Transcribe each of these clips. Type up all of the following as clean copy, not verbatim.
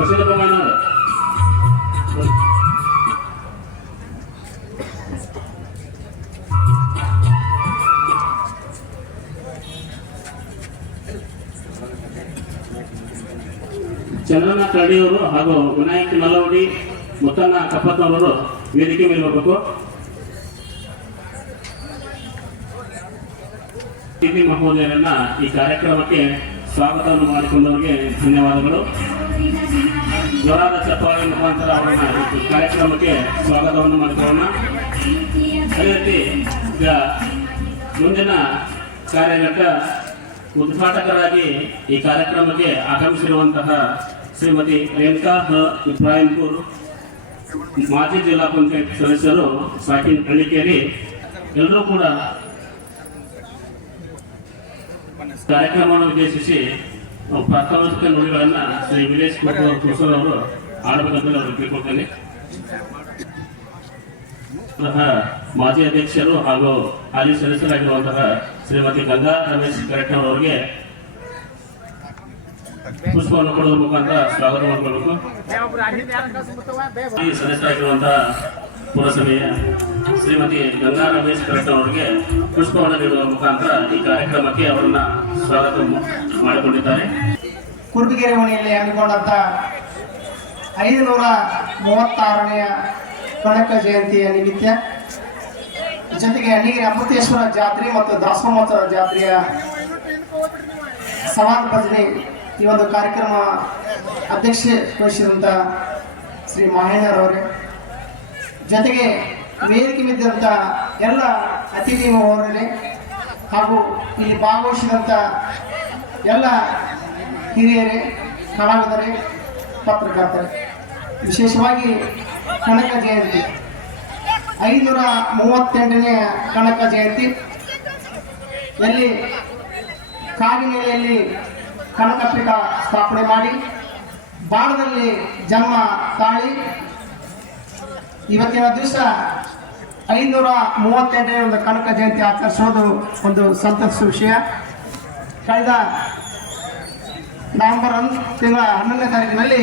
ಪ್ರಸಿದ್ಧ ಪ್ರಮಾಣ ಚಂದ್ರನಾಥ್ ರೆಡ್ಡಿಯವರು ಹಾಗೂ ವಿನಾಯಕ್ ನಲ್ಲವಡಿ ಮುತ್ತಣ್ಣ ಕಪ್ಪತ್ನವರು ವೇದಿಕೆ ಮೇಲೆ ಬರಬೇಕು. ಅತಿಥಿ ಮಹೋದಯರನ್ನ ಈ ಕಾರ್ಯಕ್ರಮಕ್ಕೆ ಸ್ವಾಗತವನ್ನು ಮಾಡಿಕೊಂಡವರಿಗೆ ಧನ್ಯವಾದಗಳು. ಜೋರಾದ ಚಪ್ಪಾಳೆ ಮುಖಾಂತರ ಅವರನ್ನ ಈ ಕಾರ್ಯಕ್ರಮಕ್ಕೆ ಸ್ವಾಗತವನ್ನು ಮಾಡಿಕೊಳ್ಳೋಣ. ಅದೇ ರೀತಿ ಈಗ ಮುಂದಿನ ಕಾರ್ಯಘಟ್ಟ ಉದ್ಘಾಟಕರಾಗಿ ಈ ಕಾರ್ಯಕ್ರಮಕ್ಕೆ ಆಗಮಿಸಿರುವಂತಹ ಶ್ರೀಮತಿ ರೇಣುಕಾ ಇಬ್ರಾಹಿಂಪುರ್, ಮಾಜಿ ಜಿಲ್ಲಾ ಪಂಚಾಯತ್ ಸದಸ್ಯರು ಸಾಕಿನ್ ಹಳ್ಳಿಕೇರಿ, ಎಲ್ಲರೂ ಕೂಡ ಕಾರ್ಯಕ್ರಮವನ್ನು ಉದ್ದೇಶಿಸಿ ಪ್ರಾಸ್ತಾವಿಕ ನುಡಿಗಳನ್ನ ಶ್ರೀ ವಿಲೇಶ್ ಕುಸರ್ ಅವರು ಆಡಬೇಕಂತ ಅವರು ಕೇಳ್ಕೊಳ್ತೇನೆ. ಮಾಜಿ ಅಧ್ಯಕ್ಷರು ಹಾಗೂ ಹಾಲಿ ಸದಸ್ಯರಾಗಿರುವಂತಹ ಶ್ರೀಮತಿ ಗಂಗಾ ರಮೇಶ್ ಕರೆಕ್ಟರ್ ಅವರಿಗೆ ಪುಷ್ಪವನ್ನು ಕೊಡುವ ಮುಖಾಂತರ ಸ್ವಾಗತ ಮಾಡಿಕೊಳ್ಳಬೇಕು. ಈ ಸದಸ್ಯರಾಗಿರುವಂತಹ ಪುರಸಭೆಯ ಶ್ರೀಮತಿ ಗಂಗಾ ರಮೇಶ್ ಕರೆಕ್ಟರ್ ಅವರಿಗೆ ಪುಷ್ಪವನ್ನು ನೀಡುವ ಮುಖಾಂತರ ಈ ಕಾರ್ಯಕ್ರಮಕ್ಕೆ ಅವರನ್ನ ಸ್ವಾಗತ ಮಾಡಿಕೊಂಡಿದ್ದಾರೆ. ಕುರುಬಗೆರೆ ಮನೆಯಲ್ಲಿ ಹಮ್ಮಿಕೊಂಡಂತ 536ನೇ ಕನಕ ಜಯಂತಿಯ ನಿಮಿತ್ತ ಜೊತೆಗೆ ಅಣ್ಣಿಗೆ ಅಮೃತೇಶ್ವರ ಜಾತ್ರೆ ಮತ್ತು ದಾಸೋಹೋತ್ಸವ ಜಾತ್ರೆಯ ಸವಾಲು ಭಜನೆ ಈ ಒಂದು ಕಾರ್ಯಕ್ರಮ ಅಧ್ಯಕ್ಷತೆ ವಹಿಸಿದಂಥ ಶ್ರೀ ಮಾಹೇನರವರೇ, ಜೊತೆಗೆ ವೇದಿಕೆ ಬಿದ್ದಂಥ ಎಲ್ಲ ಅತಿಥಿ ಮಹೋದಯರೇ ಹಾಗೂ ಇಲ್ಲಿ ಭಾಗವಹಿಸಿದಂಥ ಎಲ್ಲ ಹಿರಿಯರೇ, ಕಲಾವಿದರೇ, ಪತ್ರಕರ್ತರೇ, ವಿಶೇಷವಾಗಿ ಕನಕ ಜಯಂತಿ 538ನೇ ಕನಕ ಜಯಂತಿ ಎಲ್ಲಿ ಕಾಗಿನೆಲೆಯಲ್ಲಿ ಕನಕಪೀಠ ಸ್ಥಾಪನೆ ಮಾಡಿ ಬಾಣದಲ್ಲಿ ಜನ್ಮ ತಾಳಿ ಇವತ್ತಿನ ದಿವಸ 538ನೇ ಒಂದು ಕನಕ ಜಯಂತಿ ಆಚರಿಸೋದು ಒಂದು ಸಂತಸ ವಿಷಯ. ಕಳೆದ ನವೆಂಬರ್ ತಿಂಗಳ 11ನೇ ತಾರೀಕಿನಲ್ಲಿ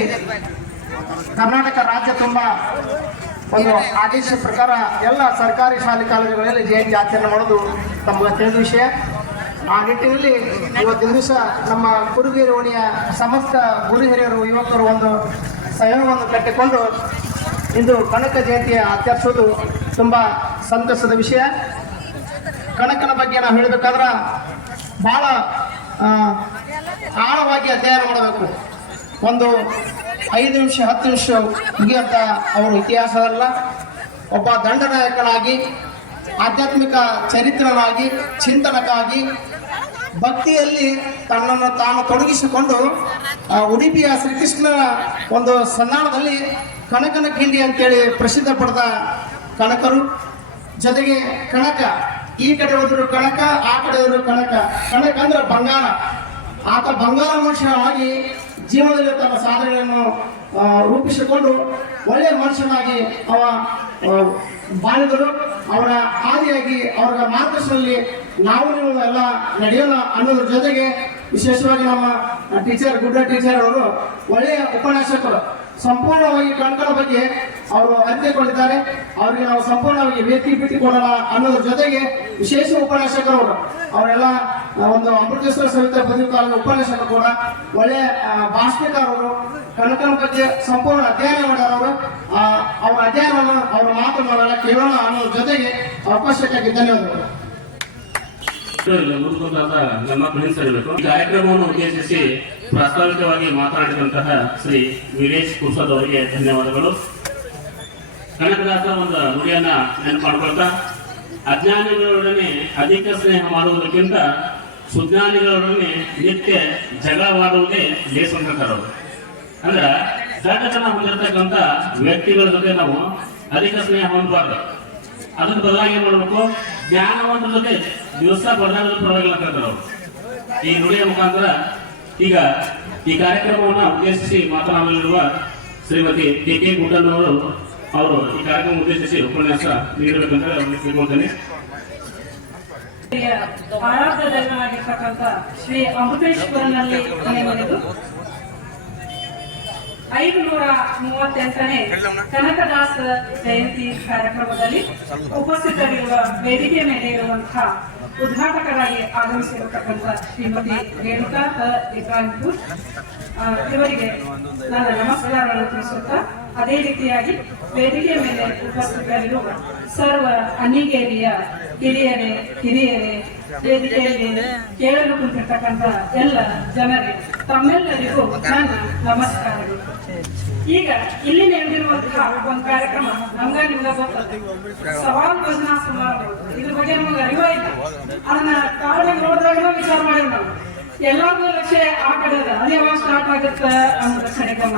ಕರ್ನಾಟಕ ರಾಜ್ಯ ತುಂಬ ಒಂದು ಆದೇಶ ಪ್ರಕಾರ ಎಲ್ಲ ಸರ್ಕಾರಿ ಶಾಲೆ ಕಾಲೇಜುಗಳಲ್ಲಿ ಜಯಂತಿ ಆಚರಣೆ ಮಾಡೋದು ತಮಗೆ ತಿಳಿದ ವಿಷಯ. ಆ ನಿಟ್ಟಿನಲ್ಲಿ ಇವತ್ತಿನ ದಿವಸ ನಮ್ಮ ಕುರುಬಗೆರೆ ಓಣಿಯ ಸಮಸ್ತ ಗುರು ಹಿರಿಯರು, ಯುವಕರು ಒಂದು ಸಹಯೋಗವನ್ನು ಕಟ್ಟಿಕೊಂಡು ಇಂದು ಕನಕ ಜಯಂತಿ ಆಚರಿಸೋದು ತುಂಬ ಸಂತಸದ ವಿಷಯ. ಕನಕನ ಬಗ್ಗೆ ನಾವು ಹೇಳಬೇಕಾದ್ರೆ ಭಾಳ ಆಳವಾಗಿ ಅಧ್ಯಯನ ಮಾಡಬೇಕು. ಒಂದು 5 ನಿಮಿಷ 10 ನಿಮಿಷ ಮುಗಿಯಂತ ಅವರು ಇತಿಹಾಸದಲ್ಲ, ಒಬ್ಬ ದಂಡನಾಯಕನಾಗಿ, ಆಧ್ಯಾತ್ಮಿಕ ಚರಿತ್ರನಾಗಿ, ಚಿಂತನಕ್ಕಾಗಿ, ಭಕ್ತಿಯಲ್ಲಿ ತನ್ನನ್ನು ತಾನು ತೊಡಗಿಸಿಕೊಂಡು ಉಡುಪಿಯ ಶ್ರೀಕೃಷ್ಣನ ಒಂದು ಸನ್ನಾಳದಲ್ಲಿ ಕನಕನ ಕಿಂಡಿ ಅಂತೇಳಿ ಪ್ರಸಿದ್ಧ ಪಡೆದ ಕನಕರು. ಜೊತೆಗೆ ಕನಕ, ಈ ಕಡೆ ಹೋದ್ರು ಕನಕ, ಆ ಕಡೆ ಹೋದ್ರು ಕನಕ. ಕನಕ ಅಂದ್ರೆ ಬಂಗಾರ. ಆತ ಬಂಗಾರ ಮನುಷ್ಯನಾಗಿ ಜೀವನದಲ್ಲಿ ತನ್ನ ಸಾಧನೆಯನ್ನು ರೂಪಿಸಿಕೊಂಡು ಒಳ್ಳೆಯ ಮನುಷ್ಯನಾಗಿ ಅವ ಬಾಳಿದರು. ಅವರ ಹಾದಿಯಾಗಿ ಅವರ ಮಾರ್ಗದರ್ಶನದಲ್ಲಿ ನಾವು ನೀವು ಎಲ್ಲ ನಡೆಯೋಣ ಅನ್ನೋದ್ರ ಜೊತೆಗೆ ವಿಶೇಷವಾಗಿ ನಮ್ಮ ಟೀಚರ್, ಗುಡ್ಡ ಟೀಚರ್ ಅವರು ಒಳ್ಳೆಯ ಉಪನ್ಯಾಸಕರು. ಸಂಪೂರ್ಣವಾಗಿ ಕನಕನ ಬಗ್ಗೆ ಅವರು ಅರಿತುಕೊಂಡಿದ್ದಾರೆ. ಅವರಿಗೆ ನಾವು ಸಂಪೂರ್ಣವಾಗಿ ವೇದಿಕೆ ಬಿಟ್ಟುಕೊಡೋಣ ಅನ್ನೋದ್ರ ಜೊತೆಗೆ ವಿಶೇಷ ಉಪನ್ಯಾಸಕರು ಅವರೆಲ್ಲ ಒಂದು ಅಮೃತೇಶ್ವರ ಸವಿತಾ ಪದವಿ ಕಾಲದ ಉಪನ್ಯಾಸಕರು ಕೂಡ ಒಳ್ಳೆಯ ಭಾಷಣಕಾರರು. ಕನಕನ ಬಗ್ಗೆ ಸಂಪೂರ್ಣ ಅಧ್ಯಯನ ಮಾಡ್ಯಾರವರು. ಅವರ ಅಧ್ಯಯನವನ್ನು, ಅವರ ಮಾತನ್ನು ನಾವೆಲ್ಲ ಕೇಳೋಣ ಅನ್ನೋದ್ರ ಜೊತೆಗೆ ಅವಕಾಶಕ್ಕಾಗಿ ಧನ್ಯವಾದಗಳು. ಕಾರ್ಯಕ್ರಮವನ್ನು ಉದ್ದೇಶಿಸಿ ಪ್ರಾಸ್ತಾವಿಕವಾಗಿ ಮಾತನಾಡಿದಂತಹ ಶ್ರೀ ವಿಲೇಶ್ ಕುಸದ್ ಅವರಿಗೆ ಧನ್ಯವಾದಗಳು. ಕನಕದಾಸರ ಒಂದು ನುಡಿಯನ್ನ ನೆನಪು ಮಾಡ್ಕೊಳ್ತಾ, ಅಜ್ಞಾನಿಗಳೊಡನೆ ಅಧಿಕ ಸ್ನೇಹ ಮಾಡುವುದಕ್ಕಿಂತ ಸುಜ್ಞಾನಿಗಳೊಡನೆ ನಿತ್ಯ ಜಗಳವಾಡುವುದೇ ಲೇಸು ಅಂತಾರೆ. ಅಂದ್ರ ದಡ್ಡತನ ಹೊಂದಿರತಕ್ಕಂಥ ವ್ಯಕ್ತಿಗಳ ಜೊತೆ ನಾವು ಅಧಿಕ ಸ್ನೇಹ ಹೊಂದಬಾರ್ದು. ಅದನ್ನ ಬದಲಾಗಿ ಏನ್ ಮಾಡ್ಬೇಕು, ಜ್ಞಾನವಂತರ ಜೊತೆ ದಿವಸ ಬಡದಾಡಲು ಪರವಾಗಿಲ್ಲ ಅಂತಾರೆ ಅವರು. ಈ ನುಡಿಯ ಮುಖಾಂತರ ಈಗ ಈ ಕಾರ್ಯಕ್ರಮವನ್ನು ಉದ್ದೇಶಿಸಿ ಮಾತನಾಡಲಿರುವ ಶ್ರೀಮತಿ ಕೆ ಗುಡ್ಡನವರು ಅವರು ಈ ಕಾರ್ಯಕ್ರಮ ಉದ್ದೇಶಿಸಿ ಉಪನ್ಯಾಸ ನೀಡಬೇಕಂತ ತಿಳ್ಕೊಳ್ತೇನೆ. ಆರಾಧನೆಯಾಗಿರ್ತಕ್ಕಂಥ ಶ್ರೀ ಅಮೃತೇಶ್ವರನಲ್ಲಿ ಮನೆಮನೆದು 538ನೇ ಕನಕದಾಸ ಜಯಂತಿ ಕಾರ್ಯಕ್ರಮದಲ್ಲಿ ಉಪಸ್ಥಿತರಿರುವ ವೇದಿಕೆ ಮೇಲೆ ಇರುವಂತಹ ಉದ್ಘಾಟಕರಾಗಿ ಆಗಮಿಸಿರತಕ್ಕಂಥ ಶ್ರೀಮತಿ ರೇಣುಕಾ ಇಬ್ರಾಹಿಂಪುರ್ ಇವರಿಗೆ ನನ್ನ ನಮಸ್ಕಾರಗಳನ್ನು ತಿಳಿಸುತ್ತಾ, ಅದೇ ರೀತಿಯಾಗಿ ವೇದಿಕೆ ಮೇಲೆ ಉಪಸ್ಥಿತರಿರುವ ಸರ್ವ ಅನಿಗೇರಿಯ ಹಿರಿಯರೇ ವೇದಿಕೆಯಲ್ಲಿ ಕೇಳಲು ಕುಂತಿರ್ತಕ್ಕಂಥ ಎಲ್ಲ ಜನರಿಗೆ ತಮ್ಮೆಲ್ಲರಿಗೂ ನನ್ನ ನಮಸ್ಕಾರಗಳು. ಈಗ ಇಲ್ಲಿ ನಡೆದಿರುವಂತಹ ಒಂದು ಕಾರ್ಯಕ್ರಮ ನಮ್ಗ ನಿಮ್ಗ ಗೊತ್ತದೆ, ಸವಾಲ್ ಭಜನಾ ಸಮಾರೋಹ. ಇದ್ರ ಬಗ್ಗೆ ನಮಗೆ ಅರಿವ ಇಲ್ಲ. ಅದನ್ನ ಕಾರಣ ನೋಡಿದಾಗ ವಿಚಾರ ಮಾಡಿವ್ ನಾವು. ಎಲ್ಲಾರ್ಗೂ ಲಕ್ಷ್ಯ ಆ ಕಡೆ ಅದ, ಅದು ಯಾವಾಗ ಸ್ಟಾರ್ಟ್ ಆಗುತ್ತೆ ಅನ್ನೋ ಕಾರ್ಯಕ್ರಮ.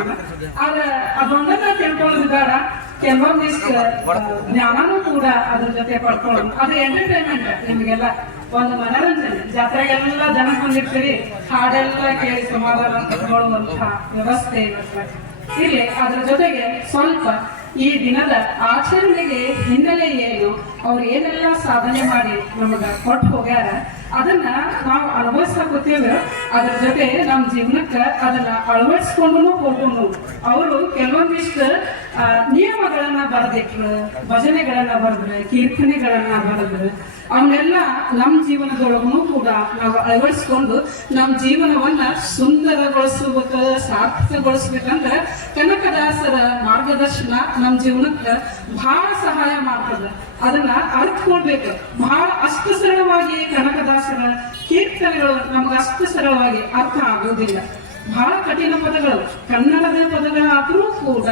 ಆದ್ರೆ ಅದೊಂದನ್ನ ತಿಳ್ಕೊಳ್ಳೋದು ಬೇಡ, ಕೆಲವೊಂದಿಷ್ಟು ಜ್ಞಾನನೂ ಕೂಡ ಅದ್ರ ಜೊತೆ ಪಡ್ಕೊಳ್ಳೋದು. ಅದು ಎಂಟರ್ಟೈನ್ಮೆಂಟ್, ನಿಮಗೆಲ್ಲ ಒಂದು ಮನರಂಜನೆ. ಜಾತ್ರೆಗೆಲ್ಲ ಜನ ಬಂದಿರ್ತೀರಿ, ಹಾಡೆಲ್ಲ ಕೇಳಿ ಸಮಾಧಾನ ತಗೊಳ್ಳುವಂತಹ ವ್ಯವಸ್ಥೆ ಇರುತ್ತೆ ಇಲ್ಲಿ. ಅದ್ರ ಜೊತೆಗೆ ಸ್ವಲ್ಪ ಈ ದಿನದ ಆಚರಣೆಗೆ ಹಿನ್ನೆಲೆ ಏನು, ಅವ್ರು ಏನೆಲ್ಲ ಸಾಧನೆ ಮಾಡಿ ನಮಗ ಕೊಟ್ಟು ಹೋಗ್ಯಾರ, ಅದನ್ನ ನಾವು ಅಳವಡಿಸ್ಕೊತೀವಿ. ಅದ್ರ ಜೊತೆ ನಮ್ಮ ಜೀವನಕ್ಕೆ ಅದನ್ನ ಅಳವಡಿಸ್ಕೊಂಡು ಹೋಗೋನು. ಅವರು ಕೆಲವೊಂದಿಷ್ಟು ನಿಯಮಗಳನ್ನ ಬರೆದಿಟ್ರು, ಭಜನೆಗಳನ್ನ ಬರೆದ್ರು, ಕೀರ್ತನೆಗಳನ್ನ ಬರೆದ್ರು. ಅವನ್ನೆಲ್ಲ ನಮ್ಮ ಜೀವನದೊಳಗೂ ಕೂಡ ನಾವು ಅಳವಡಿಸ್ಕೊಂಡು ನಮ್ಮ ಜೀವನವನ್ನ ಸುಂದರಗೊಳಿಸಬೇಕು, ಸಾರ್ಥಕಗೊಳಿಸ್ಬೇಕಂದ್ರೆ ಕನಕದಾಸರ ಮಾರ್ಗದರ್ಶನ ನಮ್ಮ ಜೀವನಕ್ಕೆ ಬಹಳ ಸಹಾಯ ಮಾಡ್ತದೆ. ಅದನ್ನ ಅರ್ಥಕೊಳ್ಬೇಕು. ಬಹಳ ಅಷ್ಟು ಸರಳವಾಗಿ ಕನಕದಾಸರ ಕೀರ್ತನೆಗಳು ನಮ್ಗೆ ಅಷ್ಟು ಸರಳವಾಗಿ ಅರ್ಥ ಆಗುವುದಿಲ್ಲ. ಬಹಳ ಕಠಿಣ ಪದಗಳು, ಕನ್ನಡದ ಪದಗಳಾದ್ರೂ ಕೂಡ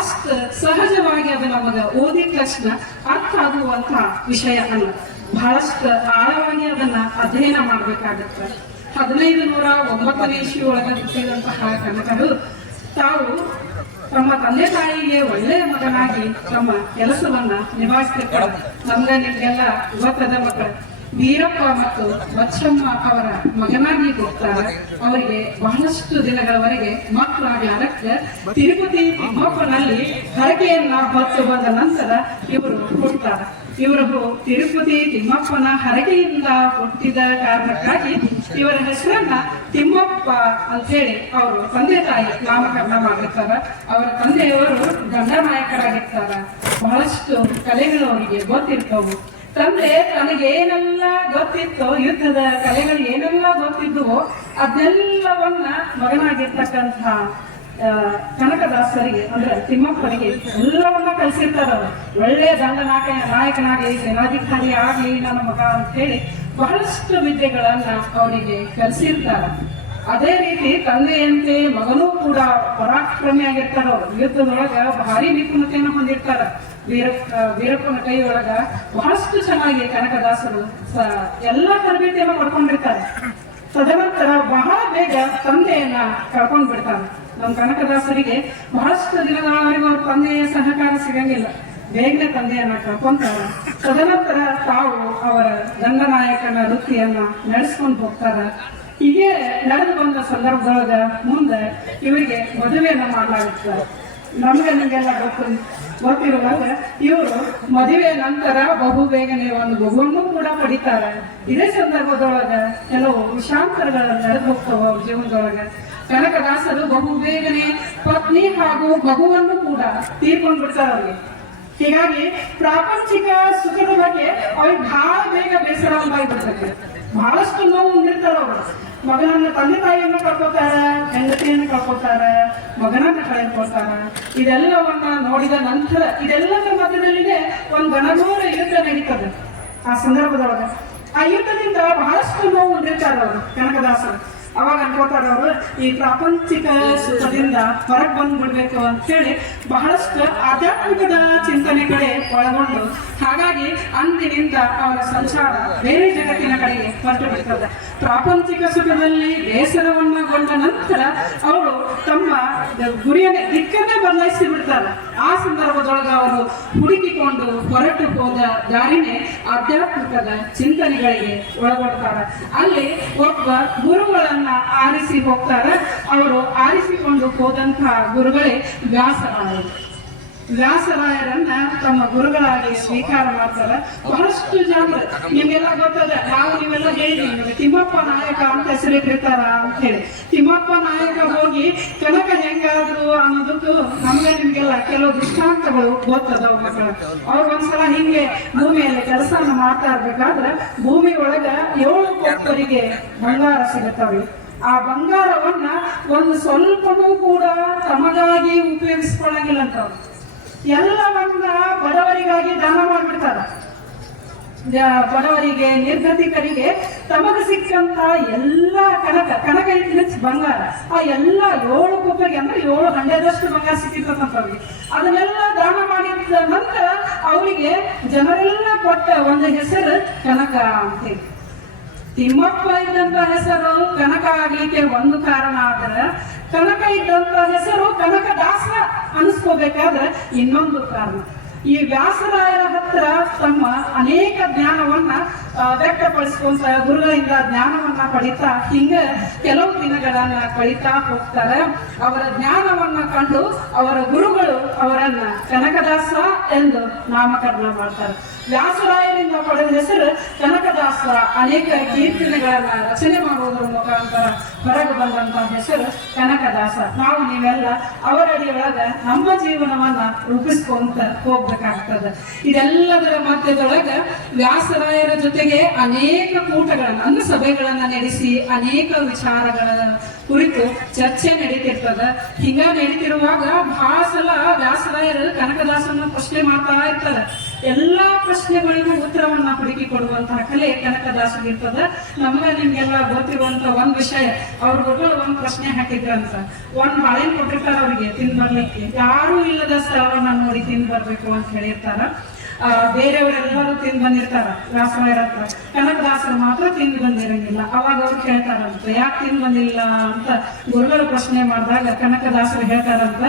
ಅಷ್ಟು ಸಹಜವಾಗಿ ಅದು ನಮಗ ಓದಿದ ತಕ್ಷಣ ಅರ್ಥ ಆಗುವಂತ ವಿಷಯ ಅಲ್ಲ. ಬಹಳಷ್ಟು ಆಳವಾಗಿ ಅದನ್ನ ಅಧ್ಯಯನ ಮಾಡ್ಬೇಕಾಗತ್ತೆ. 1509ನೇ ಇಸ್ವಿ ಒಳಗೆ ಹುಟ್ಟಿದಂತಹ ಕನಕರು ತಾವು ತಮ್ಮ ತಂದೆ ತಾಯಿಗೆ ಒಳ್ಳೆಯ ಮಗನಾಗಿ ತಮ್ಮ ಕೆಲಸವನ್ನ ನಿಭಾಯಿಸ್ತಿರ್ತಾರೆ. ನಿಮ್ಗೆಲ್ಲ ಗೊತ್ತದ ಮಕ್ಕಳು ವೀರಪ್ಪ ಮತ್ತು ಬಚ್ಚಮ್ಮ ಅವರ ಮಗನಾಗಿ ಹೋಗ್ತಾರೆ. ಅವರಿಗೆ ಬಹಳಷ್ಟು ದಿನಗಳವರೆಗೆ ಮಕ್ಕಳಾಗಲಾರಕ್ಕೆ ತಿರುಪತಿ ತಿಮ್ಮಪ್ಪನಲ್ಲಿ ಹರಕೆಯನ್ನ ಹೊತ್ತು ಬಂದ ನಂತರ ಇವರು ಹುಟ್ಟುತ್ತಾರೆ. ಇವರು ತಿರುಪತಿ ತಿಮ್ಮಪ್ಪನ ಹರಕೆಯಿಂದ ಹುಟ್ಟಿದ ಕಾರಣಕ್ಕಾಗಿ ಇವರ ಹೆಸರನ್ನ ತಿಮ್ಮಪ್ಪ ಅಂತ ಹೇಳಿ ಅವರು ತಂದೆ ತಾಯಿ ನಾಮಕರಣ ಮಾಡಿರ್ತಾರ. ಅವರ ತಂದೆಯವರು ದಂಡನಾಯಕರಾಗಿರ್ತಾರ. ಬಹಳಷ್ಟು ಕಲೆಗಳು ಅವರಿಗೆ ಗೊತ್ತಿರ್ತವು. ತಂದೆ ತನಗೇನೆಲ್ಲ ಗೊತ್ತಿತ್ತೋ, ಯುದ್ಧದ ಕಲೆಗಳು ಏನೆಲ್ಲ ಗೊತ್ತಿದ್ದುವೋ ಅದನ್ನೆಲ್ಲವನ್ನ ಮಗನಾಗಿರ್ತಕ್ಕಂಥ ಕನಕದಾಸರಿಗೆ ಅಂದ್ರೆ ತಿಮ್ಮಪ್ಪರಿಗೆ ಎಲ್ಲವನ್ನ ಕಲಿಸಿರ್ತಾರ. ಒಳ್ಳೆಯ ನಾಯಕನಾಗಲಿ, ಸೇನಾಧಿಕಾರಿ ಆಗ್ಲಿ ನನ್ನ ಮಗ ಅಂತ ಹೇಳಿ ಬಹಳಷ್ಟು ವಿದ್ಯೆಗಳನ್ನ ಅವರಿಗೆ ಕಲಿಸಿರ್ತಾರ. ಅದೇ ರೀತಿ ತಂದೆಯಂತೆ ಮಗನೂ ಕೂಡ ಪರಾಕ್ರಮಿ ಆಗಿರ್ತಾರ. ಅವರು ಯುದ್ಧದೊಳಗ ಭಾರಿ ನಿಪುಣತೆಯನ್ನು ಹೊಂದಿರ್ತಾರ. ವೀರಪ್ಪನ ಕೈ ಒಳಗ ಬಹಳಷ್ಟು ಚೆನ್ನಾಗಿ ಕನಕದಾಸರು ಎಲ್ಲ ತರಬೇತಿಯನ್ನು ಪಡ್ಕೊಂಡಿರ್ತಾರೆ. ತದನಂತರ ಬಹಳ ಬೇಗ ತಂದೆಯನ್ನ ಕಳ್ಕೊಂಡ್ ಬಿಡ್ತಾರೆ. ನಮ್ಮ ಕನಕದಾಸರಿಗೆ ಬಹಳಷ್ಟು ದಿನಗಳವರೆಗೂ ಅವ್ರ ತಂದೆಯ ಸಹಕಾರ ಸಿಗಂಗಿಲ್ಲ. ಬೇಗನೆ ತಂದೆಯನ್ನ ಕಳ್ಕೊಂತಾರ. ತದನಂತರ ತಾವು ಅವರ ದಂಡನಾಯಕನ ವೃತ್ತಿಯನ್ನ ನಡೆಸ್ಕೊಂಡು ಹೋಗ್ತಾರ. ಹೀಗೆ ನಡೆದು ಬಂದ ಸಂದರ್ಭದೊಳಗ ಮುಂದೆ ಇವರಿಗೆ ಮದುವೆಯನ್ನ ಮಾಡಲಾಗುತ್ತದೆ. ನಿಮಗೆಲ್ಲ ಗೊತ್ತಿರುವಾಗ ಇವರು ಮದುವೆ ನಂತರ ಬಹು ಬೇಗನೆ ಒಂದು ಮಗುವನ್ನು ಕೂಡ ಪಡಿತಾರೆ. ಇದೇ ಸಂದರ್ಭದೊಳಗ ಕೆಲವು ವಿಷಾಂತರಗಳು ನಡೆದು ಹೋಗ್ತಾವ ಅವ್ರ ಜೀವನದೊಳಗ. ಕನಕದಾಸರು ಬಹು ಬೇಗನೆ ಪತ್ನಿ ಹಾಗೂ ಮಗುವನ್ನು ಕೂಡ ತೀರ್ಕೊಂಡು ಬಿಡ್ತಾರೆ ಅವ್ರಿಗೆ. ಹೀಗಾಗಿ ಪ್ರಾಪಂಚಿಕ ಸುಖದ ಬಗ್ಗೆ ಅವ್ರಿಗೆ ಬಹಳ ಬೇಗ ಬೇಸರ ಉಂಟಾಗ್ಬಿಡ್ತದೆ. ಬಹಳಷ್ಟು ನೋವು ಉಂಡಿರ್ತಾರ ಅವರು. ಮಗನನ್ನ ತಂದೆ ತಾಯಿಯನ್ನು ಕಳ್ಕೊತಾರ, ಹೆಂಡತಿಯನ್ನು ಕಳ್ಕೊತಾರ, ಮಗನನ್ನ ಕಳೆದುಕೊಳ್ತಾರ. ಇದೆಲ್ಲವನ್ನ ನೋಡಿದ ನಂತರ ಇದೆಲ್ಲದ ಮಧ್ಯದಲ್ಲಿನೇ ಒಂದು ಗಣಘೋರ ಯುದ್ಧ ನಡೀತದೆ. ಆ ಸಂದರ್ಭದೊಳಗ ಆ ಯುದ್ಧದಿಂದ ಬಹಳಷ್ಟು ನೋವು ಉಂಡಿರ್ತಾರ ಅವರು ಕನಕದಾಸರು. ಅವಾಗ ಅನ್ಕೋತಾರ ಅವರು ಈ ಪ್ರಾಪಂಚಿಕ ಸುಖದಿಂದ ಹೊರಗೆ ಬಂದ್ಬಿಡ್ಬೇಕು ಅಂತ ಹೇಳಿ ಬಹಳಷ್ಟು ಆಧ್ಯಾತ್ಮಿಕದ ಚಿಂತನೆ ಕಡೆ ಒಳಗೊಂಡು, ಹಾಗಾಗಿ ಅಂದಿನಿಂದ ಅವರ ಸಂಸಾರ ಬೇರೆ ಜಗತ್ತಿನ ಕಡೆಗೆ ಹೊರಟು ಬಿಡ್ತದೆ. ಪ್ರಾಪಂಚಿಕ ಸುಖದಲ್ಲಿ ಬೇಸರವನ್ನಗೊಂಡ ನಂತರ ಅವರು ತಮ್ಮ ಗುರಿಯನ್ನೇ ದಿಕ್ಕನ್ನೇ ಬದಲಾಯಿಸಿ ಬಿಡ್ತಾರೆ. ಆ ಸಂದರ್ಭದೊಳಗ ಅವರು ಹುಡುಕಿಕೊಂಡು ಹೊರಟು ಹೋದ ದಾರಿನೇ ಆಧ್ಯಾತ್ಮಿಕದ ಚಿಂತನೆಗಳಿಗೆ ಒಳಗೊಡ್ತಾರೆ. ಅಲ್ಲಿ ಒಬ್ಬ ಗುರುಗಳನ್ನ ಆರಿಸಿ ಹೋಗ್ತಾರೆ. ಅವರು ಆರಿಸಿಕೊಂಡು ಹೋದಂತಹ ಗುರುಗಳೇ ವ್ಯಾಸರಾಯರು. ವ್ಯಾಸರಾಯರನ್ನ ತಮ್ಮ ಗುರುಗಳಾಗಿ ಸ್ವೀಕಾರ ಮಾಡ್ತಾರೆ. ಬಹಳಷ್ಟು ಜನ ನಿಮ್ಗೆಲ್ಲ ಗೊತ್ತದ, ನೀವೆಲ್ಲ ಹೇಳಿದ್ವಿ ತಿಮ್ಮಪ್ಪ ನಾಯಕ ಅಂತ ಹೆಸರಿಟ್ಟಿರ್ತಾರ ಅಂತ ಹೇಳಿ. ತಿಮ್ಮಪ್ಪ ನಾಯಕ ಹೋಗಿ ಕನಕ ಹೆಂಗಾದ್ರು ಅನ್ನೋದಕ್ಕೂ ನಿಮ್ಗೆಲ್ಲ ಕೆಲವು ದೃಷ್ಟಾಂತಗಳು ಗೊತ್ತದ. ಅವ್ರು ಒಂದ್ಸಲ ಹಿಂಗೆ ಭೂಮಿಯಲ್ಲಿ ಕೆಲಸನ ಮಾಡ್ತಾ ಇರ್ಬೇಕಾದ್ರೆ ಭೂಮಿ ಒಳಗ 7 ಕೊಪ್ಪರಿಗೆ ಬಂಗಾರ ಸಿಗುತ್ತವ್ರಿ. ಆ ಬಂಗಾರವನ್ನ ಒಂದು ಸ್ವಲ್ಪನೂ ಕೂಡ ತಮಗಾಗಿ ಉಪಯೋಗಿಸ್ಕೊಳ್ಳಂಗಿಲ್ಲ ಅಂತ ಎಲ್ಲವನ್ನ ಬಡವರಿಗಾಗಿ ದಾನ ಮಾಡ್ಬಿಡ್ತಾರ. ಬಡವರಿಗೆ, ನಿರ್ಗತಿಕರಿಗೆ ತಮಗೆ ಸಿಕ್ಕಂತ ಎಲ್ಲ ಕನಕ ಇಟ್ ಬಂಗಾರ, ಆ ಎಲ್ಲ 7 ಕೊಪ್ಪರಿಗೆ ಅಂದ್ರೆ 7 ಹಂಡೆದಷ್ಟು ಬಂಗಾರ ಸಿಕ್ಕಿರ್ತಕ್ಕಂಥವ್ರಿಗೆ ಅದನ್ನೆಲ್ಲ ದಾನ ಮಾಡಿದ ನಂತರ ಅವರಿಗೆ ಜನರೆಲ್ಲ ಕೊಟ್ಟ ಒಂದು ಹೆಸರು ಕನಕ ಅಂತೇಳಿ. ತಿಮ್ಮಪ್ಪ ಇದ್ದಂತ ಹೆಸರು ಕನಕ ಆಗ್ಲಿಕ್ಕೆ ಒಂದು ಕಾರಣ ಆದ್ರೆ, ಕನಕ ಇದ್ದಂತ ಹೆಸರು ಕನಕದಾಸ ಅನಿಸ್ಕೋಬೇಕಾದ್ರೆ ಇನ್ನೊಂದು ಕಾರಣ. ಈ ವ್ಯಾಸರಾಯರ ಹತ್ರ ತಮ್ಮ ಅನೇಕ ಜ್ಞಾನವನ್ನ ವ್ಯಕ್ತಪಡಿಸ್ಕೊಂತ ಗುರುಗಳಿಂದ ಜ್ಞಾನವನ್ನ ಪಡಿತಾ ಹಿಂಗ ಕೆಲವು ದಿನಗಳನ್ನ ಕಳೀತಾ ಹೋಗ್ತಾರೆ. ಅವರ ಜ್ಞಾನವನ್ನ ಕಂಡು ಅವರ ಗುರುಗಳು ಅವರನ್ನ ಕನಕದಾಸ ಎಂದು ನಾಮಕರಣ ಮಾಡ್ತಾರೆ. ವ್ಯಾಸರಾಯರಿಂದ ಪಡೆದ ಹೆಸರು ಕನಕದಾಸ. ಅನೇಕ ಕೀರ್ತನೆಗಳನ್ನ ರಚನೆ ಮಾಡುವುದರ ಮುಖಾಂತರ ಹೊರಗೆ ಬಂದಂತಹ ಹೆಸರು ಕನಕದಾಸ. ನೀವೆಲ್ಲ ಅವರಡಿಯೊಳಗ ನಮ್ಮ ಜೀವನವನ್ನ ರೂಪಿಸ್ಕೊಂತ ಹೋಗ್ಬೇಕಾಗ್ತದೆ. ಇದೆಲ್ಲದರ ಮಧ್ಯದೊಳಗ ವ್ಯಾಸರಾಯರ ಜೊತೆಗೆ ಅನೇಕ ಕೂಟಗಳನ್ನ ಅಂದ್ರೆ ಸಭೆಗಳನ್ನ ನಡೆಸಿ ಅನೇಕ ವಿಚಾರಗಳ ಕುರಿತು ಚರ್ಚೆ ನಡೀತಿರ್ತದ. ಹಿಂಗ ನಡೀತಿರುವಾಗ ಬಹಳ ಸಲ ವ್ಯಾಸರಾಯರು ಕನಕದಾಸನ ಪ್ರಶ್ನೆ ಮಾಡ್ತಾ ಇರ್ತಾರೆ. ಎಲ್ಲಾ ಪ್ರಶ್ನೆಗಳಿಗೂ ಉತ್ತರವನ್ನ ಹುಡುಕಿ ಕೊಡುವಂತಹ ಕಲೆ ಕನಕದಾಸಗಿರ್ತದ. ನಿಮ್ಗೆಲ್ಲ ಗೊತ್ತಿರುವಂತ ಒಂದ್ ವಿಷಯ, ಅವ್ರ ಗುರುಗಳು ಒಂದ್ ಪ್ರಶ್ನೆ ಹಾಕಿದ್ರಂತ. ಒಂದ್ ಬಾಳೆಹಣ್ಣು ಕೊಟ್ಟಿರ್ತಾರ ಅವ್ರಿಗೆ ತಿಂದ್ ಬರ್ಲಿಕ್ಕೆ. ಯಾರು ಇಲ್ಲದ ಸ್ಥಳವನ್ನ ನೋಡಿ ತಿಂದ್ ಬರ್ಬೇಕು ಅಂತ ಹೇಳಿರ್ತಾರ. ಬೇರೆಯವರೆಲ್ಲರೂ ತಿಂದ್ ಬಂದಿರ್ತಾರ ವ್ಯಾಸರಾಯರ ಹತ್ರ, ಕನಕದಾಸರು ಮಾತ್ರ ತಿಂದು ಬಂದಿರಂಗಿಲ್ಲ. ಅವಾಗ ಅವ್ರು ಹೇಳ್ತಾರಂತ, ಯಾಕೆ ತಿಂದ್ ಬಂದಿಲ್ಲ ಅಂತ ಗುರುಗಳು ಪ್ರಶ್ನೆ ಮಾಡಿದಾಗ ಕನಕದಾಸರು ಹೇಳ್ತಾರಂತ,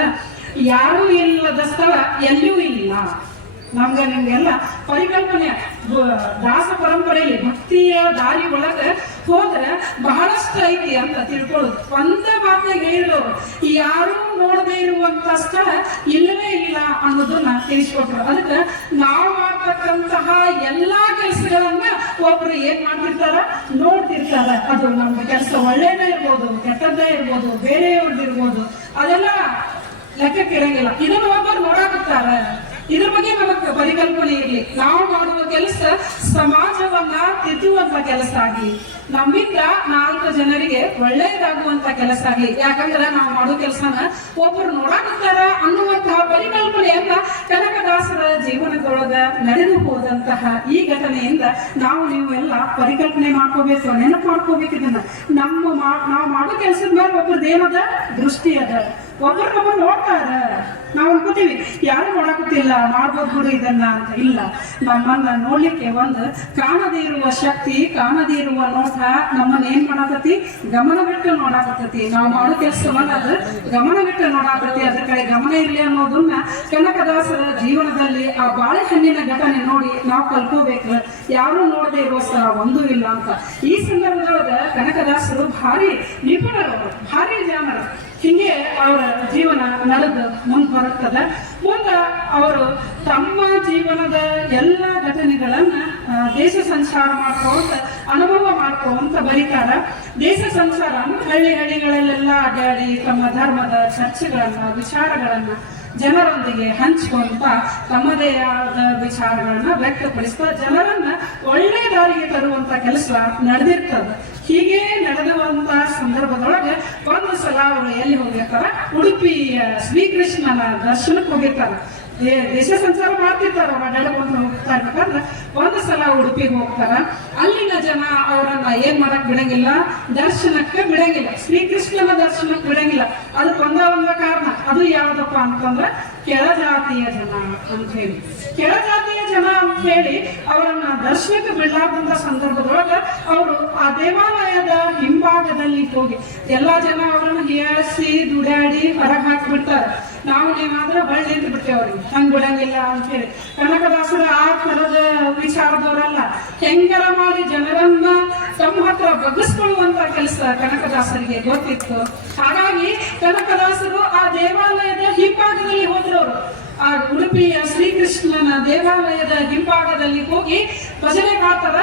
ಯಾರು ಇಲ್ಲದ ಸ್ಥಳ ಎಲ್ಲಿಯೂ ಇಲ್ಲ. ನಿಮ್ಗೆಲ್ಲ ಪರಿಕಲ್ಪನೆ ದಾಸ ಪರಂಪರೆಯಲ್ಲಿ ಭಕ್ತಿಯ ದಾರಿ ಒಳಗ ಹೋದ್ರೆ ಬಹಳಷ್ಟು ಐತಿ ಅಂತ ತಿಳ್ಕೊಳ್ಳೋದು. ಒಂದ ಮಾತಿನಾಗ ಹೇಳಿದವರು ಯಾರು ನೋಡದೇ ಇರುವಂತ ಸ್ಥಳ ಇಲ್ಲವೇ ಇಲ್ಲ ಅನ್ನೋದನ್ನ ತಿಳಿಸ್ಕೊಟ್ರು. ಅದಕ್ಕೆ ನಾವು ಮಾಡ್ತಕ್ಕಂತಹ ಎಲ್ಲಾ ಕೆಲಸಗಳನ್ನ ಒಬ್ರು ಏನ್ ಮಾಡ್ತಿರ್ತಾರ, ನೋಡ್ತಿರ್ತಾರ. ಅದು ನಮ್ಮ ಕೆಲಸ ಒಳ್ಳೇದೇ ಇರ್ಬೋದು, ಕೆಟ್ಟದ್ದೇ ಇರ್ಬೋದು, ಬೇರೆಯವ್ರದ್ದಿರ್ಬೋದು, ಅದೆಲ್ಲ ಲೆಕ್ಕಕ್ಕಿರಂಗಿಲ್ಲ. ಇದನ್ನು ಒಬ್ಬರು ನೋಡಾಕುತ್ತಾರ. ಇದ್ರ ಬಗ್ಗೆ ನಮಗೆ ಪರಿಕಲ್ಪನೆ ಇರಲಿ. ನಾವು ಮಾಡುವ ಕೆಲಸ ಸಮಾಜವನ್ನ ತಿದ್ದುವಂತ ಕೆಲಸ ಆಗಲಿ, ನಮ್ಮಿಂದ 4 ಜನರಿಗೆ ಒಳ್ಳೆಯದಾಗುವಂತ ಕೆಲಸ ಆಗಲಿ. ಯಾಕಂದ್ರೆ ನಾವು ಮಾಡೋ ಕೆಲಸನ ಒಬ್ಬರು ನೋಡಾಕುತ್ತಾರ ಅನ್ನುವಂತಹ ಪರಿಕಲ್ಪನೆಯನ್ನ ಕನಕದಾಸರ ಜೀವನದೊಳಗ ನಡೆದು ಹೋದಂತಹ ಈ ಘಟನೆಯಿಂದ ನೀವು ಎಲ್ಲ ಪರಿಕಲ್ಪನೆ ಮಾಡ್ಕೋಬೇಕು, ನೆನಪು ಮಾಡ್ಕೋಬೇಕು. ಇದನ್ನ ನಾವು ಮಾಡೋ ಕೆಲಸದ ಮೇಲೆ ಒಬ್ಬರದ್ದು ಏನದ ದೃಷ್ಟಿ ಅದ. ಒಬ್ಬರು ನಮ್ಮನ್ನು ನೋಡ್ತಾರ, ನಾವು ಅನ್ಕೋತೀವಿ ಯಾರು ನೋಡಾಕುತ್ತಿಲ್ಲ, ಮಾಡ್ಬೋದು ಬಿಡು ಇದನ್ನ ಅಂತ. ಇಲ್ಲ, ನಮ್ಮನ್ನ ನೋಡ್ಲಿಕ್ಕೆ ಒಂದು ಕಾಣದೇ ಇರುವ ಶಕ್ತಿ, ಕಾಣದೇ ಇರುವ ನೋಟ ನಮ್ಮನ್ನ ಏನ್ ಮಾಡಾಕತಿ, ಗಮನ ಬಿಟ್ಟು ನೋಡಾಕತ್ತತಿ. ನಾವು ಮಾಡೋ ಕೆಲಸವನ್ನ ಅದು ಗಮನ ಬಿಟ್ಟು ನೋಡಾಕತಿ. ಅದ್ರ ಕಡೆ ಗಮನ ಇರ್ಲಿ ಅನ್ನೋದನ್ನ ಕನಕದಾಸರ ಜೀವನದಲ್ಲಿ ಆ ಬಾಳೆಹಣ್ಣಿನ ಘಟನೆ ನೋಡಿ ನಾವು ಕಲ್ಕೋಬೇಕು. ಯಾರು ನೋಡದೇ ಇರುವ ಸ್ಥಳ ಒಂದೂ ಇಲ್ಲ ಅಂತ. ಈ ಸಂದರ್ಭದೊಳಗ ಕನಕದಾಸರು ಭಾರಿ ನಿಪುಣರು, ಭಾರಿ ಜಾಣರು. ಹಿಂಗೆ ಅವರ ಜೀವನ ನಡೆದು ಮುಂದೆ ಬರುತ್ತದೆ. ಮುಂದೆ ಅವರು ತಮ್ಮ ಜೀವನದ ಎಲ್ಲ ಘಟನೆಗಳನ್ನ ದೇಶ ಸಂಚಾರ ಮಾಡ್ಕೊಂತ ಅನುಭವ ಮಾಡ್ಕೊಂತ ಬರೀತಾರ. ದೇಶ ಸಂಚಾರ ಅಂದ್ರೆ ಹಳ್ಳಿಗಳಲ್ಲೆಲ್ಲ ಅಡ್ಡಾಡಿ ತಮ್ಮ ಧರ್ಮದ ಚರ್ಚೆಗಳನ್ನ, ವಿಚಾರಗಳನ್ನ ಜನರೊಂದಿಗೆ ಹಂಚ್ಕೊಂತ ತಮ್ಮದೇ ಆದ ವಿಚಾರಗಳನ್ನ ವ್ಯಕ್ತಪಡಿಸ್ತಾ ಜನರನ್ನ ಒಳ್ಳೆ ದಾರಿಗೆ ತರುವಂತ ಕೆಲಸ ನಡೆದಿರ್ತದೆ. ಹೀಗೆ ನಡೆದುವಂತ ಸಂದರ್ಭದೊಳಗೆ ಒಂದು ಸಲ ಅವರು ಎಲ್ಲಿ ಹೋಗಿರ್ತಾರ, ಉಡುಪಿಯ ಶ್ರೀಕೃಷ್ಣನ ದರ್ಶನಕ್ಕೆ ಹೋಗಿರ್ತಾರ. ದೇಶ ಸಂಚಾರ ಮಾಡ್ತಿರ್ತಾರ, ಅಡ್ಡಾಡ್ಕೊಂಡು ಹೋಗ್ತಾ ಇರ್ಬೇಕಂದ್ರೆ ಒಂದು ಸಲ ಉಡುಪಿಗೆ ಹೋಗ್ತಾರ. ಅಲ್ಲಿನ ಜನ ಅವರನ್ನ ಏನ್ ಮಾಡಕ್ ಬಿಡಂಗಿಲ್ಲ, ದರ್ಶನಕ್ಕೆ ಬಿಡಂಗಿಲ್ಲ, ಶ್ರೀಕೃಷ್ಣನ ದರ್ಶನಕ್ಕೆ ಬಿಡಂಗಿಲ್ಲ. ಅದಕ್ಕೆ ಒಂದ ಕಾರಣ, ಅದು ಯಾವ್ದಪ್ಪ ಅಂತಂದ್ರೆ ಕೆಳಜಾತಿಯ ಜನ ಅಂತ ಹೇಳಿ. ಕೆಳಜಾತಿಯ ಜನ ಅಂತ ಹೇಳಿ ಅವರನ್ನ ದರ್ಶನಕ್ಕೆ ಬಿಡಲಾರ್ದಂತ ಸಂದರ್ಭದೊಳಗ ಅವರು ಆ ದೇವಾಲಯದ ಹಿಂಭಾಗದಲ್ಲಿ ಹೋಗಿ ಎಲ್ಲಾ ಜನ ಅವರನ್ನ ಹೀಯಾಳಿಸಿ ದುಡ್ಯಾಡಿ ಹೊರಗೆ ಹಾಕಿಬಿಡ್ತಾರೆ. ನೀವಾದ್ರೆ ಬಳ್ಳಿ ನಿಂತು ಬಿಡ್ತೇವೆ ಅವ್ರಿಗೆ, ಹಂಗ್ ಬಿಡಂಗಿಲ್ಲ ಅಂತ ಹೇಳಿ. ಕನಕದಾಸರ ಆ ತರದ ವಿಚಾರದವರಲ್ಲ, ಹೆಂಗರ ಮಾಡಿ ಜನರನ್ನ ತಮ್ಮ ಹತ್ರ ಬಗ್ಗಿಸ್ಕೊಳ್ಳುವಂತ ಕೆಲಸ ಕನಕದಾಸರಿಗೆ ಗೊತ್ತಿತ್ತು. ಹಾಗಾಗಿ ಕನಕದಾಸರು ಆ ದೇವಾಲಯದ ಹಿಂಭಾಗದಲ್ಲಿ ಹೋದ್ರವ್ರು. ಆ ಉಡುಪಿಯ ಶ್ರೀಕೃಷ್ಣನ ದೇವಾಲಯದ ಹಿಂಭಾಗದಲ್ಲಿ ಹೋಗಿ ಭಜನೆ ಮಾಡ್ತಾರ.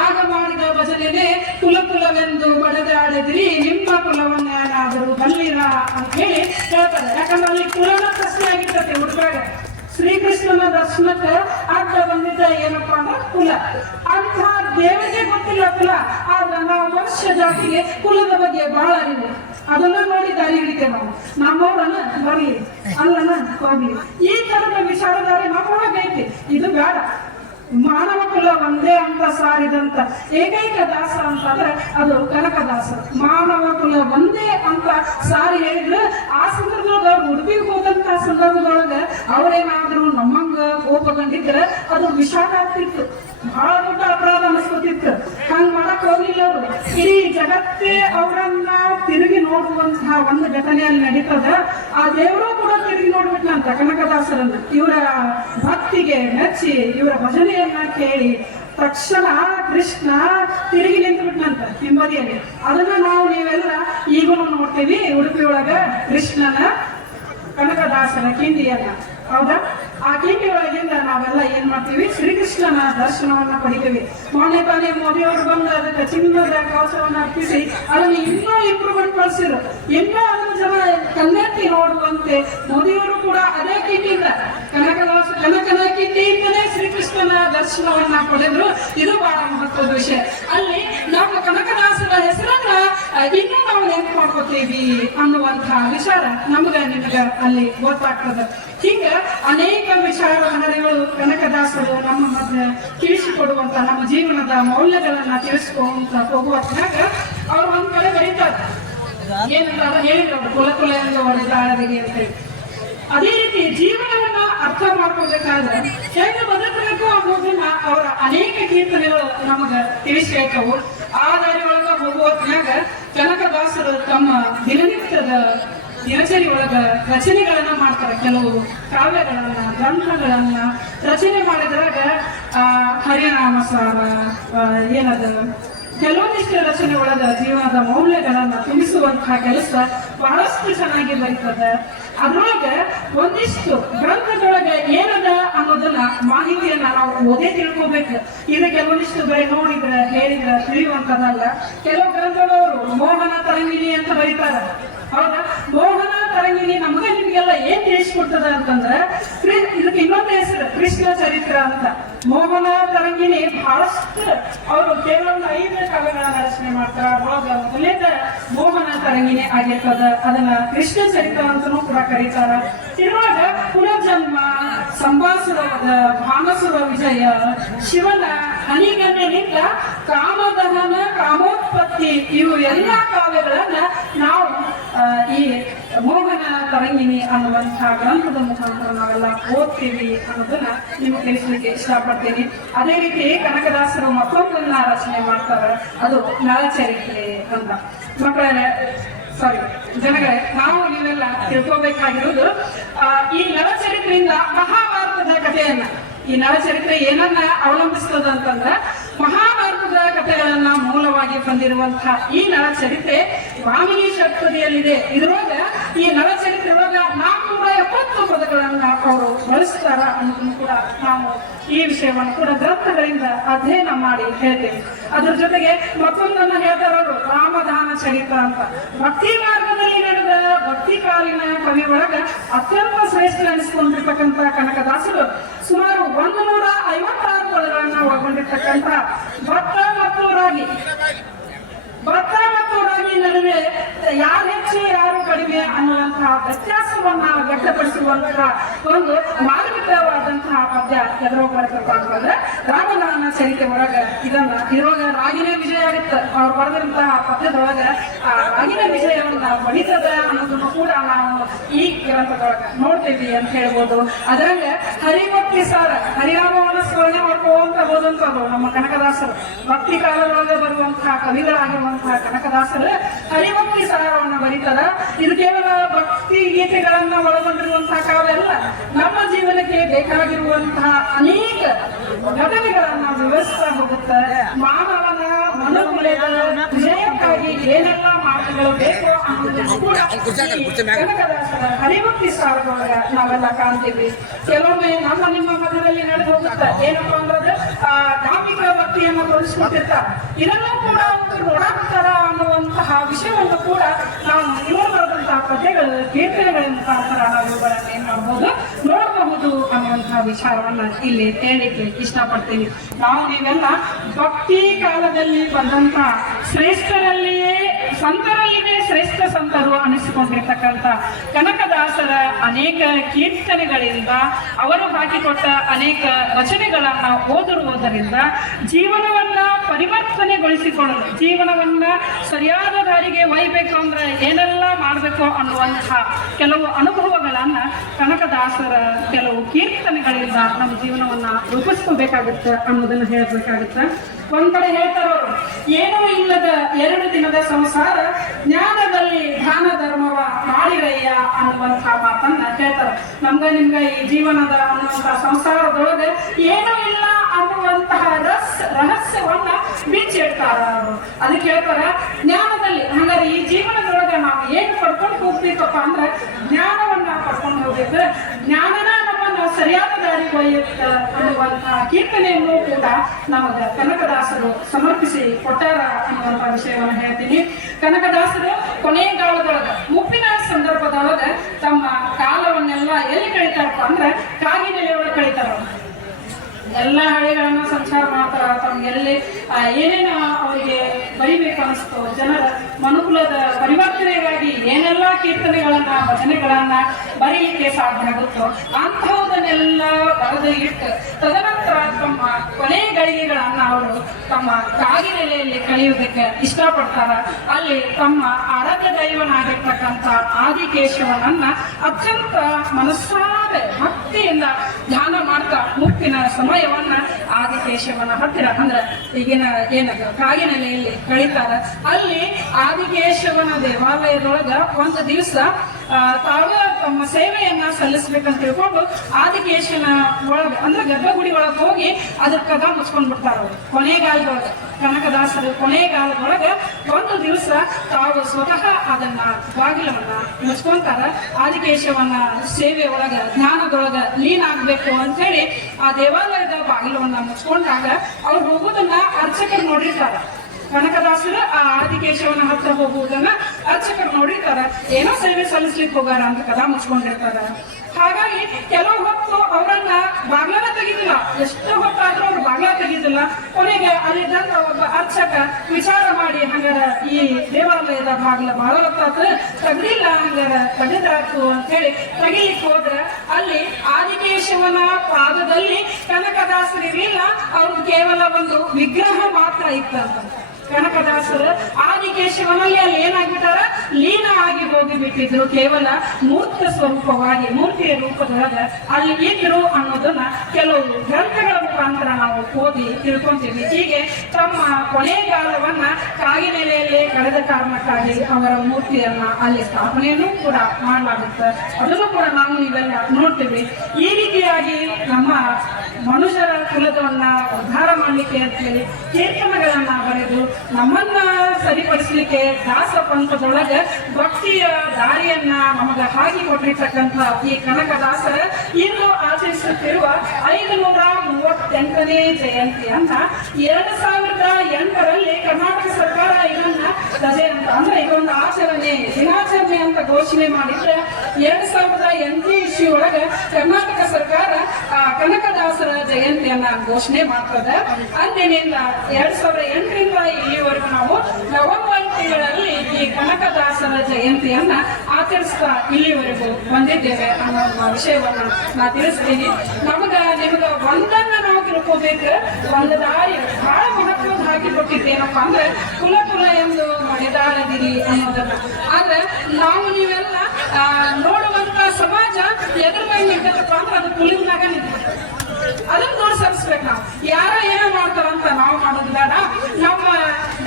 ಆಗ ಮಾಡಿದ ಭಜನೆನೇ ಕುಲ ಕುಲವೆಂದು ಬಡದಾಡಿದ್ರಿ ನಿಮ್ಮ ಕುಲವನ್ನೇನಾದರೂ ಬಲ್ಲಿರ ಅಂತ ಹೇಳಿ ಹೇಳ್ತಾರೆ. ಯಾಕಂದ್ರೆ ಅಲ್ಲಿ ಕುಲನ ಪ್ರಶ್ನೆ ಆಗಿರ್ತದೆ ಹುಡುಗಾಗ. ಶ್ರೀಕೃಷ್ಣನ ದರ್ಶನಕ್ಕೆ ಅಡ್ಡ ಬಂದಿದ್ದ ಏನಪ್ಪಾ ಅಂದ್ರೆ ಕುಲ. ಅಂತ ದೇವರಿಗೆ ಗೊತ್ತಿಲ್ಲ ಕುಲ, ಆದ್ರೆ ನಾವು ಮನುಷ್ಯ ಜಾತಿಗೆ ಕುಲದ ಬಗ್ಗೆ ಬಹಳ ಅರಿವು. ಅದನ್ನ ನೋಡಿ ದಾರಿ ಹಿಡಿತೇವೆ ನಾವು. ನಮ್ಮವ್ರನ್ನ ಬರ್ಲಿ ಅಲ್ಲನ ಹೋಗ್ಲಿ ಈ ತರದ ವಿಚಾರಧಾರೆ ನಮ್ಮೊಳಗೆ ಐತಿ. ಇದು ಬೇಡ. ಮಾನವ ಕುಲ ಒಂದೇ ಅಂತ ಸಾರಿದಂತ ಏಕೈಕ ದಾಸ ಅಂತಂದ್ರೆ ಅದು ಕನಕದಾಸರು. ಮಾನವ ಕುಲ ಒಂದೇ ಅಂತ ಸಾರಿ ಹೇಳಿದ್ರು. ಆ ಸಂದರ್ಭದೊಳಗ ಉಡುಪಿಗೆ ಹೋದಂತ ಸಂದರ್ಭದೊಳಗ ಅವರೇನಾದ್ರೂ ನಮ್ಮಂಗ ಕೋಪಗೊಂಡಿದ್ರೆ ಅದು ವಿಷಾದ ಆಗ್ತಿತ್ತು, ಬಹಳ ದೊಡ್ಡ ಅಪರಾಧ ಅನಿಸ್ಕೊತಿತ್ತು. ಹಂಗ್ ಮಾಡಕ್ ಹೋಗ್ಲಿಲ್ಲ ಅವರು. ಇಡೀ ಜಗತ್ತೇ ಅವರನ್ನ ತಿರುಗಿ ನೋಡುವಂತಹ ಒಂದು ಘಟನೆಯಲ್ಲಿ ನಡೀತದ. ಆ ದೇವರು ಕೂಡ ತಿರುಗಿ ನೋಡ್ಬಿಟ್ನಂತ ಕನಕದಾಸರನ್ನ. ಇವರ ಭಕ್ತಿಗೆ ಮೆಚ್ಚಿ ಇವರ ಭಜನೆಯನ್ನ ಕೇಳಿ ತಕ್ಷಣ ಕೃಷ್ಣ ತಿರುಗಿ ನಿಂತು ಬಿಟ್ನಂತ ಹಿಂಬದಿಯಲ್ಲಿ. ಅದನ್ನ ನಾವು ನೀವೆಲ್ಲ ಈಗಲೂ ನೋಡ್ತೀವಿ ಉಡುಪಿ ಒಳಗ ಕೃಷ್ಣನ ಕನಕದಾಸರ ಕಿಂಡಿಯನ್ನ. ಹೌದಾ? ಆ ಕಿಂಡಿ ಒಳಗಿಂದ ನಾವೆಲ್ಲ ಏನ್ ಮಾಡ್ತೀವಿ, ಶ್ರೀಕೃಷ್ಣನ ದರ್ಶನವನ್ನ ಪಡಿತೀವಿ. ಮೊನ್ನೆ ತಾನೇ ಮೋದಿಯವರು ಬಂದು ಅದಕ್ಕೆ ಚಿನ್ನದ ಕವಚವನ್ನ ಅರ್ಪಿಸಿ ಅದನ್ನು ಇನ್ನೂ ಇಂಪ್ರೂವ್ಮೆಂಟ್ ಮಾಡಿಸಿದ್ರು. ಇನ್ನೂ ಅದನ್ನು ಜನ ಕಣ್ಣೆತ್ತಿ ನೋಡುವಂತೆ ಮೋದಿಯವರು ಕೂಡ ಅದೇ ಕಿಂಡಿಯಿಂದ ಕನಕನ ಕಿಂಡಿಯಿಂದಲೇ ಶ್ರೀಕೃಷ್ಣನ ದರ್ಶನವನ್ನ ಪಡೆದ್ರು. ಇದು ಬಹಳ ಮಹತ್ವದ ವಿಷಯ. ಅಲ್ಲಿ ನಮ್ಮ ಕನಕದಾಸರ ಹೆಸರನ್ನ ಇನ್ನೂ ನಾವು ನೆನಪು ಮಾಡ್ಕೋತೀವಿ ಅನ್ನುವಂತಹ ವಿಚಾರ ನಮ್ಗ ನಿಮ್ಗ ಅಲ್ಲಿ ಗೊತ್ತಾಗ್ತದೆ. ಹಿಂಗ ಅನೇಕ ವಿಚಾರಧಾರೆಗಳು ಕನಕದಾಸರು ನಮ್ಮ ಮಧ್ಯೆ ತಿಳಿಸಿಕೊಡುವಂತ ನಮ್ಮ ಜೀವನದ ಮೌಲ್ಯಗಳನ್ನ ತಿಳಿಸ್ಕೊಂತ ಹೋಗುವಾಗ ಅವ್ರು ಒಂದ್ ಕಡೆ ಬರೀತಾರೆ. ಏನಂತ ಹೇಳಿದ್ರು ಅವರು, ಕುಲ ಕುಲ ಎಂದು ಹೊಡೆದಾಡದಿಗೆ ಅಂತ ಹೇಳಿ. ಅದೇ ರೀತಿ ಜೀವನವನ್ನ ಅರ್ಥ ಮಾಡ್ಕೋಬೇಕಾದ್ರೆ ಹೇಗೆ ಬದುಕಬೇಕು ಅನ್ನೋದನ್ನ ಅವರ ಅನೇಕ ಕೀರ್ತನೆಗಳು ನಮಗ ತಿಳಿಸಿ ಹೇಳ್ತಾವು. ಆ ದಾರಿ ಒಳಗ ಹೋಗುವಾಗ ಕನಕದಾಸರು ತಮ್ಮ ದಿನನಿತ್ಯದ ದಿನಚರಿ ಒಳಗ ರಚನೆಗಳನ್ನ ಮಾಡ್ತಾರೆ. ಕೆಲವು ಕಾವ್ಯಗಳನ್ನ ಗ್ರಂಥಗಳನ್ನ ರಚನೆ ಮಾಡಿದ್ರಾಗ ಹರಿನಾಮ ಸಾರ ಏನದ ಕೆಲವೊಂದಿಷ್ಟು ರಚನೆ ಒಳಗ ಜೀವನದ ಮೌಲ್ಯಗಳನ್ನ ತುಂಬಿಸುವಂತಹ ಕೆಲಸ ಬಹಳಷ್ಟು ಚೆನ್ನಾಗಿ ಬರೀತದೆ. ಅದ್ರೊಳಗ ಒಂದಿಷ್ಟು ಗ್ರಂಥದೊಳಗೆ ಏನದ ಅನ್ನೋದನ್ನ ಮಾಹಿತಿಯನ್ನ ನಾವು ಓದೇ ತಿಳ್ಕೊಬೇಕು. ಇದು ಕೆಲವೊಂದಿಷ್ಟು ಬರೀ ನೋಡಿದ್ರೆ ಹೇಳಿದ್ರೆ ತಿಳಿಯುವಂತದಲ್ಲ. ಕೆಲವು ಗ್ರಂಥದವರು ಮೋಹನ ತರಂಗಿಣಿ ಅಂತ ಬರೀತಾರ. ಹೌದಾ? ಮೋಹನ ತರಂಗಿಣಿ ನಮ್ಗೆ ನಿಮ್ಗೆಲ್ಲ ಏನ್ ತಿಳಿಸ್ಕೊಡ್ತದ ಅಂತಂದ್ರೆ ಇದಕ್ಕೆ ಇನ್ನೊಂದು ಹೆಸರು ಕೃಷ್ಣ ಚರಿತ್ರ ಅಂತ. ಮೋಹನ ತರಂಗಿಣಿ ಬಹಳಷ್ಟು ಅವರು ಕೇವಲ 5 ಕಾವ್ಯಗಳನ್ನ ರಚನೆ ಮಾಡ್ತಾರ. ಅದ್ರೊಳಗ ಮೊದಲೇದ ಮೋಹನ ತರಂಗಿಣಿ ಆಗಿರ್ತದ. ಅದನ್ನ ಕೃಷ್ಣ ಚರಿತ್ರ ಅಂತನೂ ಕೂಡ ಕರೀತಾರ. ಇದ್ರೊಳಗ ಪುನರ್ಜನ್ಮ, ಸಂಭಾಸುರ ಭಾನಸುರ ವಿಜಯ, ಶಿವನ ಹನಿಗಣ್ಣಿನಿಂದ ಕಾಮದಹನ, ಕಾಮೋತ್ಪತ್ತಿ ಇವು ಎಲ್ಲಾ ಕಾವ್ಯಗಳನ್ನ ನಾವು ಈ ಮೋಹನ ತರಂಗಿಣಿ ಅನ್ನುವಂತಹ ಗ್ರಂಥದ ಮುಖಾಂತರ ನಾವೆಲ್ಲ ಓದ್ತೀವಿ ಅನ್ನೋದನ್ನ ನಿಮ್ಗೆ ತಿಳಿಸ್ಲಿಕ್ಕೆ ಇಷ್ಟಪಡ್ತೀನಿ. ಅದೇ ರೀತಿ ಕನಕದಾಸರು ಮತ್ತೊಂದನ್ನ ರಚನೆ ಮಾಡ್ತಾರೆ, ಅದು ನಳಚರಿತ್ರೆ ಅಂತ. ಮಕ್ಕಳೇ ಸಾರಿ ಜನಗಳೇ, ನಾವು ನೀವೆಲ್ಲ ತಿಳ್ಕೋಬೇಕಾಗಿರೋದು ಈ ನಳಚರಿತ್ರೆಯಿಂದ ಮಹಾಭಾರತದ ಕಥೆಯನ್ನ, ಈ ನಳಚರಿತ್ರೆ ಏನನ್ನ ಅವಲಂಬಿಸ್ತದ ಅಂತಂದ್ರೆ ಮಹಾಭಾರತದ ಕಥೆಗಳನ್ನ ಮೂಲವಾಗಿ ಬಂದಿರುವಂತಹ ಈ ನಳಚರಿತ್ರೆ ವಾಮಿನಿ ಷಟ್ಪದಿಯಲ್ಲಿದೆ. ಇದ್ರೊಳಗ ಈ ನಳಚರಿತ್ರೆ ಒಳಗ 470 ಪದಗಳನ್ನ ಅವರು ಬಳಸ್ತಾರ ಅನ್ನೋದನ್ನು ಕೂಡ ನಾವು ಈ ವಿಷಯವನ್ನು ಕೂಡ ಗ್ರಂಥಗಳಿಂದ ಅಧ್ಯಯನ ಮಾಡಿ ಹೇಳ್ತೇವೆ. ಅದ್ರ ಜೊತೆಗೆ ಮತ್ತೊಂದನ್ನ ಹೇಳ್ತಾರ ಅವರು, ರಾಮದಾನ ಚರಿತ್ರ ಅಂತ. ಭಕ್ತಿ ಮಾರ್ಗದಲ್ಲಿ ನಡೆದ ಭಕ್ತಿ ಕಾಲಿನ ಕವಿ ಒಳಗ ಅತ್ಯಂತ ಶ್ರೇಷ್ಠ ಅನಿಸಿಕೊಂಡಿರ್ತಕ್ಕಂಥ ಕನಕದಾಸರು ಸುಮಾರು 156 ಪದಗಳನ್ನ ಒಳಗೊಂಡಿರ್ತಕ್ಕಂಥ ಭತ್ತ ಮತ್ತು ರಾಗಿ ನಡುವೆ ಯಾರು ಹೆಚ್ಚು ಯಾರು ಕಡಿಮೆ ಅನ್ನುವಂತಹ ವ್ಯತ್ಯಾಸವನ್ನ ವ್ಯಕ್ತಪಡಿಸುವಂತಹ ಒಂದು ಮಾರ್ಮಿಕವಾದಂತಹ ಪದ್ಯ ಎದುರು ಬರಬೇಕು ಅಂತಂದ್ರೆ ರಾಮದಾನ ಚರಿತೆ ಒಳಗ ಇದನ್ನ ಇರುವಾಗ ರಾಗಿನೇ ವಿಜಯ ಆಗುತ್ತೆ. ಅವ್ರು ಬರೆದಿರುವಂತಹ ಪದ್ಯದೊಳಗ ಆ ರಾಗಿನ ವಿಜಯವನ್ನ ಬಡಿತದ ಅನ್ನೋದನ್ನು ಕೂಡ ನಾವು ಈ ಗ್ರಂಥದೊಳಗ ನೋಡ್ತೀವಿ ಅಂತ ಹೇಳ್ಬೋದು. ಅದರಂಗ ಹರಿಭಕ್ತಿ ಸಾರ, ಹರಿನಾಮವನ್ನ ಸ್ಮರಣೆ ಮಾಡ್ಕೋಂತ ಹೋದಂತದ್ದು ನಮ್ಮ ಕನಕದಾಸರು. ಭಕ್ತಿ ಕಾಲದೊಳಗೆ ಬರುವಂತಹ ಕವಿಗಳಾಗಿರುವಂತಹ ಕನಕದಾಸರು ಹರಿಭಕ್ತಿ ಸಾರವನ್ನ ಬರೀತಾರ. ಇದು ಕೇವಲ ಭಕ್ತಿ ಗೀತೆಗಳನ್ನ ಒಳಗೊಂಡಿರುವಂತಹ ಕಾವ್ಯ ಅಲ್ಲ, ನಮ್ಮ ಜೀವನಕ್ಕೆ ಬೇಕಾಗಿರುವಂತಹ ಅನೇಕ ಘಟನೆಗಳನ್ನ ವಿವರಿಸ್ತಾ ಹೋಗುತ್ತೆ. ಮಾನವನ ಮನೋಮೂಲ್ಯದ ವಿಜಯಕ್ಕಾಗಿ ಏನೆಲ್ಲ ಮಾರ್ಗಗಳು ಬೇಕೋ ಅನ್ನೋದನ್ನು ಕೂಡ ಕನಕದಾಸರ ಹರಿಭಕ್ತಿ ಸಾರದೊಳಗ ನಾವೆಲ್ಲ ಕಾಣ್ತೀವಿ. ಕೆಲವೊಮ್ಮೆ ನಮ್ಮ ನಿಮ್ಮ ಮಧ್ಯದಲ್ಲಿ ನಡೆದು ಹೋಗುತ್ತೆ. ಏನಪ್ಪಾ ಅಂದ್ರೆ ಧಾರ್ಮಿಕ ಭಕ್ತಿಯನ್ನು ತೋರಿಸ್ಕೊಟ್ಟಿರ್ತಾರೆ. ಇದನ್ನು ಕೂಡ ಅವರು ನೋಡಾಕ್ತಾರ ಅನ್ನುವಂತಹ ವಿಷಯವನ್ನು ಕೂಡ ನಾವು ಇವರು ಬರೆದಂತಹ ಪದ್ಯಗಳು ಕೀರ್ತನೆಗಳ ಮುಖಾಂತರ ನಾವು ಇವುಗಳನ್ನು ಏನ್ ಮಾಡಬಹುದು ನೋಡಬಹುದು ಅನ್ನುವಂತಹ ವಿಚಾರವನ್ನ ಇಲ್ಲಿ ಹೇಳಲಿಕ್ಕೆ ಇಷ್ಟಪಡ್ತೀನಿ. ನಾವು ನೀವೆಲ್ಲ ಭಕ್ತಿ ಕಾಲದಲ್ಲಿ ಬಂದಂತಹ ಶ್ರೇಷ್ಠರಲ್ಲಿಯೇ ಸಂತರಲ್ಲಿಯೇ ಶ್ರೇಷ್ಠ ಸಂತರು ಅನಿಸಿಕೊಂಡಿರ್ತಕ್ಕಂಥ ಕನಕದಾಸರ ಅನೇಕ ಕೀರ್ತನೆಗಳಿಂದ ಅವರು ಹಾಕಿಕೊಟ್ಟ ಅನೇಕ ರಚನೆಗಳನ್ನ ಓದಿರುವುದರಿಂದ ಜೀವನವನ್ನ ಪರಿವರ್ತನೆಗೊಳಿಸಿಕೊಳ್ಳಲು, ಜೀವನವನ್ನ ಸರಿಯಾದ ದಾರಿಗೆ ಒಯ್ಯಬೇಕು ಅಂದ್ರೆ ಏನೆಲ್ಲ ಮಾಡಬೇಕು ಅನ್ನುವಂತಹ ಕೆಲವು ಅನುಭವಗಳನ್ನ ಕನಕದಾಸರ ಕೆಲವು ಕೀರ್ತನೆಗಳಿಂದ ನಮ್ಮ ಜೀವನವನ್ನ ರೂಪಿಸ್ಕೋಬೇಕಾಗುತ್ತೆ ಅನ್ನೋದನ್ನು ಹೇಳಬೇಕಾಗುತ್ತೆ. ಒಂದ್ ಕಡೆ ಹೇಳ್ತಾರವರು, ಏನೂ ಇಲ್ಲದ 2 ದಿನದ ಸಂಸಾರ ಜ್ಞಾನದಲ್ಲಿ ದಾನ ಧರ್ಮವ ಮಾಡಿರಯ್ಯ ಅನ್ನುವಂತಹ ಮಾತನ್ನ ಹೇಳ್ತಾರೆ. ನಮ್ಗ ನಿಮ್ಗ ಈ ಜೀವನದ ಅನ್ನುವಂತಹ ಸಂಸಾರದೊಳಗೆ ಏನೂ ಇಲ್ಲ ಅನ್ನುವಂತಹ ರಹಸ್ಯವನ್ನ ಬಿಚ್ಚಿಡ್ತಾರ ಅವರು. ಅದಕ್ಕೆ ಹೇಳ್ತಾರ ಜ್ಞಾನದಲ್ಲಿ. ಹಂಗಾರೆ ಈ ಜೀವನದೊಳಗೆ ನಾವು ಏನು ಪಡ್ಕೊಂಡು ಹೋಗ್ಬೇಕಪ್ಪ ಅಂದ್ರೆ ಜ್ಞಾನವನ್ನ ಪಡ್ಕೊಂಡು ಹೋಗ್ಬೇಕು. ಜ್ಞಾನನ ನಮ್ಮನ್ನ ಸರಿಯಾದ ದಾರಿಗೆ ಒಯ್ಯುತ್ತ ಅನ್ನುವಂತಹ ಕೀರ್ತನೆಯನ್ನು ಕೂಡ ನಮಗ ಕನಕದಾಸರು ಸಮರ್ಪಿಸಿ ಕೊಟ್ಟಾರ ಅನ್ನುವಂತಹ ವಿಷಯವನ್ನು ಹೇಳ್ತೀನಿ. ಕನಕದಾಸರು ಕೊನೆಗಾಲದೊಳಗ ಮುಪ್ಪಿನ ಸಂದರ್ಭದೊಳಗ ತಮ್ಮ ಕಾಲವನ್ನೆಲ್ಲ ಎಲ್ಲಿ ಕಳೀತಾರಪ್ಪ ಅಂದ್ರೆ ಕಾಗಿನೆಲೆ ಒಳಗೆ ಕಳೀತಾರ. ಎಲ್ಲ ಹಳ್ಳಿಗಳನ್ನ ಸಂಚಾರ ಮಾಡ್ತಾರ. ತಮ್ಗೆಲ್ಲಿ ಏನೇನು ಅವರಿಗೆ ಬರಿಬೇಕು ಅನಿಸ್ತೋ, ಜನರ ಮನುಕುಲದ ಪರಿವರ್ತನೆಗಾಗಿ ಏನೆಲ್ಲ ಕೀರ್ತನೆಗಳನ್ನ ಭಜನೆಗಳನ್ನ ಬರೀಲಿಕ್ಕೆ ಸಾಧ್ಯ ಆಗುತ್ತೋ ಅಂತಹದನ್ನೆಲ್ಲ ಬರೆದು ಇಟ್ಟು ತದನಂತರ ತಮ್ಮ ಕೊನೆ ಗಳಿಗೆಗಳನ್ನ ಅವರು ತಮ್ಮ ಕಾಗಿನೆಲೆಯಲ್ಲಿ ಕಳೆಯುವುದಕ್ಕೆ ಇಷ್ಟಪಡ್ತಾರ. ಅಲ್ಲಿ ತಮ್ಮ ಆರಾಧ್ಯ ದೈವನಾಗಿರ್ತಕ್ಕಂಥ ಆದಿಕೇಶವನನ್ನ ಅತ್ಯಂತ ಮನಸ್ಸಾರೆ ಭಕ್ತಿಯಿಂದ ಧ್ಯಾನ ಮಾಡ್ತಾ ಮುಪ್ಪಿನ ಸಮಯವನ್ನ ಆದಿಕೇಶವನ ಹತ್ತಿರ ಅಂದ್ರೆ ಈಗಿನ ಏನದು ಕಾಗಿನೆಲೆಯಲ್ಲಿ ಕಳೀತಾರ. ಅಲ್ಲಿ ಆದಿಕೇಶವನ ದೇವಾಲಯದೊಳಗ ಒಂದು ದಿವಸ ತಾವೇ ತಮ್ಮ ಸೇವೆಯನ್ನ ಸಲ್ಲಿಸ್ಬೇಕಂತ ತಿಳ್ಕೊಂಡು ಆದಿಕೇಶನ ಒಳಗೆ ಅಂದ್ರೆ ಗರ್ಭಗುಡಿ ಒಳಗೆ ಹೋಗಿ ಅದ್ರ ಕದ ಮುಚ್ಕೊಂಡ್ ಬಿಡ್ತಾರ ಅವರು. ಕೊನೆಗಾಲದೊಳಗೆ ಕನಕದಾಸರು ಕೊನೆಗಾಲದೊಳಗ ಒಂದು ದಿವಸ ತಾವು ಸ್ವತಃ ಅದನ್ನ ಬಾಗಿಲವನ್ನ ಮುಚ್ಕೊಂತಾರ. ಆದಿಕೇಶವನ ಸೇವೆ ಒಳಗ ಧ್ಯಾನದೊಳಗ ಲೀನ ಆಗ್ಬೇಕು ಅಂತ ಹೇಳಿ ಆ ದೇವಾಲಯದ ಬಾಗಿಲವನ್ನ ಮುಚ್ಕೊಂಡಾಗ ಅವ್ರು ಹೋಗೋದನ್ನ ಅರ್ಚಕರು ನೋಡಿರ್ತಾರ. ಕನಕದಾಸರು ಆ ಆದಿಕೇಶವನ ಹತ್ರ ಹೋಗುವುದನ್ನ ಅರ್ಚಕರು ನೋಡಿರ್ತಾರ. ಏನೋ ಸೇವೆ ಸಲ್ಲಿಸ್ಲಿಕ್ಕೆ ಹೋಗಾರ ಅಂತ ಕದಾ ಮುಚ್ಕೊಂಡಿರ್ತಾರ. ಹಾಗಾಗಿ ಕೆಲವು ಹೊತ್ತು ಅವರನ್ನ ಬಾಗ್ಲನ ತೆಗಿದಿಲ್ಲ. ಎಷ್ಟು ಹೊತ್ತಾದ್ರೂ ಅವ್ರು ಬಾಗ್ಲ ತೆಗಿದಿಲ್ಲ. ಕೊನೆಗೆ ಅಲ್ಲಿದ್ದಂತ ಒಬ್ಬ ಅರ್ಚಕ ವಿಚಾರ ಮಾಡಿ, ಹಂಗಾರ ಈ ದೇವಾಲಯದ ಬಾಗ್ಲ ಬಹಳ ಹೊತ್ತಾತು ತೆಗ್ದಿಲ್ಲ, ಹಂಗಾರ ತೆಗೆದಾತು ಅಂತ ಹೇಳಿ ತೆಗಿಲಿಕ್ಕೆ ಹೋದ್ರ ಅಲ್ಲಿ ಆದಿಕೇಶವನ ಪಾದದಲ್ಲಿ ಕನಕದಾಸರಿರಲಿಲ್ಲ. ಅವ್ರದ್ದು ಕೇವಲ ಒಂದು ವಿಗ್ರಹ ಮಾತ್ರ ಇತ್ತಂತ. ಕನಕದಾಸರು ಆದಿಕೇಶವನಲ್ಲಿ ಅಲ್ಲಿ ಏನಾಗ್ಬಿಟ್ಟಾರ, ಲೀನ ಆಗಿ ಹೋಗಿಬಿಟ್ಟಿದ್ರು. ಕೇವಲ ಮೂರ್ತ ಸ್ವರೂಪವಾಗಿ ಮೂರ್ತಿಯ ರೂಪದೊಳಗ ಅಲ್ಲಿ ಇದ್ರು ಅನ್ನೋದನ್ನ ಕೆಲವು ಗ್ರಂಥಗಳ ಮುಖಾಂತರ ನಾವು ಓದಿ ತಿಳ್ಕೊಂತೀವಿ. ಹೀಗೆ ತಮ್ಮ ಕೊನೆಗಾಲವನ್ನ ಕಾಗಿನೆಲೆಯಲ್ಲಿ ಕಳೆದ ಕಾರಣಕ್ಕಾಗಿ ಅವರ ಮೂರ್ತಿಯನ್ನ ಅಲ್ಲಿ ಸ್ಥಾಪನೆಯನ್ನು ಕೂಡ ಮಾಡಲಾಗುತ್ತೆ. ಅದನ್ನು ಕೂಡ ನಾವು ನೀವೆಲ್ಲ ನೋಡ್ತೀವಿ. ಈ ರೀತಿಯಾಗಿ ನಮ್ಮ ಮನುಷ್ಯರ ಕುಲದವನ್ನ ಉದ್ಧಾರ ಮಾಡಲಿಕ್ಕೆ ಅಂತ ಹೇಳಿ ಕೀರ್ತನೆಗಳನ್ನ ಬರೆದು ನಮ್ಮನ್ನ ಸರಿಪಡಿಸಲಿಕ್ಕೆ ದಾಸ ಪಂಥದೊಳಗೆ ಭಕ್ತಿಯ ದಾರಿಯನ್ನ ನಮಗ ಹಾಕಿ ಕೊಟ್ಟಿರ್ತಕ್ಕಂಥ ಈ ಕನಕದಾಸರ ಇಂದು ಆಚರಿಸುತ್ತಿರುವ 538ನೇ ಜಯಂತಿಯನ್ನ 2008ರಲ್ಲಿ ಕರ್ನಾಟಕ ಸರ್ಕಾರ ಇದನ್ನ ರಜೆ ಅಂತ ಅಂದ್ರೆ ಇದೊಂದು ಆಚರಣೆ ದಿನಾಚರಣೆ ಅಂತ ಘೋಷಣೆ ಮಾಡಿದ್ರೆ 2008 ಇಸ್ವಿ ಒಳಗೆ ಕರ್ನಾಟಕ ಸರ್ಕಾರ ಕನಕದಾಸರ ಜಯಂತಿಯನ್ನ ಘೋಷಣೆ ಮಾಡ್ತದೆ. ಅಂದಿನಿಂದ 2008ರಿಂದ ಇಲ್ಲಿವರೆಗೂ ನಾವು ನವೆಂಬರ್ ತಿಂಗಳಲ್ಲಿ ಈ ಕನಕದಾಸರ ಜಯಂತಿಯನ್ನ ಆಚರಿಸ್ತಾ ಇಲ್ಲಿವರೆಗೂ ಬಂದಿದ್ದೇವೆ ಅನ್ನೋ ವಿಷಯವನ್ನ ನಾ ತಿಳಿಸ್ತೀನಿ. ನಿಮಗ ಒಂದನ್ನ ನಾವು ತಿಳ್ಕೋಬೇಕು, ಒಂದು ದಾರಿ ಬಹಳ ಮಹತ್ವದ ಹಾಕಿಕೊಟ್ಟಿದ್ದೇನಪ್ಪ ಅಂದ್ರೆ ಕುಲ ಕುಲ ಎಂದು ನಡೆದಾಡದಿರಿ ಅನ್ನೋದನ್ನ. ಆದ್ರೆ ನಾವು ನೀವೆಲ್ಲ ನೋಡುವಂತ ಸಮಾಜ ಎದುರು ಮೇಲೆ ನಿಂತಪ್ಪ ಅಂದ್ರೆ ಅದು ಕುಲಿದಾಗ ನಿಂತ ಅದನ್ನ ತೋರಿಸರಿಸ್ಬೇಕು. ನಾವು ಯಾರ ಏನೋ ಮಾಡ್ತಾರಂತ ನಾವು ಮಾಡೋದು ಬೇಡ. ನಮ್ಮ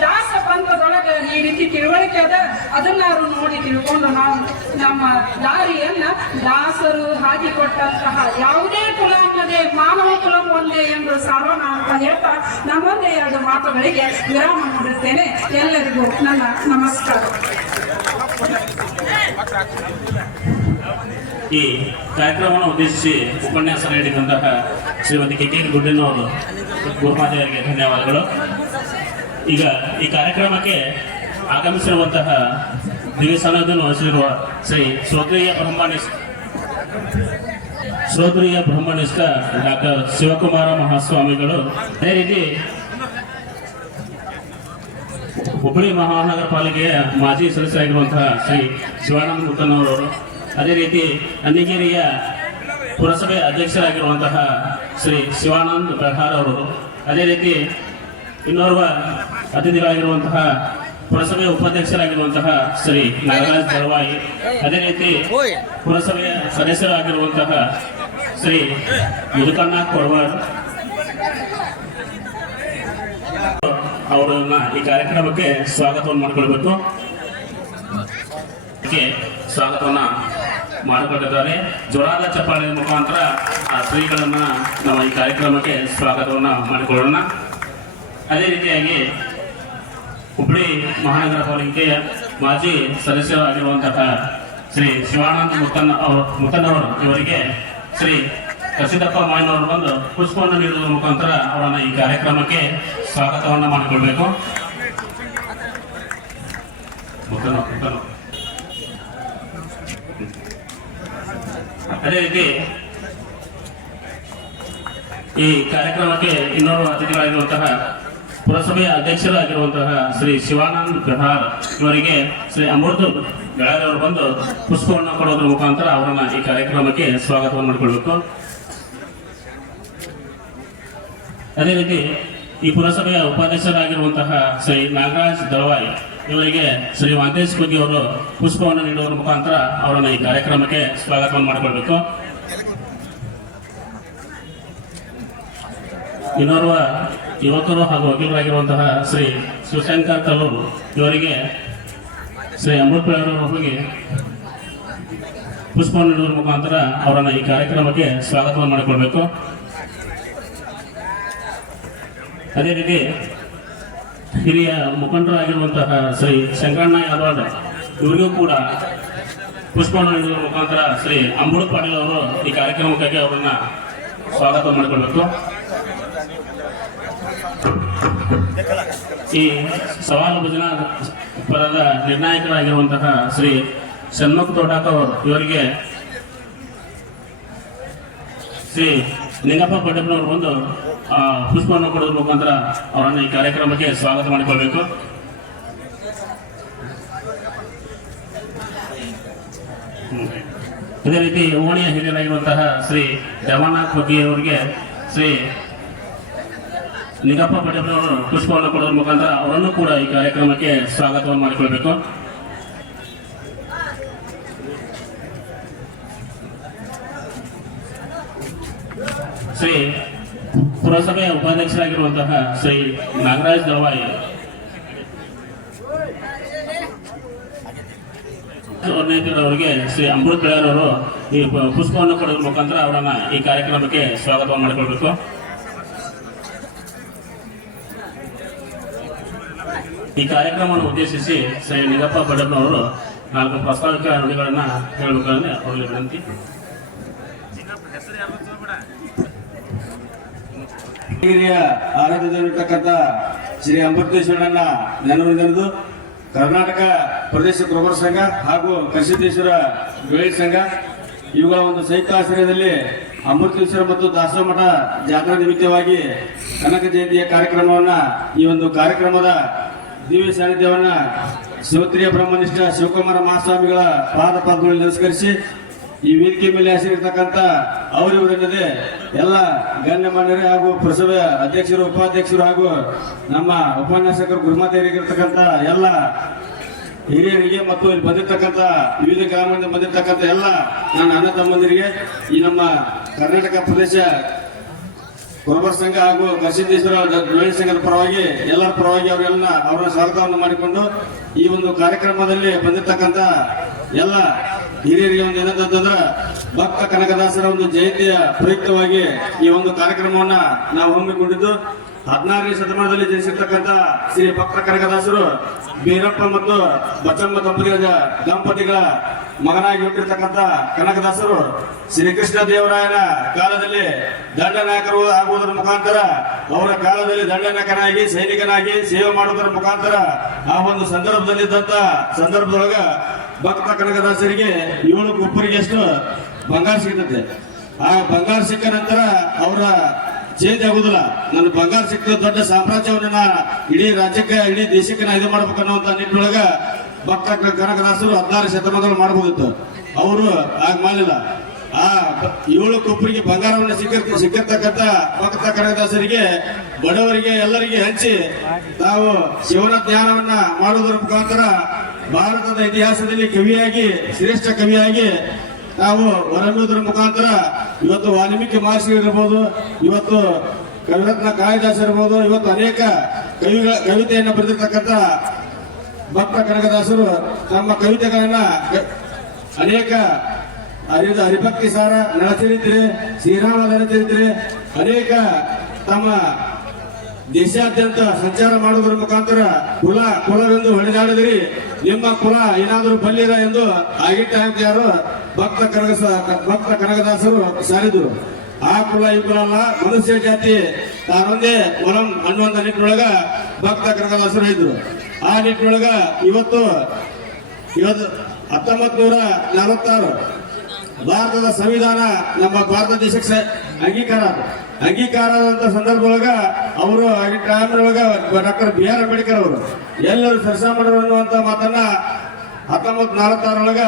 ದಾಸ ಪಂಥದೊಳಗೆ ಈ ರೀತಿ ತಿಳುವಳಿಕೆ ಅದ, ಅದನ್ನಾರು ನೋಡಿ ತಿಳ್ಕೊಂಡು ನಾವು ನಮ್ಮ ದಾರಿಯನ್ನ ದಾಸರು ಹಾಕಿಕೊಟ್ಟಂತಹ ಯಾವುದೇ ಕುಲ ಅನ್ನದೇ ಮಾನವ ಕುಲ ಒಂದೇ ಎಂದು ಸಾರೋಣ ಅಂತ ಹೇಳ್ತಾ ನಮ್ಮೊಂದೇ 2 ಮಾತುಗಳಿಗೆ ವಿರಾಮ ನೀಡುತ್ತೇನೆ. ಎಲ್ಲರಿಗೂ ನನ್ನ ನಮಸ್ಕಾರ. ಈ ಕಾರ್ಯಕ್ರಮವನ್ನು ಉದ್ದೇಶಿಸಿ ಉಪನ್ಯಾಸ ನೀಡಿದಂತಹ ಶ್ರೀಮತಿ ಕೆ ಗುಡ್ಡಿನವರು ಗುರುಮಾತೆಯವರಿಗೆ ಧನ್ಯವಾದಗಳು. ಈಗ ಈ ಕಾರ್ಯಕ್ರಮಕ್ಕೆ ಆಗಮಿಸಿರುವಂತಹ ದಿವ್ಯ ಸಾನ್ನಿಧ್ಯವನ್ನು ವಹಿಸಿರುವ ಶ್ರೀ ಶ್ರೋತ್ರಿಯ ಬ್ರಹ್ಮನಿಷ್ಠ ಡಾಕ್ಟರ್ ಶಿವಕುಮಾರ ಮಹಾಸ್ವಾಮಿಗಳು, ಅದೇ ರೀತಿ ಹುಬ್ಬಳ್ಳಿ ಮಹಾನಗರ ಪಾಲಿಕೆಯ ಮಾಜಿ ಸದಸ್ಯರಾಗಿರುವಂತಹ ಶ್ರೀ ಶಿವಾನಂದ ಮುತ್ತನವರವರು, ಅದೇ ರೀತಿ ಅನ್ನಿಗೇರಿಯ ಪುರಸಭೆ ಅಧ್ಯಕ್ಷರಾಗಿರುವಂತಹ ಶ್ರೀ ಶಿವಾನಂದ್ ಬೆಳಹಾರ್ ಅವರು, ಅದೇ ರೀತಿ ಇನ್ನೋರ್ವ ಅತಿಥಿಗಳಾಗಿರುವಂತಹ ಪುರಸಭೆಯ ಉಪಾಧ್ಯಕ್ಷರಾಗಿರುವಂತಹ ಶ್ರೀ ನಾಗರಾಜ್ ದಳವಾಯಿ, ಅದೇ ರೀತಿ ಪುರಸಭೆಯ ಸದಸ್ಯರಾಗಿರುವಂತಹ ಶ್ರೀ ಮುದುಕಣ್ಣ ಕೊಡವಾಡ್ ಅವರನ್ನ ಈ ಕಾರ್ಯಕ್ರಮಕ್ಕೆ ಸ್ವಾಗತವನ್ನು ಮಾಡಿಕೊಳ್ಬೇಕು. ಸ್ವಾಗತವನ್ನ ಮಾಡಿಕೊಂಡಿದ್ದಾರೆ. ಜೋರಾದ ಚಪ್ಪಾಳೆ ಮುಖಾಂತರ ಆ ಶ್ರೀಗಳನ್ನ ನಾವು ಈ ಕಾರ್ಯಕ್ರಮಕ್ಕೆ ಸ್ವಾಗತವನ್ನ ಮಾಡಿಕೊಳ್ಳೋಣ. ಅದೇ ರೀತಿಯಾಗಿ ಹುಬ್ಬಳ್ಳಿ ಮಹಾನಗರ ಪಾಲಿಕೆಯ ಮಾಜಿ ಸದಸ್ಯರಾಗಿರುವಂತಹ ಶ್ರೀ ಶಿವಾನಂದ ಮುತ್ತನವರು ಇವರಿಗೆ ಶ್ರೀ ಕಸಿದಪ್ಪ ಮಾಯನವರು ಬಂದು ಪುಷ್ಪವನ್ನು ನೀಡುವ ಮುಖಾಂತರ ಅವರನ್ನು ಈ ಕಾರ್ಯಕ್ರಮಕ್ಕೆ ಸ್ವಾಗತವನ್ನು ಮಾಡಿಕೊಳ್ಬೇಕು. ಅದೇ ರೀತಿ ಈ ಕಾರ್ಯಕ್ರಮಕ್ಕೆ ಇನ್ನೋರ್ವ ಅತಿಥಿಗಳಾಗಿರುವಂತಹ ಪುರಸಭೆಯ ಅಧ್ಯಕ್ಷರಾಗಿರುವಂತಹ ಶ್ರೀ ಶಿವಾನಂದ್ ಬೆಹಾರ್ ಇವರಿಗೆ ಶ್ರೀ ಅಮೃತ ಬೆಳಗಾವಿ ಬಂದು ಪುಷ್ಪವನ್ನು ಕೊಡೋದ್ರ ಮುಖಾಂತರ ಅವರನ್ನ ಈ ಕಾರ್ಯಕ್ರಮಕ್ಕೆ ಸ್ವಾಗತವನ್ನು ಮಾಡಿಕೊಳ್ಬೇಕು. ಅದೇ ರೀತಿ ಈ ಪುರಸಭೆಯ ಉಪಾಧ್ಯಕ್ಷರಾಗಿರುವಂತಹ ಶ್ರೀ ನಾಗರಾಜ್ ದಳವಾಯಿ ಇವರಿಗೆ ಶ್ರೀ ವೆಂಕಟೇಶ್ ಕುಗಿ ಅವರು ಪುಷ್ಪವನ್ನು ನೀಡುವ ಮುಖಾಂತರ ಅವರನ್ನು ಈ ಕಾರ್ಯಕ್ರಮಕ್ಕೆ ಸ್ವಾಗತವನ್ನು ಮಾಡಿಕೊಳ್ಬೇಕು. ಇನ್ನೋರ್ವ ಯುವಕರು ಹಾಗೂ ವಕೀಲರಾಗಿರುವಂತಹ ಶ್ರೀ ಶಿವಶಂಕರ್ ಕಲ್ಲೂರು ಇವರಿಗೆ ಶ್ರೀ ಅಮೃತ್ ಬೆಳಗಾವಿ ಹೋಗಿ ಪುಷ್ಪವನ್ನು ನೀಡುವ ಮುಖಾಂತರ ಅವರನ್ನು ಈ ಕಾರ್ಯಕ್ರಮಕ್ಕೆ ಸ್ವಾಗತವನ್ನು ಮಾಡಿಕೊಳ್ಬೇಕು. ಅದೇ ರೀತಿ ಹಿರಿಯ ಮುಖಂಡರಾಗಿರುವಂತಹ ಶ್ರೀ ಶಂಕರಣ್ಣ ಯಾದವಾಡ ಇವರಿಗೂ ಕೂಡ ಪುಷ್ಪವನ್ನು ನೀಡುವ ಮುಖಾಂತರ ಶ್ರೀ ಅಮೃತ್ ಪಾಟೀಲ್ ಅವರು ಈ ಕಾರ್ಯಕ್ರಮಕ್ಕಾಗಿ ಅವರನ್ನ ಸ್ವಾಗತ ಮಾಡಿಕೊಳ್ಬೇಕು. ಈ ಸವಾಲು ಭುಜನ ಪರದ ನಿರ್ಣಾಯಕರಾಗಿರುವಂತಹ ಶ್ರೀ ಷಣ್ಮುಖ ತೋಟಾಕ್ ಅವರು ಇವರಿಗೆ ಶ್ರೀ ನಿಂಗಪ್ಪ ಪಟ್ಟಪ್ಪನವರು ಬಂದು ಪುಷ್ಪವನ್ನು ಕೊಡೋದ್ರ ಮುಖಾಂತರ ಅವರನ್ನು ಈ ಕಾರ್ಯಕ್ರಮಕ್ಕೆ ಸ್ವಾಗತ ಮಾಡಿಕೊಳ್ಬೇಕು. ಇದೇ ರೀತಿ ಓಣಿಯ ಹಿರಿಯರಾಗಿರುವಂತಹ ಶ್ರೀ ರಮನಾಥ್ ಬಗ್ಗೆ ಅವರಿಗೆ ಶ್ರೀ ನಿಂಗಪ್ಪ ಪಟ್ಟಪ್ಪನವರು ಪುಷ್ಪವನ್ನು ಕೊಡೋದ್ರ ಮುಖಾಂತರ ಅವರನ್ನು ಕೂಡ ಈ ಕಾರ್ಯಕ್ರಮಕ್ಕೆ ಸ್ವಾಗತವನ್ನು ಮಾಡಿಕೊಳ್ಬೇಕು. ಶ್ರೀ ಪುರಸಭೆಯ ಉಪಾಧ್ಯಕ್ಷರಾಗಿರುವಂತಹ ಶ್ರೀ ನಾಗರಾಜ್ ದಳವಾಯಿ ಅವರಿಗೆ ಶ್ರೀ ಅಮೃತ್ ಬೆಳಗಾವಿ ಅವರು ಈ ಪುಷ್ಪವನ್ನು ಕೊಡೋದ್ರ ಮುಖಾಂತರ ಅವರನ್ನ ಈ ಕಾರ್ಯಕ್ರಮಕ್ಕೆ ಸ್ವಾಗತವನ್ನು ಮಾಡಿಕೊಳ್ಬೇಕು. ಈ ಕಾರ್ಯಕ್ರಮವನ್ನು ಉದ್ದೇಶಿಸಿ ಶ್ರೀ ನಿಂಗಪ್ಪ ಪಟ್ಟಪ್ಪನವರು 4 ಪ್ರಾಸ್ತಾವಿಕ ನುಡಿಗಳನ್ನ ಹೇಳಬೇಕಂದ್ರೆ ಅವರಿಗೆ ವಿನಂತಿ. ಹಿರಿಯ ಆರಾಧ್ಯದಲ್ಲಿರ್ತಕ್ಕಂಥ ಶ್ರೀ ಅಮೃತೇಶ್ವರನ ನೆನಪಿನದು ಕರ್ನಾಟಕ ಪ್ರದೇಶ ಕುರುಬರ ಸಂಘ ಹಾಗೂ ಕಸಿದ್ದೇಶ್ವರ ಬೆಳೆ ಸಂಘ ಇವುಗಳ ಒಂದು ಸಂಯುಕ್ತಾಶ್ರಯದಲ್ಲಿ ಅಮೃತೇಶ್ವರ ಮತ್ತು ದಾಸೋಹ ಮಠ ಜಾತ್ರಾ ನಿಮಿತ್ತವಾಗಿ ಕನಕ ಜಯಂತಿಯ ಕಾರ್ಯಕ್ರಮವನ್ನ ಈ ಒಂದು ಕಾರ್ಯಕ್ರಮದ ದಿವ್ಯ ಸಾನ್ನಿಧ್ಯವನ್ನ ಶ್ರೋತ್ರಿಯ ಬ್ರಹ್ಮನಿಷ್ಠ ಶಿವಕುಮಾರ ಮಹಾಸ್ವಾಮಿಗಳ ಪಾದಗಳಲ್ಲಿ ನಮಸ್ಕರಿಸಿ ಈ ವೇದಿಕೆ ಮೇಲೆ ಹೆಸರಿರ್ತಕ್ಕಂಥ ಅವರಿವರಲ್ಲದೆ ಎಲ್ಲ ಗಣ್ಯಮಾನ್ಯರೇ ಹಾಗೂ ಪುರಸಭೆಯ ಅಧ್ಯಕ್ಷರು ಉಪಾಧ್ಯಕ್ಷರು ಹಾಗೂ ನಮ್ಮ ಉಪನ್ಯಾಸಕರು ಗುರುಮಾತೆಯರಿಗಿರ್ತಕ್ಕಂಥ ಎಲ್ಲ ಹಿರಿಯರಿಗೆ ಮತ್ತು ಇಲ್ಲಿ ಬಂದಿರತಕ್ಕಂಥ ವಿವಿಧ ಗ್ರಾಮಗಳಿಂದ ಬಂದಿರತಕ್ಕಂಥ ಎಲ್ಲ ನನ್ನ ಅಣ್ಣ ತಮ್ಮಂದಿರಿಗೆ ಈ ನಮ್ಮ ಕರ್ನಾಟಕ ಪ್ರದೇಶ ಕುರುಬರ ಸಂಘ ಹಾಗೂ ಕಸಿದ್ದೇಶ್ವರ ಬೆಳೆ ಸಂಘದ ಪರವಾಗಿ ಎಲ್ಲರ ಪರವಾಗಿ ಅವರ ಸ್ವಾಗತವನ್ನು ಮಾಡಿಕೊಂಡು ಈ ಒಂದು ಕಾರ್ಯಕ್ರಮದಲ್ಲಿ ಬಂದಿರತಕ್ಕಂಥ ಎಲ್ಲ ಹಿರಿಯರಿಗೆ ಒಂದು ಏನಂತಂದ್ರೆ ಭಕ್ತ ಕನಕದಾಸರ ಒಂದು ಜಯಂತಿಯ ಪ್ರಯುಕ್ತವಾಗಿ ಈ ಒಂದು ಕಾರ್ಯಕ್ರಮವನ್ನ ನಾವು ಹಮ್ಮಿಕೊಂಡಿದ್ದು 16ನೇ ಶತಮಾನದಲ್ಲಿ ಜನಿಸಿರ್ತಕ್ಕಂಥ ಶ್ರೀ ಭಕ್ತ ಕನಕದಾಸರು ಬೀರಪ್ಪ ಮತ್ತು ಬಚ್ಚಮ್ಮ ದಂಪತಿಗಳ ಮಗನಾಗಿ ಹುಟ್ಟಿರ್ತಕ್ಕಂಥ ಕನಕದಾಸರು ಶ್ರೀಕೃಷ್ಣ ದೇವರಾಯನ ಕಾಲದಲ್ಲಿ ದಂಡನಾಯಕರು ಆಗುವುದರ ಮುಖಾಂತರ ಅವರ ಕಾಲದಲ್ಲಿ ದಂಡನಾಯಕನಾಗಿ ಸೈನಿಕನಾಗಿ ಸೇವೆ ಮಾಡುವುದರ ಮುಖಾಂತರ ಆ ಒಂದು ಸಂದರ್ಭದೊಳಗ ಭಕ್ತ ಕನಕದಾಸರಿಗೆ 7 ಕುಪ್ಪರಿಗೆಷ್ಟು ಬಂಗಾರ ಸಿಗ್ತದೆ. ಆ ಬಂಗಾರ ಸಿಕ್ಕ ನಂತರ ಅವರ ಚೇಂಜ್ ಆಗುದಿಲ್ಲ. ನನ್ನ ಬಂಗಾರ ಸಿಕ್ಕ ದೊಡ್ಡ ಸಾಮ್ರಾಜ್ಯವನ್ನ ಇಡೀ ರಾಜ್ಯಕ್ಕೆ ಇಡೀ ದೇಶಕ್ಕೆ ನಾ ಇದು ಮಾಡ್ಬೇಕನ್ನುವಂತ ನಿಟ್ಟಿನೊಳಗ ಭಕ್ತ ಕನಕದಾಸರು 16ನೇ ಶತಮಾನದಲ್ಲಿ ಮಾಡಬಹುದಿತ್ತು. ಅವರು ಆಗ ಮಾಡಲಿಲ್ಲ. ಆ 7 ಕೊಪ್ಪರಿಗೆ ಬಂಗಾರವನ್ನು ಸಿಕ್ಕಿರ್ತಕ್ಕಂಥ ಭಕ್ತ ಕನಕದಾಸರಿಗೆ ಬಡವರಿಗೆ ಎಲ್ಲರಿಗೆ ಹಂಚಿ ತಾವು ಶಿವನ ಜ್ಞಾನವನ್ನ ಮಾಡುವುದರ ಮುಖಾಂತರ ಭಾರತದ ಇತಿಹಾಸದಲ್ಲಿ ಕವಿಯಾಗಿ ಶ್ರೇಷ್ಠ ಕವಿಯಾಗಿ ತಾವು ಹೊರಬೀಳುವುದರ ಮುಖಾಂತರ ಇವತ್ತು ವಾಲ್ಮೀಕಿ ಮಹರ್ಷಿ ಇರಬಹುದು, ಇವತ್ತು ಕವಿರತ್ನ ಕಾಳಿದಾಸ ಇರಬಹುದು, ಇವತ್ತು ಅನೇಕ ಕವಿತೆಯನ್ನು ಬರೆದಿರ್ತಕ್ಕಂಥ ಭಕ್ತ ಕನಕದಾಸರು ತಮ್ಮ ಕವಿತೆಗಳನ್ನ ಅನೇಕ ಹರಿಭಕ್ತಿ ಸಾರ, ನಳಚರಿತ್ರೆ, ಶ್ರೀರಾಮ ನಳಚರಿತ್ರೆ ಅನೇಕ ತಮ್ಮ ದೇಶಾದ್ಯಂತ ಸಂಚಾರ ಮಾಡುವುದರ ಮುಖಾಂತರ ಕುಲವೆಂದು ಹೊಡೆದಾಡಿದಿರಿ, ನಿಮ್ಮ ಕುಲ ಏನಾದರೂ ಬಲ್ಲಿರ ಎಂದು ಆಗಿಟ್ಟ ಯಾರು ಭಕ್ತ ಕನಕದಾಸರು ಸಾರಿದ್ರು. ಆ ಕುಲ ಈ ಕುಲ ಅಲ್ಲ, ಮನುಷ್ಯ ಜಾತಿ ತಾನೊಂದೇ ಒಲಂ ಅನ್ನುವಂತ ನಿಟ್ಟಿನೊಳಗ ಭಕ್ತ ಕನಕದಾಸರು ಇದ್ರು. ಆ ನಿಟ್ಟಿನೊಳಗ ಇವತ್ತು 1946 ಭಾರತದ ಸಂವಿಧಾನ ನಮ್ಮ ಭಾರತ ದೇಶಕ್ಕೆ ಅಂಗೀಕಾರ ಆದಂತ ಸಂದರ್ಭದೊಳಗ ಅವರು ಟೈಮ್ನೊಳಗ ಡಾಕ್ಟರ್ BR ಅಂಬೇಡ್ಕರ್ ಅವರು ಎಲ್ಲರೂ ಸರ್ಸ ಮಾಡೋರು ಅನ್ನುವಂತ ಮಾತನ್ನ 1946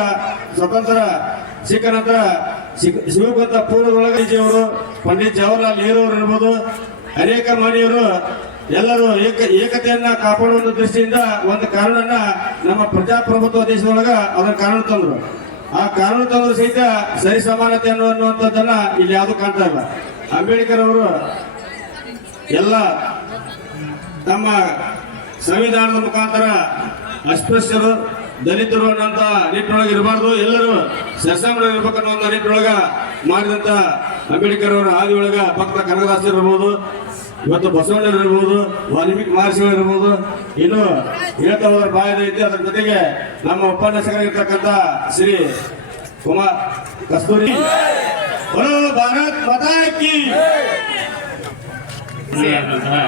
ಸ್ವತಂತ್ರ ಸಿಕ್ಕ ನಂತರ ಸಿಗುವಂತ ಪೂರ್ವದೊಳಗ ಅವರು ಪಂಡಿತ್ ಜವಾಹರ್ಲಾಲ್ ನೆಹರು ಅವರು ಇರ್ಬೋದು, ಅನೇಕ ಮಹನೀಯರು ಎಲ್ಲರೂ ಏಕತೆಯನ್ನ ಕಾಪಾಡುವ ದೃಷ್ಟಿಯಿಂದ ಒಂದು ಕಾನೂನನ್ನ ನಮ್ಮ ಪ್ರಜಾಪ್ರಭುತ್ವ ದೇಶದೊಳಗ ಅದರ ಕಾನೂನು ತಂದ್ರು. ಆ ಕಾನೂನು ತಂದ್ರು ಸಹಿತ ಸರಿ ಸಮಾನತೆ ಅನ್ನುವಂಥದ್ದನ್ನ ಇಲ್ಲಿ ಯಾವುದು ಕಾಣ್ತಾ ಇಲ್ಲ. ಅಂಬೇಡ್ಕರ್ ಅವರು ಎಲ್ಲ ತಮ್ಮ ಸಂವಿಧಾನದ ಮುಖಾಂತರ ಅಸ್ಪೃಶ್ಯರು, ದಲಿತರು ಅನ್ನೋಂತ ನಿಟ್ಟಿನೊಳಗೆ ಇರಬಾರ್ದು, ಎಲ್ಲರೂ ಸರ್ಸಾಮಣಿ ಇರ್ಬೇಕನ್ನುವಂತ ನಿಟ್ಟಿನೊಳಗ ಮಾಡಿದಂತ ಅಂಬೇಡ್ಕರ್ ಅವರ ಹಾದಿಯೊಳಗ ಭಕ್ತ ಕನಕದಾಸರು ಇರ್ಬೋದು, ಇವತ್ತು ಬಸವಣ್ಣರು ಇರ್ಬೋದು, ವಾಲ್ಮೀಕಿ ಮಹರ್ಷಿಗಳು ಇರ್ಬೋದು, ಇನ್ನು ಹೇಳ್ತಾ ಹೋದ್ರ ಬಾಯದ ಐತಿ. ಅದರ ಜೊತೆಗೆ ನಮ್ಮ ಉಪನ್ಯಾಸಕರಾಗಿರ್ತಕ್ಕಂಥ ಶ್ರೀ ಕುಮಾರ್ ಕಸ್ತೂರಿ ಭಾರತ್ ಮಾತಾ ಕಿ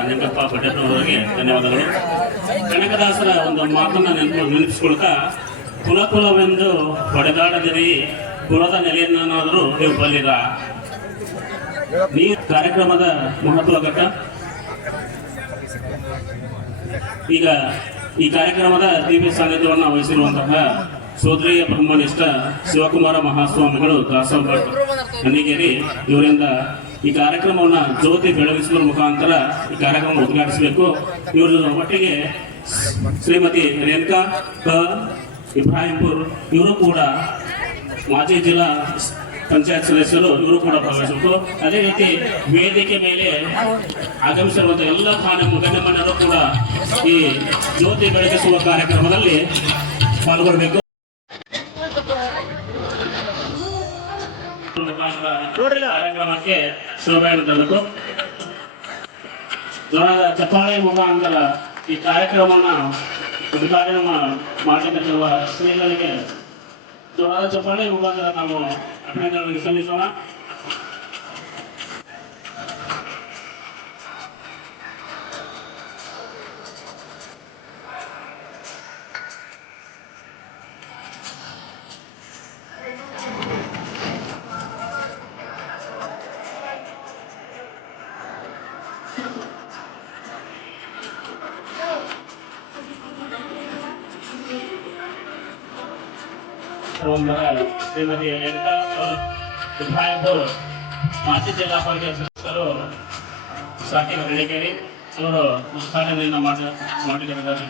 ನಿಂಗಪ್ಪ ಪಟೇಲ್ ಅವರಿಗೆ ಧನ್ಯವಾದಗಳು. ಕನಕದಾಸರ ಒಂದು ಮಾತನ್ನ ನೆನಪಿಸ್ಕೊಳ್ತಾ, ಕುಲವೆಂದು ಹೊಡೆದಾಡದಿರಿ, ಕುಲದ ನೆಲೆಯನ್ನಾದರೂ ನೀವು ಬಲ್ಲಿರ. ಈ ಕಾರ್ಯಕ್ರಮದ ಮಹತ್ವ ಘಟ್ಟ. ಈಗ ಈ ಕಾರ್ಯಕ್ರಮದ ದಿವ್ಯ ಸಾನ್ನಿಧ್ಯವನ್ನು ವಹಿಸಿರುವಂತಹ ಸೋದರಿಯ ಬ್ರಹ್ಮನಿಷ್ಠ ಶಿವಕುಮಾರ ಮಹಾಸ್ವಾಮಿಗಳು ದಾಸೋಹ ಹನ್ನಿಗೇರಿ ಇವರಿಂದ ಈ ಕಾರ್ಯಕ್ರಮವನ್ನು ಜ್ಯೋತಿ ಬೆಳಗಿಸುವ ಮುಖಾಂತರ ಈ ಕಾರ್ಯಕ್ರಮ ಉದ್ಘಾಟಿಸಬೇಕು. ಇವರು ಒಟ್ಟಿಗೆ ಶ್ರೀಮತಿ ರೇಣುಕಾ ಇಬ್ರಾಹಿಂಪುರ್ ಇವರು ಕೂಡ ಮಾಜಿ ಜಿಲ್ಲಾ ಪಂಚಾಯತ್ ಸದಸ್ಯರು, ಇವರು ಕೂಡ ಭಾಗವಹಿಸಬೇಕು. ಅದೇ ರೀತಿ ವೇದಿಕೆ ಮೇಲೆ ಆಗಮಿಸಿರುವಂತಹ ಎಲ್ಲ ಗಣ್ಯಮಾನ್ಯರು ಕೂಡ ಈ ಜ್ಯೋತಿ ಬೆಳಗಿಸುವ ಕಾರ್ಯಕ್ರಮದಲ್ಲಿ ಪಾಲ್ಗೊಳ್ಳಬೇಕು. ಕಾರ್ಯಕ್ರಮಕ್ಕೆ ಶೋಭೆಯನ್ನು ತರಬೇಕು. ಜೋರಾದ ಚಪ್ಪಾಳೆ ಮುಖಾಂತರ ಈ ಕಾರ್ಯಕ್ರಮವನ್ನು ಉದ್ಘಾಟನೆ ಮಾಡಲಿರುವ ಶ್ರೀಗಳಿಗೆ ಜೋರಾದ ಚಪ್ಪಾಳೆ ಮುಖಾಂತರ ನಾವು ಅಭಿನಂದನೆಗಳನ್ನು ಸಲ್ಲಿಸೋಣ. ಶ್ರೀಮತಿ ಇಬ್ರಾಹಿಂಪುರ್ ಮಾಜಿ ಜಿಲ್ಲಾ ಪಂಚಾಯತ್ ಸದಸ್ಯರು ಸಾಕಿನ ಬೆಳಗೇರಿ ಅವರು ಉದ್ಘಾಟನೆಯನ್ನು ಮಾಡಿದ್ದಾರೆ.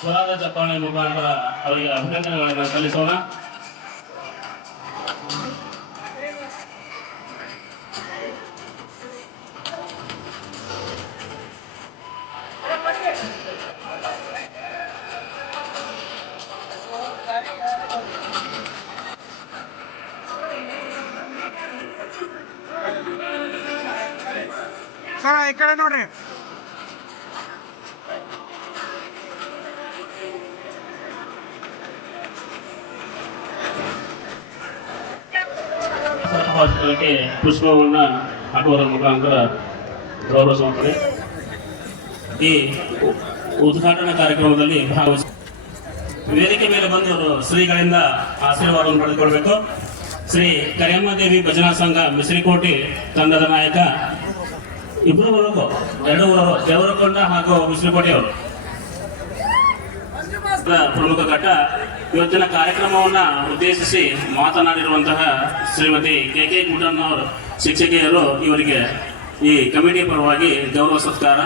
ಸ್ವರಾದ ಚಪ್ಪಾಳೆ ಮುಖಾಂತರ ಅವರಿಗೆ ಅಭಿನಂದನೆಗಳನ್ನು ಸಲ್ಲಿಸೋಣ. ಸರ್ ಈ ಕಡೆ ನೋಡ್ರಿ. ಭಾವಚಿತ್ರಕ್ಕೆ ಪುಷ್ಪವನ್ನು ಹಾಕುವುದರ ಮುಖಾಂತರ ಗೌರವ ಸಮರ್ಪಣೆ. ಈ ಉದ್ಘಾಟನಾ ಕಾರ್ಯಕ್ರಮದಲ್ಲಿ ಭಾಗವಹಿಸಿ ವೇದಿಕೆ ಮೇಲೆ ಬಂದು ಶ್ರೀಗಳಿಂದ ಆಶೀರ್ವಾದವನ್ನು ಪಡೆದುಕೊಳ್ಬೇಕು. ಶ್ರೀ ಕರಿಯಮ್ಮ ದೇವಿ ಭಜನಾ ಸಂಘ ಮಿಶ್ರಿಕೋಟೆ ತಂಡದ ನಾಯಕ ಇಬ್ಬರು ಊರು ದೇವರಕೊಂಡ ಹಾಗೂ ಮಿಶ್ರಿಕೋಟೆಯವರು ಪ್ರಮುಖ ಘಟ್ಟ. ಇವತ್ತಿನ ಕಾರ್ಯಕ್ರಮವನ್ನ ಉದ್ದೇಶಿಸಿ ಮಾತನಾಡಿರುವಂತಹ ಶ್ರೀಮತಿ ಕೆ ಗುಡ್ಡನ್ ಅವರು ಶಿಕ್ಷಕಿಯರು, ಇವರಿಗೆ ಈ ಕಮಿಟಿ ಪರವಾಗಿ ಗೌರವ ಸತ್ಕಾರ.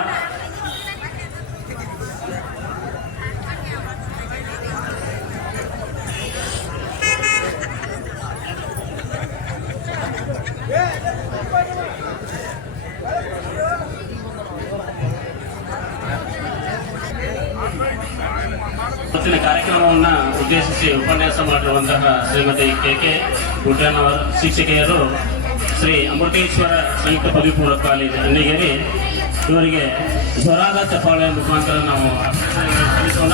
ಇವತ್ತಿನ ಕಾರ್ಯಕ್ರಮವನ್ನು ಉದ್ದೇಶಿಸಿ ಉಪನ್ಯಾಸ ಮಾಡಿರುವಂತಹ ಶ್ರೀಮತಿ ಕೆ ಗುಡ್ಡನ್ ಅವರ ಶಿಕ್ಷಕಿಯರು, ಶ್ರೀ ಅಮೃತೇಶ್ವರ ಸಂಯುಕ್ತ ಪದವಿ ಪೂರ್ವ ಕಾಲೇಜು ಅಣ್ಣಿಗೇರಿ, ಇವರಿಗೆ ಸ್ವರಾದ ಚಪ್ಪಾಳೆ ಮುಖಾಂತರ ನಾವು ಸಲ್ಲಿಸೋಣ.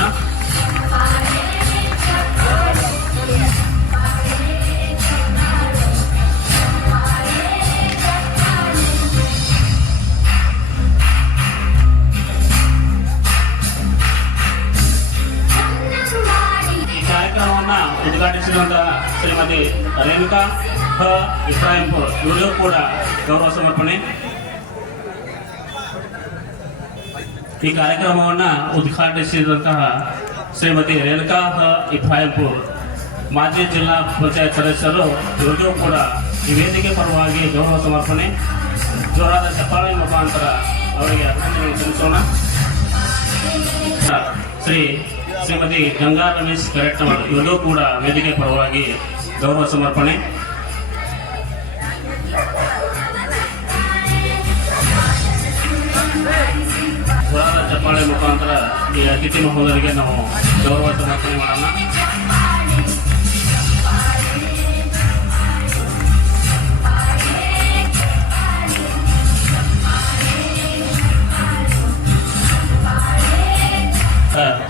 ಕಾರ್ಯಕ್ರಮವನ್ನು ಉದ್ಘಾಟಿಸಿದಂತಹ ಶ್ರೀಮತಿ ರೇಣುಕಾ ಇಬ್ರಾಹಿಂಪುರ್, ಇವರಿಗೂ ಕೂಡ ಗೌರವ ಸಮರ್ಪಣೆ. ಈ ಕಾರ್ಯಕ್ರಮವನ್ನು ಉದ್ಘಾಟಿಸಿದಂತಹ ಶ್ರೀಮತಿ ರೇಣುಕಾ ಇಬ್ರಾಹಿಂಪುರ್, ಮಾಜಿ ಜಿಲ್ಲಾ ಪಂಚಾಯತ್ ಸದಸ್ಯರು, ಇವರಿಗೂ ಕೂಡ ಈ ವೇದಿಕೆ ಪರವಾಗಿ ಗೌರವ ಸಮರ್ಪಣೆ. ಜೋರಾದ ಚಪ್ಪಾಳೆ ಮುಖಾಂತರ ಅವರಿಗೆ ಅಭಿನಂದನೆ ಸಲ್ಲಿಸೋಣ. ಶ್ರೀಮತಿ ಗಂಗಾ ರಮೇಶ್ ಕರೆಕ್ಟಮರ್, ಇವರಿಗೂ ಕೂಡ ವೇದಿಕೆ ಪರವಾಗಿ ಗೌರವ ಸಮರ್ಪಣೆ. ಜೋರಾದ ಚಪ್ಪಾಳೆ ಮುಖಾಂತರ ಈ ಅತಿಥಿ ಮಹೋದರಿಗೆ ನಾವು ಗೌರವ ಸಮರ್ಪಣೆ ಮಾಡೋಣ.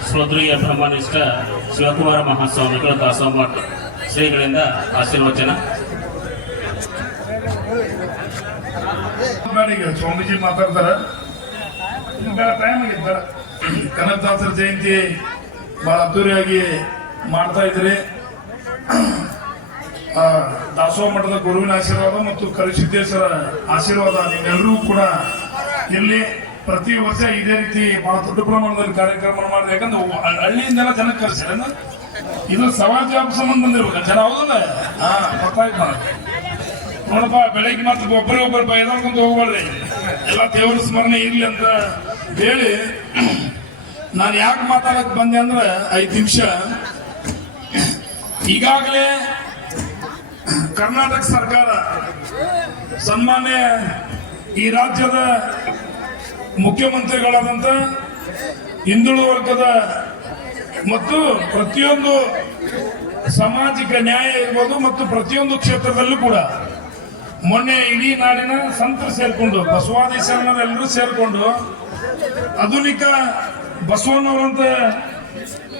ಶ್ರೋತ್ರಿಯ ಬ್ರಹ್ಮನಿಷ್ಠ ಶಿವಕುಮಾರ ಮಹಾಸ್ವಾಮಿಗಳು ದಾಸೋಮಠ ಶ್ರೀಗಳಿಂದ ಆಶೀರ್ವಚನ. ಸ್ವಾಮೀಜಿ ಮಾತಾಡ್ತಾರೆ. ಟೈಮ್ ಆಗಿದ್ದಾರೆ. ಕನಕದಾಸರ ಜಯಂತಿ ಬಹಳ ಅದ್ದೂರಿಯಾಗಿ ಮಾಡ್ತಾ ಇದ್ರಿ. ದಾಸೋಹ ಮಠದ ಗುರುವಿನ ಆಶೀರ್ವಾದ ಮತ್ತು ಕರಿಸಿದ್ದೇಶ್ವರ ಆಶೀರ್ವಾದ ನೀವೆಲ್ಲರೂ ಕೂಡ ಇಲ್ಲಿ ಪ್ರತಿ ವರ್ಷ ಇದೇ ರೀತಿ ಬಹಳ ದೊಡ್ಡ ಪ್ರಮಾಣದಲ್ಲಿ ಕಾರ್ಯಕ್ರಮ ಮಾಡಿದ್ರೆ, ಯಾಕಂದ್ರೆ ಹಳ್ಳಿಯಿಂದೆಲ್ಲ ಜನಕ್ಕೆ ಕರೆಸಿಲ್ಲ. ಇದು ಸಮಾಜ ಸಂಬಂಧ ಬಂದಿರ್ಬೇಕು ಜನ, ಹೌದಲ್ಲ? ಗೊತ್ತಾಯ್ತು ನೋಡಪ್ಪ, ಬೆಳಗ್ಗೆ ಮಾತ್ರ ಒಬ್ಬರೇ ಬೈದಾಡ್ಕೊಂತ ಹೋಗ್ಬಾರ್ರಿ, ಎಲ್ಲ ದೇವರ ಸ್ಮರಣೆ ಇರ್ಲಿ ಅಂತ ಹೇಳಿ ನಾನು ಯಾಕೆ ಮಾತಾಡಕ್ ಬಂದೆ ಅಂದ್ರೆ 5 ನಿಮಿಷ. ಈಗಾಗಲೇ ಕರ್ನಾಟಕ ಸರ್ಕಾರ ಸನ್ಮಾನ್ಯ ಈ ರಾಜ್ಯದ ಮುಖ್ಯಮಂತ್ರಿಗಳಾದಂತ ಹಿಂದುಳಿದ ವರ್ಗದ ಮತ್ತು ಪ್ರತಿಯೊಂದು ಸಾಮಾಜಿಕ ನ್ಯಾಯ ಇರ್ಬೋದು ಮತ್ತು ಪ್ರತಿಯೊಂದು ಕ್ಷೇತ್ರದಲ್ಲೂ ಕೂಡ ಮೊನ್ನೆ ಇಡೀ ನಾಡಿನ ಸಂತರು ಸೇರ್ಕೊಂಡು, ಬಸವಾದಿ ಶರಣರೆಲ್ಲರೂ ಸೇರ್ಕೊಂಡು ಆಧುನಿಕ ಬಸವಣ್ಣವರಂತ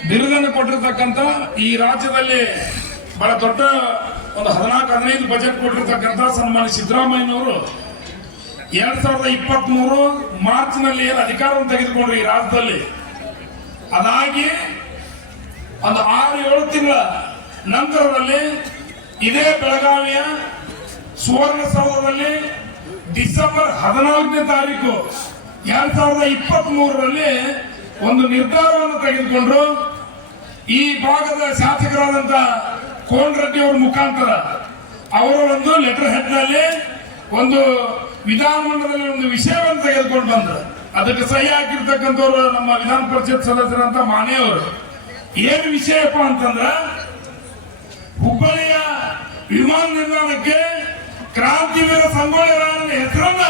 ಬಿರುದನ್ನು ಕೊಟ್ಟಿರ್ತಕ್ಕಂಥ ಈ ರಾಜ್ಯದಲ್ಲಿ ಬಹಳ ದೊಡ್ಡ ಒಂದು 14-15 ಬಜೆಟ್ ಕೊಟ್ಟಿರ್ತಕ್ಕಂಥ ಸನ್ಮಾನ್ಯ ಸಿದ್ದರಾಮಯ್ಯನವರು 2023 ಮಾರ್ಚ್ ನಲ್ಲಿ ಏನು ಅಧಿಕಾರವನ್ನು ತೆಗೆದುಕೊಂಡ್ರು ಈ ರಾಜ್ಯದಲ್ಲಿ, ಅದಾಗಿ ಒಂದು 6-7 ತಿಂಗಳ ನಂತರದಲ್ಲಿ ಇದೇ ಬೆಳಗಾವಿಯ ಸುವರ್ಣಸೌಧದಲ್ಲಿ ಡಿಸೆಂಬರ್ 14ನೇ ತಾರೀಕು 2023ರಲ್ಲಿ ಒಂದು ನಿರ್ಧಾರವನ್ನು ತೆಗೆದುಕೊಂಡ್ರು. ಈ ಭಾಗದ ಶಾಸಕರಾದಂತ ಕೋನ್ ರೆಡ್ಡಿ ಅವರ ಮುಖಾಂತರ ಅವರ ಒಂದು ಲೆಟರ್ ಹೆಡ್ ನಲ್ಲಿ ಒಂದು ವಿಧಾನಮಂಡಲದಲ್ಲಿ ಒಂದು ವಿಷಯವನ್ನು ತೆಗೆದುಕೊಂಡು ಬಂದ್ರು. ಅದಕ್ಕೆ ಸಹಿ ಹಾಕಿರ್ತಕ್ಕಂಥವ್ರು ನಮ್ಮ ವಿಧಾನ ಪರಿಷತ್ ಸದಸ್ಯರಂತ ಮಾನೆಯವರು. ಏನು ವಿಷಯಪ್ಪ ಅಂತಂದ್ರ, ಹುಬ್ಬಳ್ಳಿಯ ವಿಮಾನ ನಿಲ್ದಾಣಕ್ಕೆ ಕ್ರಾಂತಿವೀರ ಸಂಗೊಳ್ಳಿ ರಾಯಣ್ಣ ಹೆಸರನ್ನ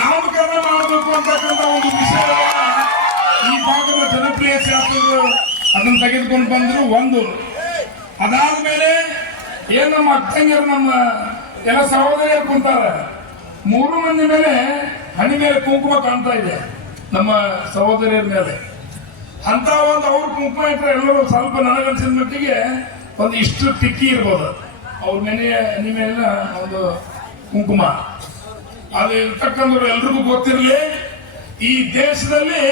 ನಾಮಕರಣ ಮಾಡಬೇಕು ಅಂತಕ್ಕಂಥ ಒಂದು ವಿಷಯವನ್ನ ಈ ಭಾಗದ ಜನಪ್ರಿಯ ಶಾಸಕರು ಅದನ್ನು ತೆಗೆದುಕೊಂಡು ಬಂದ್ರು. ಒಂದು ಅದಾದ್ಮೇಲೆ ಏನ್ ನಮ್ಮ ಅಕ್ಕಂಗಿಯರು, ನಮ್ಮ ಎಲ್ಲ ಸಹೋದರಿಯರು ಕುಂತಾರ, 3 ಮಂದಿ ಮೇಲೆ ಹಣಿ ಮೇಲೆ ಕುಂಕುಮ ಕಾಣ್ತಾ ಇದೆ ನಮ್ಮ ಸಹೋದರಿಯರ ಮೇಲೆ. ಅಂತ ಒಂದು ಅವ್ರ ಕುಂಕುಮ ಇಟ್ಟರೆ ಎಲ್ಲರೂ ಸ್ವಲ್ಪ ನನಗನ್ಸಿದ ಮಟ್ಟಿಗೆ ಒಂದು ಇಷ್ಟು ಟಿಕ್ಕಿ ಇರ್ಬೋದು. ಅವ್ರ ಮೇಲೆಲ್ಲ ಒಂದು ಕುಂಕುಮ ಅದು ಇರ್ತಕ್ಕಂಥವ್ರು ಎಲ್ರಿಗೂ ಗೊತ್ತಿರಲಿ. ಈ ದೇಶದಲ್ಲಿ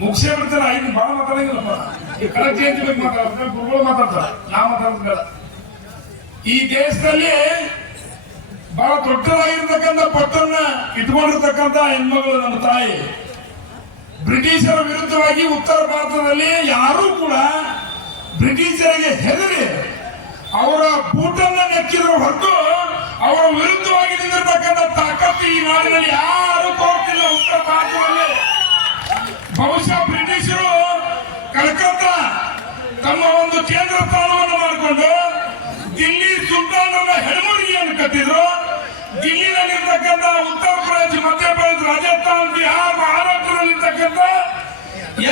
ಮುಗಿಸೇ ಬಿಡ್ತಾರೆ. ಐದು ಬಹಳ ಮಾತಾಡಂಗಿಲ್ಲಪ್ಪ, ಈ ಕರೆಕ್ಟ್ ಜಯಂತಿ ಬಗ್ಗೆ ಮಾತಾಡ್ತಾರೆ, ಗುರುಗಳು ಮಾತಾಡ್ತಾರೆ, ನಾ ಮಾತಾಡ್ತಾರೆ. ಈ ದೇಶದಲ್ಲಿ ಬಹಳ ದೊಡ್ಡದಾಗಿರ್ತಕ್ಕಂಥ ಪಟ್ಟನ್ನ ಇಟ್ಕೊಂಡಿರ್ತಕ್ಕಂಥ ಹೆಣ್ಮಗಳು ನಮ್ಮ ತಾಯಿ. ಬ್ರಿಟಿಷರ ವಿರುದ್ಧವಾಗಿ ಉತ್ತರ ಭಾರತದಲ್ಲಿ ಯಾರೂ ಕೂಡ ಬ್ರಿಟಿಷರಿಗೆ ಹೆದರಿ ಅವರ ಬೂಟನ್ನ ನೆಕ್ಕಿದ್ರು ಹೊರತು ಅವರ ವಿರುದ್ಧವಾಗಿ ನಿಂತಿರ್ತಕ್ಕಂಥ ತಾಕತ್ತು ಈ ನಾಡಿನಲ್ಲಿ ಯಾರು ತೋರ್ತಿಲ್ಲ ಉತ್ತರ ಭಾರತದಲ್ಲಿ. ಬಹುಶಃ ಬ್ರಿಟಿಷರು ಕಲ್ಕತ್ತಾ ತಮ್ಮ ಒಂದು ಕೇಂದ್ರ ಸ್ಥಾನವನ್ನು ಮಾಡಿಕೊಂಡು ದಿಲ್ಲಿ ಸುಲ್ತಾನರ ಹೆಣ್ಮುರಿಗೆಯನ್ನು ಕಟ್ಟಿದ್ರು. ದಿಲ್ಲಿನಲ್ಲಿರ್ತಕ್ಕಂಥ ಉತ್ತರ ಪ್ರದೇಶ, ಮಧ್ಯಪ್ರದೇಶ, ರಾಜಸ್ಥಾನ್, ಬಿಹಾರ್, ಮಹಾರಾಷ್ಟ್ರದಲ್ಲಿರ್ತಕ್ಕಂಥ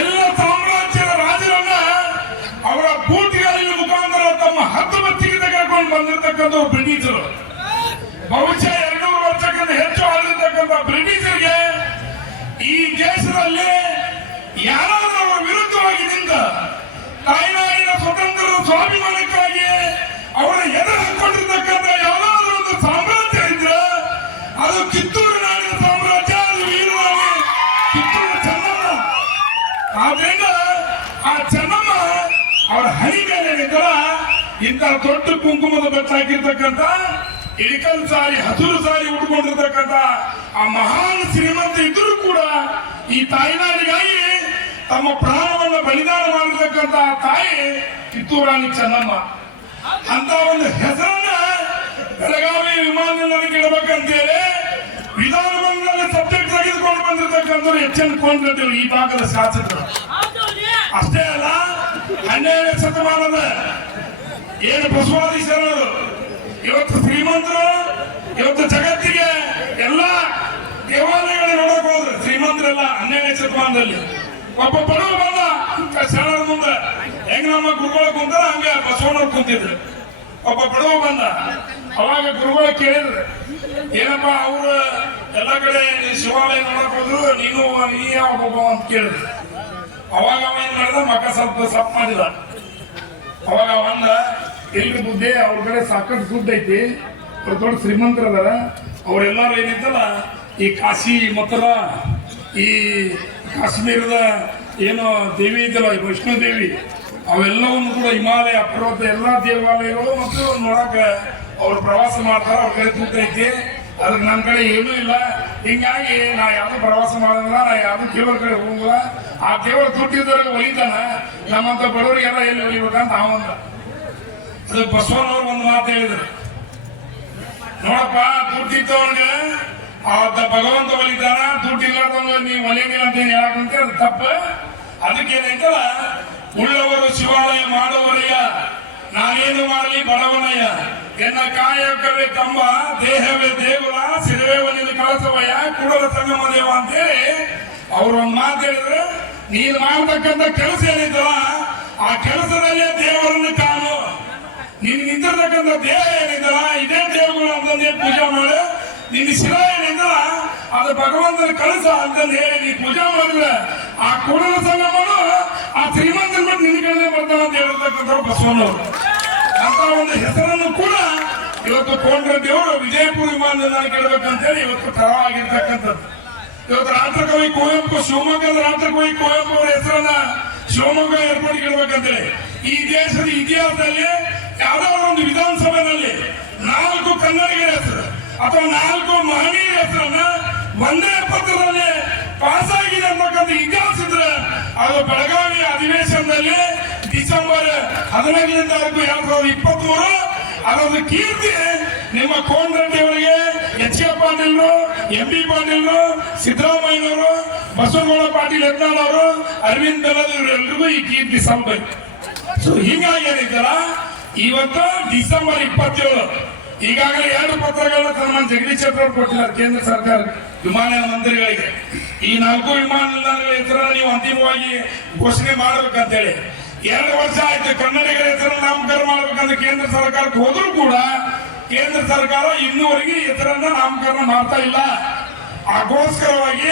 ಎಲ್ಲ ಸಾಮ್ರಾಜ್ಯದ ರಾಜರನ್ನ ಅವರ ಬೂಟ್ಗಾಲಿನ ಮುಖಾಂತರ ತಮ್ಮ ಹತ್ತುಮತ್ತಿಗೆ ತೆಗೆದುಕೊಂಡು ಬಂದಿರತಕ್ಕಂಥ ಬ್ರಿಟಿಷರು. ಬಹುಶಃ 200 ವರ್ಷಕ್ಕಿಂತ ಹೆಚ್ಚು ಆಗಿರ್ತಕ್ಕಂಥ ಬ್ರಿಟಿಷರಿಗೆ ಈ ದೇಶದಲ್ಲಿ ಯಾರಾದ್ರೂ ಅವರ ವಿರುದ್ಧವಾಗಿ ನಿಂತ ತಾಯ್ನಾಡಿನ ಸ್ವತಂತ್ರ ಸ್ವಾಭಿಮಾನಕ್ಕಾಗಿ ಅವರ ಎದುರು ಹಾಕೊಂಡಿರ್ತಕ್ಕಂಥ ಯಾವ್ದಾದ್ರು ಒಂದು ಸಾಮ್ರಾಜ್ಯ ಇದ್ರೆ ಅದು ಕಿತ್ತೂರು ನಾಡಿನ ಸಾಮ್ರಾಜ್ಯ, ಅದು ವೀರರಾಣಿ ಕಿತ್ತೂರು ಚೆನ್ನಮ್ಮ. ಆದ್ರಿಂದ ಆ ಚೆನ್ನಮ್ಮ ಅವರ ಹಣಿ ಮೇಲೆ ಏನಿದ್ದಲ್ಲ ಇಂಥ ದೊಡ್ಡ ಕುಂಕುಮದ ಬೆಟ್ಟ ಹಾಕಿರ್ತಕ್ಕಂಥ ಇಳಕಲ್ ಸಾರಿ, ಹಸಿರು ಸಾರಿ ಉಟ್ಕೊಂಡಿರ್ತಕ್ಕಂಥ ಆ ಮಹಾನ್ ಶ್ರೀಮಂತ ಇದ್ರೂ ಕೂಡ ಈ ತಾಯ್ನಾಡಿಗಾಗಿ ತಮ್ಮ ಪ್ರಾಣವನ್ನು ಬಲಿದಾನ ಮಾಡಿರ್ತಕ್ಕಂಥ ತಾಯಿ ಕಿತ್ತೂರಾಣಿ ಚೆನ್ನಮ್ಮ. ಅಂತ ಒಂದು ಹೆಸರನ್ನ ಬೆಳಗಾವಿ ವಿಮಾನ ನಿಲ್ದಾಣಕ್ಕೆ ಇಡಬೇಕಂತೇಳಿ ವಿಧಾನಮಂಡಲದಲ್ಲಿ ಸಬ್ಜೆಕ್ಟ್ ತೆಗೆದುಕೊಂಡು ಬಂದಿರತಕ್ಕಂಥವ್ರು ಎಚ್.ಎನ್. ಕೋನರೆಡ್ಡಿ ಈ ಭಾಗದ ಶಾಸಕರು. ಅಷ್ಟೇ ಅಲ್ಲ, 12ನೇ ಶತಮಾನದ ಏನು ಬಸವಾದಿ ಶರಣರು ಇವತ್ತು ಶ್ರೀಮಂತರು, ಇವತ್ತು ಜಗತ್ತಿಗೆ ಎಲ್ಲ ದೇವಾಲಯಗಳನ್ನ ನೋಡಕ್ ಹೋದ್ರು ಶ್ರೀಮಂತರೆಲ್ಲ 12ನೇ ಶತಮಾನದಲ್ಲಿ. ಒಬ್ಬ ಬಡವ ಬಂದ ಶರಣರ ಮುಂದೆ, ಹೆಂಗ ನಮ್ಮ ಗುರುಗಳು ಕುಂತಾರ ಹಂಗ ಬಸವಣ್ಣವ್ರು ಕುಂತಿದ್ರು. ಒಬ್ಬ ಬಡವ ಬಂದ, ಅವಾಗ ಗುರುಗಳು ಕೇಳಿದ್ರು, ಏನಪ್ಪ ಅವರು ಎಲ್ಲ ಕಡೆ ಶಿವಾಲಯ ನೋಡಕ್ ಹೋದ್ರು, ನೀ ಯಾವಾಗ ಒಬ್ಬ ಅಂತ ಕೇಳಿದ್ರು. ಅವಾಗ ಅವ ಏನ್ ಮಾಡಿದ, ಮಕ್ಕ ಸ್ವಲ್ಪ ಸಪ್ ಮಾಡಿದ. ಅವಾಗ ಅವಂದ, ಎಲ್ಲಿ ಬುದ್ಧಿ, ಅವ್ರ ಕಡೆ ಸಾಕಷ್ಟು ದುಡ್ಡು ಐತಿ, ಅವ್ರ ದೊಡ್ಡ ಶ್ರೀಮಂತರ ಅದಾರ, ಅವ್ರೆಲ್ಲಾರು ಏನಿತ್ತಲ್ಲ ಈ ಕಾಶಿ ಮಥುರ, ಈ ಕಾಶ್ಮೀರದ ಏನು ದೇವಿ ಇದಲ್ಲ ವೈಷ್ಣೋ ದೇವಿ, ಅವೆಲ್ಲವನ್ನು ಕೂಡ ಹಿಮಾಲಯ ಪರ್ವತ ಎಲ್ಲಾ ದೇವಾಲಯಗಳು ಮತ್ತು ನೋಡಕ ಅವ್ರು ಪ್ರವಾಸ ಮಾಡ್ತಾರ. ಅವ್ರ ಕಡೆ ದುಡ್ಡು ಐತಿ, ಅದಕ್ಕೆ ನನ್ನ ಕಡೆ ಏನೂ ಇಲ್ಲ. ಹಿಂಗಾಗಿ ನಾ ಯಾವ್ದು ಪ್ರವಾಸ ಮಾಡೋದಿಲ್ಲ, ನಾ ಯಾವ್ದು ದೇವರ ಕಡೆ ಹೋಗಲ್ಲ. ಆ ದೇವರ ದುಡ್ಡಿದ್ದವ್ರಿಗೆ ಒಲಿತಾನ, ನಮ್ಮಂತ ಬಡವರಿಗೆಲ್ಲ ಎಲ್ಲಿ ಒಲಿಬೇಕಂತ ಅವಂದ. ಅದು ಬಸವಣ್ಣವ್ರು ಒಂದು ಮಾತು ಹೇಳಿದ್ರು, ನೋಡಪ್ಪ ದುಡ್ಡಿದ್ದವನ್ಗೆ ಅವತ್ತ ಭಗವಂತ ಒಲಿತಾನ, ದುಡ್ಡು ಇಲ್ಲಾರ್ದವ್ಗ ನೀವು ಒಲಿಯಂಗಿಲ್ಲ ಅಂತ ಏನ್ ಹೇಳಕ್ಕಂತೆ, ಅದು ತಪ್ಪ. ಅದಕ್ಕೇನೈತಲ್ಲ, ಉಳ್ಳವರು ಶಿವಾಲಯ ಮಾಡುವರಯ್ಯ, ನಾನೇನು ಮಾಡಲಿ ಬಡವನಯ್ಯ, ಎನ್ನ ಕಾಯಕವೇ ಕಂಬ, ದೇಹವೇ ದೇಗುಲ, ಸಿರವೇ ಒಲಿದ ಕಳಸವಯ್ಯ, ಕೂಡಲ ಸಂಗಮ ದೇವ ಅಂತೇಳಿ ಅವ್ರು ಒಂದು ಮಾತು ಹೇಳಿದ್ರೆ, ನೀನು ಮಾಡತಕ್ಕಂಥ ಕೆಲಸ ಏನಿದ್ದಲ್ಲ ಆ ಕೆಲಸದಲ್ಲೇ ದೇವರನ್ನು ಕಾಣು. ನೀನು ನಿಂತಿರ್ತಕ್ಕಂಥ ದೇಹ ಏನಿದ್ದಲ್ಲ ಇದೇ ದೇವಗಳು ಅಂತಂದೇ ಪೂಜೆ ಮಾಡು. ನಿನ್ನ ಶಿರ ಏನಿದ್ದಲ್ಲ ಅದು ಭಗವಂತನ ಕಳಸ ಅಂತಂದು ಹೇಳಿ ನೀ ಪೂಜೆ ಮಾಡಿದ್ರೆ ಆ ಕೂಡಲ ಸಂಗಮನು ಆ ಶ್ರೀಮಂತನ ಬಿಟ್ಟು ನಿನ್ನ ಕಡೆ ಬರ್ತಾನ ಅಂತ ಹೇಳಿರ್ತಕ್ಕಂಥ ಬಸವಣ್ಣವರು. ಅಂತ ಒಂದು ಹೆಸರನ್ನು ಕೂಡ ಇವತ್ತು ಕೋನರೆಡ್ಡಿ ಅವರು ವಿಜಯಪುರ ವಿಮಾನ ನಿಲ್ದಾಣಕ್ಕೆ ಇಡಬೇಕಂತೇಳಿ ಇವತ್ತು ತರವಾಗಿರ್ತಕ್ಕಂಥದ್ದು. ಇವತ್ತು ರಾಷ್ಟ್ರಕವಿ ಕುವೆಂಪು, ಶಿವಮೊಗ್ಗದ ರಾಷ್ಟ್ರಕವಿ ಕುವೆಂಪು ಅವರ ಹೆಸರನ್ನ ಶಿವಮೊಗ್ಗ ಏರ್ಪೋರ್ಟ್ಗೆ ಇಡಬೇಕಂತೇಳಿ ಈ ದೇಶದ ಇತಿಹಾಸದಲ್ಲಿ ಯಾವ್ದಾದ್ರು ಒಂದು ವಿಧಾನಸಭೆಯಲ್ಲಿ 4 ಕನ್ನಡಿಗರ ಹೆಸರು ಅಥವಾ 4 ಮಹನೀಯರ ಹೆಸರನ್ನ ಒಂದೇ ಪತ್ರದಲ್ಲಿ ಪಾಸ್ ಆಗಿದೆ ಅಂತಕ್ಕಂಥ ಇತಿಹಾಸ ಇದ್ರೆ ಅದು ಬೆಳಗಾವಿ ಅಧಿವೇಶನದಲ್ಲಿ ಡಿಸೆಂಬರ್ 15ನೇ ತಾರೀಕು 2023 ಅದೊಂದು ಕೀರ್ತಿ ನಿಮ್ಮ ಕೋನರೆಡ್ಡಿ ಅವರಿಗೆ, ಎಚ್.ಕೆ. ಪಾಟೀಲ್ರು, ಎಂ.ಬಿ. ಪಾಟೀಲ್ರು, ಸಿದ್ದರಾಮಯ್ಯನವರು, ಬಸವಗೌಡ ಪಾಟೀಲ್ ಯತ್ನಾಳ್ ಅವರು, ಅರವಿಂದ್ ಬೆಲ್ಲದ್ ಇವರೆಲ್ಲರಿಗೂ ಈ ಕೀರ್ತಿ ಸಂಬಂಧ. ಸೊ ಹೀಗಾಗಿ ಏನಿದ್ದಲ್ಲ ಇವತ್ತು ಡಿಸೆಂಬರ್ 27 ಈಗಾಗಲೇ 2 ಪತ್ರಗಳನ್ನ ಸನ್ಮಾನ ಜಗದೀಶ್ ಶೆಟ್ಟರ್ ಅವರು ಕೊಟ್ಟಿದ್ದಾರೆ ಕೇಂದ್ರ ಸರ್ಕಾರ ವಿಮಾನಯಾನ ಮಂತ್ರಿಗಳಿಗೆ. ಈ 4 ವಿಮಾನ ನಿಲ್ದಾಣಗಳ ಹೆಸರನ್ನು ನೀವು ಅಂತಿಮವಾಗಿ ಘೋಷಣೆ ಮಾಡಬೇಕಂತೇಳಿ 2 ವರ್ಷ ಆಯ್ತು. ಕನ್ನಡಿಗರ ಹೆಸರನ್ನು ನಾಮಕರಣ ಮಾಡಬೇಕಂತ ಕೇಂದ್ರ ಸರ್ಕಾರಕ್ಕೆ ಹೋದ್ರೂ ಕೂಡ ಕೇಂದ್ರ ಸರ್ಕಾರ ಇನ್ನೂವರೆಗೆ ಹೆಸರನ್ನ ನಾಮಕರಣ ಮಾಡ್ತಾ ಇಲ್ಲ. ಅದಕ್ಕೋಸ್ಕರವಾಗಿ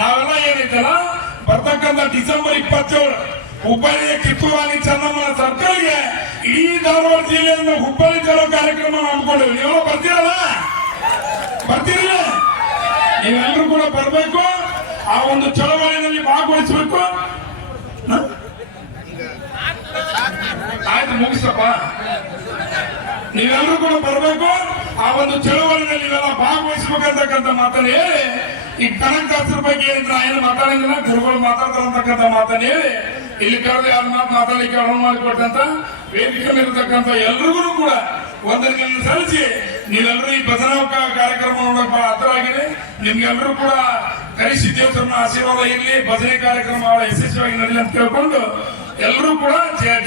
ನಾವೆಲ್ಲ ಏನಿದ್ದಲ್ಲ ಬರ್ತಕ್ಕಂಥ ಡಿಸೆಂಬರ್ 27 ಹುಬ್ಬಳ್ಳಿಯ ಕಿತ್ತೂರಾಣಿ ಚೆನ್ನಮ್ಮನ ಸರ್ಕಲ್ಗೆ ಇಡೀ ಧಾರವಾಡ ಜಿಲ್ಲೆಯಿಂದ ಹುಬ್ಬಳ್ಳಿ ತರೋ ಕಾರ್ಯಕ್ರಮ ಹಮ್ಮಿಕೊಂಡಿವಿ. ನೀವು ಬರ್ತೀರಲ್ಲ, ಬರ್ತೀರಿಲ್ಲ? ನೀವೆಲ್ಲರೂ ಕೂಡ ಬರಬೇಕು, ಆ ಒಂದು ಚಳವಳಿಯಲ್ಲಿ ಭಾಗವಹಿಸಬೇಕು. ಆಯ್ತು, ಮುಗಿಸಪ್ಪ. ನೀವೆಲ್ಲರೂ ಕೂಡ ಬರಬೇಕು, ಆ ಒಂದು ಚಳವಳಿಯಲ್ಲಿ ನೀವೆಲ್ಲ ಭಾಗವಹಿಸಬೇಕಂತಕ್ಕಂಥ ಮಾತನ್ನು ಹೇಳಿ, ಈ ಕನಕದಾಸರ ಬಗ್ಗೆ ಏನು ಮಾತಾಡಿಲ್ಲ, ಗುರುಗಳು ಮಾತಾಡ್ತಾರಂತಕ್ಕಂಥ ಮಾತನ್ನು ಹೇಳಿ ಇಲ್ಲಿ ಕರೆದು ಯಾರು ಮಾತಾಡಲಿಕ್ಕೆ ಅನುವು ಮಾಡಿಕೊಟ್ಟಂತ ವೇದಿಕೆ ಮೇಲಿರ್ತಕ್ಕಂಥ ಎಲ್ರಿಗೂ ಕೂಡ ವಂದನೆಗಳನ್ನು ಸಲ್ಲಿಸಿ, ನೀವೆಲ್ಲರೂ ಈ ಭಜನಾ ಕಾರ್ಯಕ್ರಮ ನೋಡಕ್ ಬಹಳ ಹತ್ತಿರಾಗಿದೆ. ನಿಮ್ಗೆಲ್ಲರೂ ಕೂಡ ಕರಿಸಿದ್ದೇಶ್ವರನ ಆಶೀರ್ವಾದ ಇರಲಿ, ಭಜನೆ ಕಾರ್ಯಕ್ರಮ ಬಹಳ ಯಶಸ್ವಿಯಾಗಿ ನಡೀಲಿ ಅಂತ ಕೇಳ್ಕೊಂಡು ಎಲ್ಲರೂ ಕೂಡ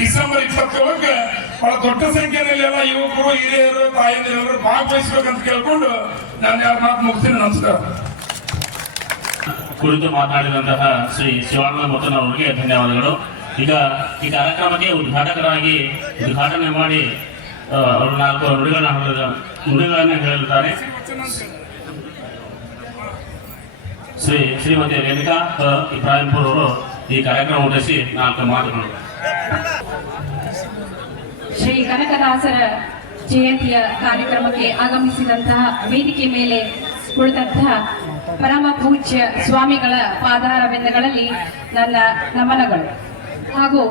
ಡಿಸೆಂಬರ್ 27ಕ್ಕೆ ಬಹಳ ದೊಡ್ಡ ಸಂಖ್ಯೆಯಲ್ಲಿ ಎಲ್ಲ ಯುವಕರು, ಹಿರಿಯರು, ತಾಯಂದಿರು ಎಲ್ಲರೂ ಭಾಗವಹಿಸಬೇಕಂತ ಕೇಳ್ಕೊಂಡು ನಾನು ಯಾರು ಮಾತು ಮುಗಿಸ್ತೀನಿ. ನಮಸ್ಕಾರ. ಕುರಿತು ಮಾತನಾಡಿದಂತಹ ಶ್ರೀ ಶಿವಾನಂದ ಮೊತ್ತನವರಿಗೆ ಧನ್ಯವಾದಗಳು. ಈಗ ಈ ಕಾರ್ಯಕ್ರಮಕ್ಕೆ ಉದ್ಘಾಟನೆ ಮಾಡಿ ಅವರು 4 ನುಡಿಗಳನ್ನು ಹೇಳಲಿದ್ದಾರೆ. ಶ್ರೀಮತಿ ರೇಣುಕಾ ಇಬ್ರಾಹಿಂಪುರ್ ಅವರು ಈ ಕಾರ್ಯಕ್ರಮ ಉದ್ದೇಶಿಸಿ 4 ಮಾತುಗಳು. ಶ್ರೀ ಕನಕದಾಸರ ಜಯಂತಿಯ ಕಾರ್ಯಕ್ರಮಕ್ಕೆ ಆಗಮಿಸಿದಂತಹ ವೇದಿಕೆ ಮೇಲೆ ಕುಳಿತಂತಹ ಪರಮ ಪೂಜ್ಯ ಸ್ವಾಮಿಗಳ ಪಾದಾರವಿಂದಗಳಲ್ಲಿ ನನ್ನ ನಮನಗಳು. ಹಾಗೂ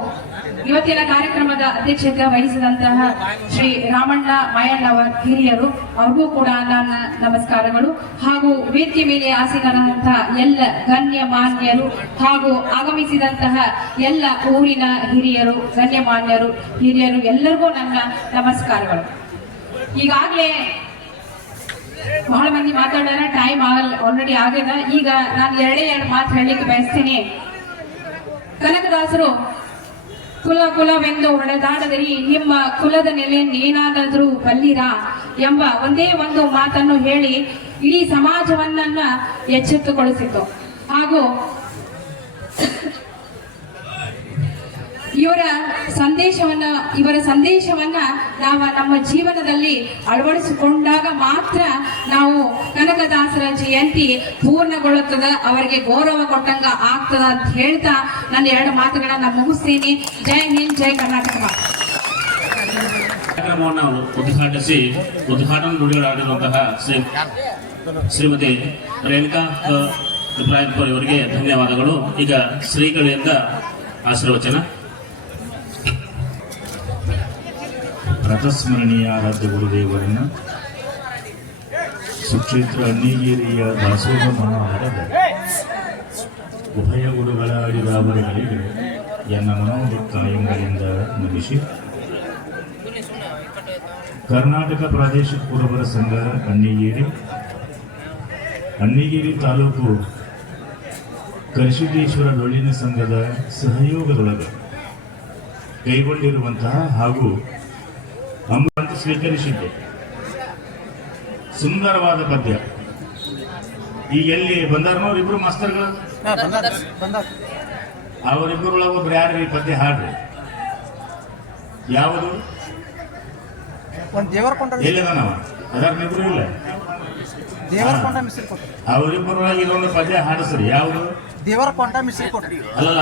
ಇವತ್ತಿನ ಕಾರ್ಯಕ್ರಮದ ಅಧ್ಯಕ್ಷತೆ ವಹಿಸಿದಂತಹ ಶ್ರೀ ರಾಮಣ್ಣ ಮಾಯಣ್ಣವರ್ ಹಿರಿಯರು, ಅವ್ರಿಗೂ ಕೂಡ ನನ್ನ ನಮಸ್ಕಾರಗಳು. ಹಾಗೂ ವೇದಿಕೆ ಮೇಲೆ ಆಸೀನರಾದಂತಹ ಎಲ್ಲ ಗಣ್ಯ ಮಾನ್ಯರು ಹಾಗೂ ಆಗಮಿಸಿದಂತಹ ಎಲ್ಲ ಊರಿನ ಹಿರಿಯರು, ಗಣ್ಯಮಾನ್ಯರು, ಹಿರಿಯರು ಎಲ್ಲರಿಗೂ ನನ್ನ ನಮಸ್ಕಾರಗಳು. ಈಗಾಗಲೇ ಬಹಳ ಮಂದಿ ಮಾತಾಡೋಣ, ಟೈಮ್ ಆಲ್ರೆಡಿ ಆಗ್ಯದ. ಈಗ ನಾನು 2 ಮಾತು ಹೇಳಲಿಕ್ಕೆ ಬಯಸ್ತೀನಿ. ಕನಕದಾಸರು ಕುಲವೆಂದು ಹೊಡೆದಾಡದಿರಿ, ನಿಮ್ಮ ಕುಲದ ನೆಲೆಯನ್ನೇನಾದರೂ ಬಲ್ಲಿರಾ ಎಂಬ ಒಂದೇ ಒಂದು ಮಾತನ್ನು ಹೇಳಿ ಇಡೀ ಸಮಾಜವನ್ನ ಎಚ್ಚೆತ್ತುಗೊಳಿಸಿತು. ಹಾಗೂ ಇವರ ಸಂದೇಶವನ್ನ ನಾವು ನಮ್ಮ ಜೀವನದಲ್ಲಿ ಅಳವಡಿಸಿಕೊಂಡಾಗ ಮಾತ್ರ ನಾವು ಕನಕದಾಸರ ಜಯಂತಿ ಪೂರ್ಣಗೊಳ್ಳುತ್ತದೆ, ಅವರಿಗೆ ಗೌರವ ಕೊಟ್ಟಂಗ ಆಗ್ತದ ಅಂತ ಹೇಳ್ತಾ ನನ್ನ 2 ಮಾತುಗಳನ್ನ ಮುಗಿಸ್ತೀನಿ. ಜೈ ಹಿಂದ್, ಜೈ ಕರ್ನಾಟಕ. ಕಾರ್ಯಕ್ರಮವನ್ನು ಉದ್ಘಾಟಿಸಿ ಉದ್ಘಾಟನಾ ನುಡಿಗಳಾಡಿರುವಂತಹ ಶ್ರೀಮತಿ ರೇಣುಕಾ ಇಬ್ರಾಹಿಂಪುರ್ ಇವರಿಗೆ ಧನ್ಯವಾದಗಳು. ಈಗ ಶ್ರೀಗಳಿಂದ ಆಶೀರ್ವಚನ. ರಥಸ್ಮರಣೀಯ ಆರಾಧ್ಯ ಗುರುದೇವರನ್ನು ಸುಕ್ಷೇತ್ರ ಅನ್ನಿಗೇರಿಯ ದಾಸೋಹ ಮಹಾಮಠದ ಉಭಯ ಗುರುಗಳ ಅಡಿದಾವರೆಗಳಿಗೆ ಎನ್ನ ಮನೋಭಕ್ತಾಯಗಳಿಂದ ಮುಗಿಸಿ, ಕರ್ನಾಟಕ ಪ್ರಾದೇಶಿಕ ಕುರುಬರ ಸಂಘ ಅನ್ನಿಗೇರಿ ತಾಲೂಕು ಕರಿಸಿದ್ದೇಶ್ವರ ಡೊಳ್ಳಿನ ಸಂಘದ ಸಹಯೋಗದೊಳಗೆ ಕೈಗೊಂಡಿರುವಂತಹ ಹಾಗೂ ಅಮೃತ ಸ್ವೀಕರಿಸಿದ್ದೆ ಸುಂದರವಾದ ಪದ್ಯ. ಈಗ ಎಲ್ಲಿ ಬಂದಾರನವ್ರು 2 ಮಾಸ್ತರ್ಗಳು, ಅವರಿಬ್ಬರೊಳಗೆ ಒಬ್ರು ಯಾರು ಈ ಪದ್ಯ ಹಾಡ್ರಿ? ಯಾವುದು? ಎಲ್ಲಿದಾನವ? ಅದರ್ನಿಬ್ರು ಇಲ್ಲ, ಅವರಿಬ್ಬರೊಳಗೆ ಇದೊಂದು ಪದ್ಯ ಹಾಡಿಸ್ರಿ. ಯಾವುದು?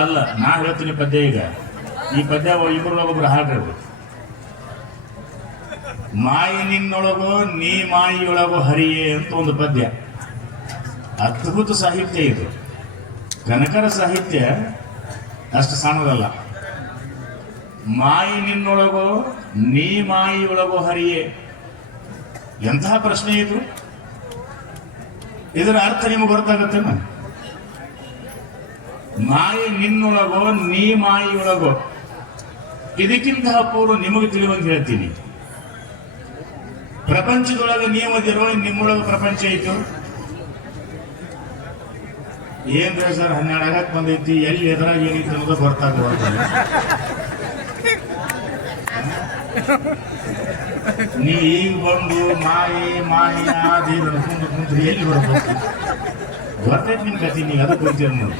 ಅಲ್ಲ, ನಾ ಹೇಳ್ತೀನಿ ಪದ್ಯ. ಈಗ ಈ ಪದ್ಯ ಇಬ್ಬರೊಳಗೊಬ್ರು ಹಾಡ್ರಿ. ಮಾಯಿ ನಿನ್ನೊಳಗೋ ನೀ ಮಾಯಿಯೊಳಗೋ ಹರಿಯೇ ಅಂತ ಒಂದು ಪದ್ಯ. ಅದ್ಭುತ ಸಾಹಿತ್ಯ ಇದು. ಕನಕರ ಸಾಹಿತ್ಯ ಅಷ್ಟು ಸಣ್ಣದಲ್ಲ. ಮಾಯಿ ನಿನ್ನೊಳಗೋ ನೀ ಮಾಯಿಯೊಳಗೋ ಹರಿಯೇ, ಎಂತಹ ಪ್ರಶ್ನೆ ಇದು? ಇದರ ಅರ್ಥ ನಿಮಗೆ ಗೊತ್ತಾಗತ್ತೇನ? ಮಾಯಿ ನಿನ್ನೊಳಗೋ ನೀ ಮಾಯಿಯೊಳಗೋ, ಇದಕ್ಕಿಂತ ಪೂರ್ವ ನಿಮಗೆ ತಿಳಿಯುವಂಗೆ ಹೇಳ್ತೀನಿ. ಪ್ರಪಂಚದೊಳಗೆ ನೀವದಿರೋ, ನಿಮ್ಮೊಳಗೆ ಪ್ರಪಂಚ ಐತು. ಏನ್ರಿ ಸರ್ 12 ಆಗಕ್ಕೆ ಬಂದೈತಿ, ಎಲ್ಲಿ ಎದುರಾಗ ಏನೈತಿ ಅನ್ನೋದು ಗೊತ್ತಾಗಬಾರ್ದು. ನೀ ಈಗ ಬಂದು ಮಾಯಿ ಆದೀರ ಕುಂತ್ರಿ ಎಲ್ಲಿ ಬರ್ಬೇಕು? ಗೊತ್ತೈತಿ ನಿಮ್ ಕತಿ, ನೀವು ಅದಕ್ಕೆ ಗೊತ್ತೀರ ನೋಡಿ.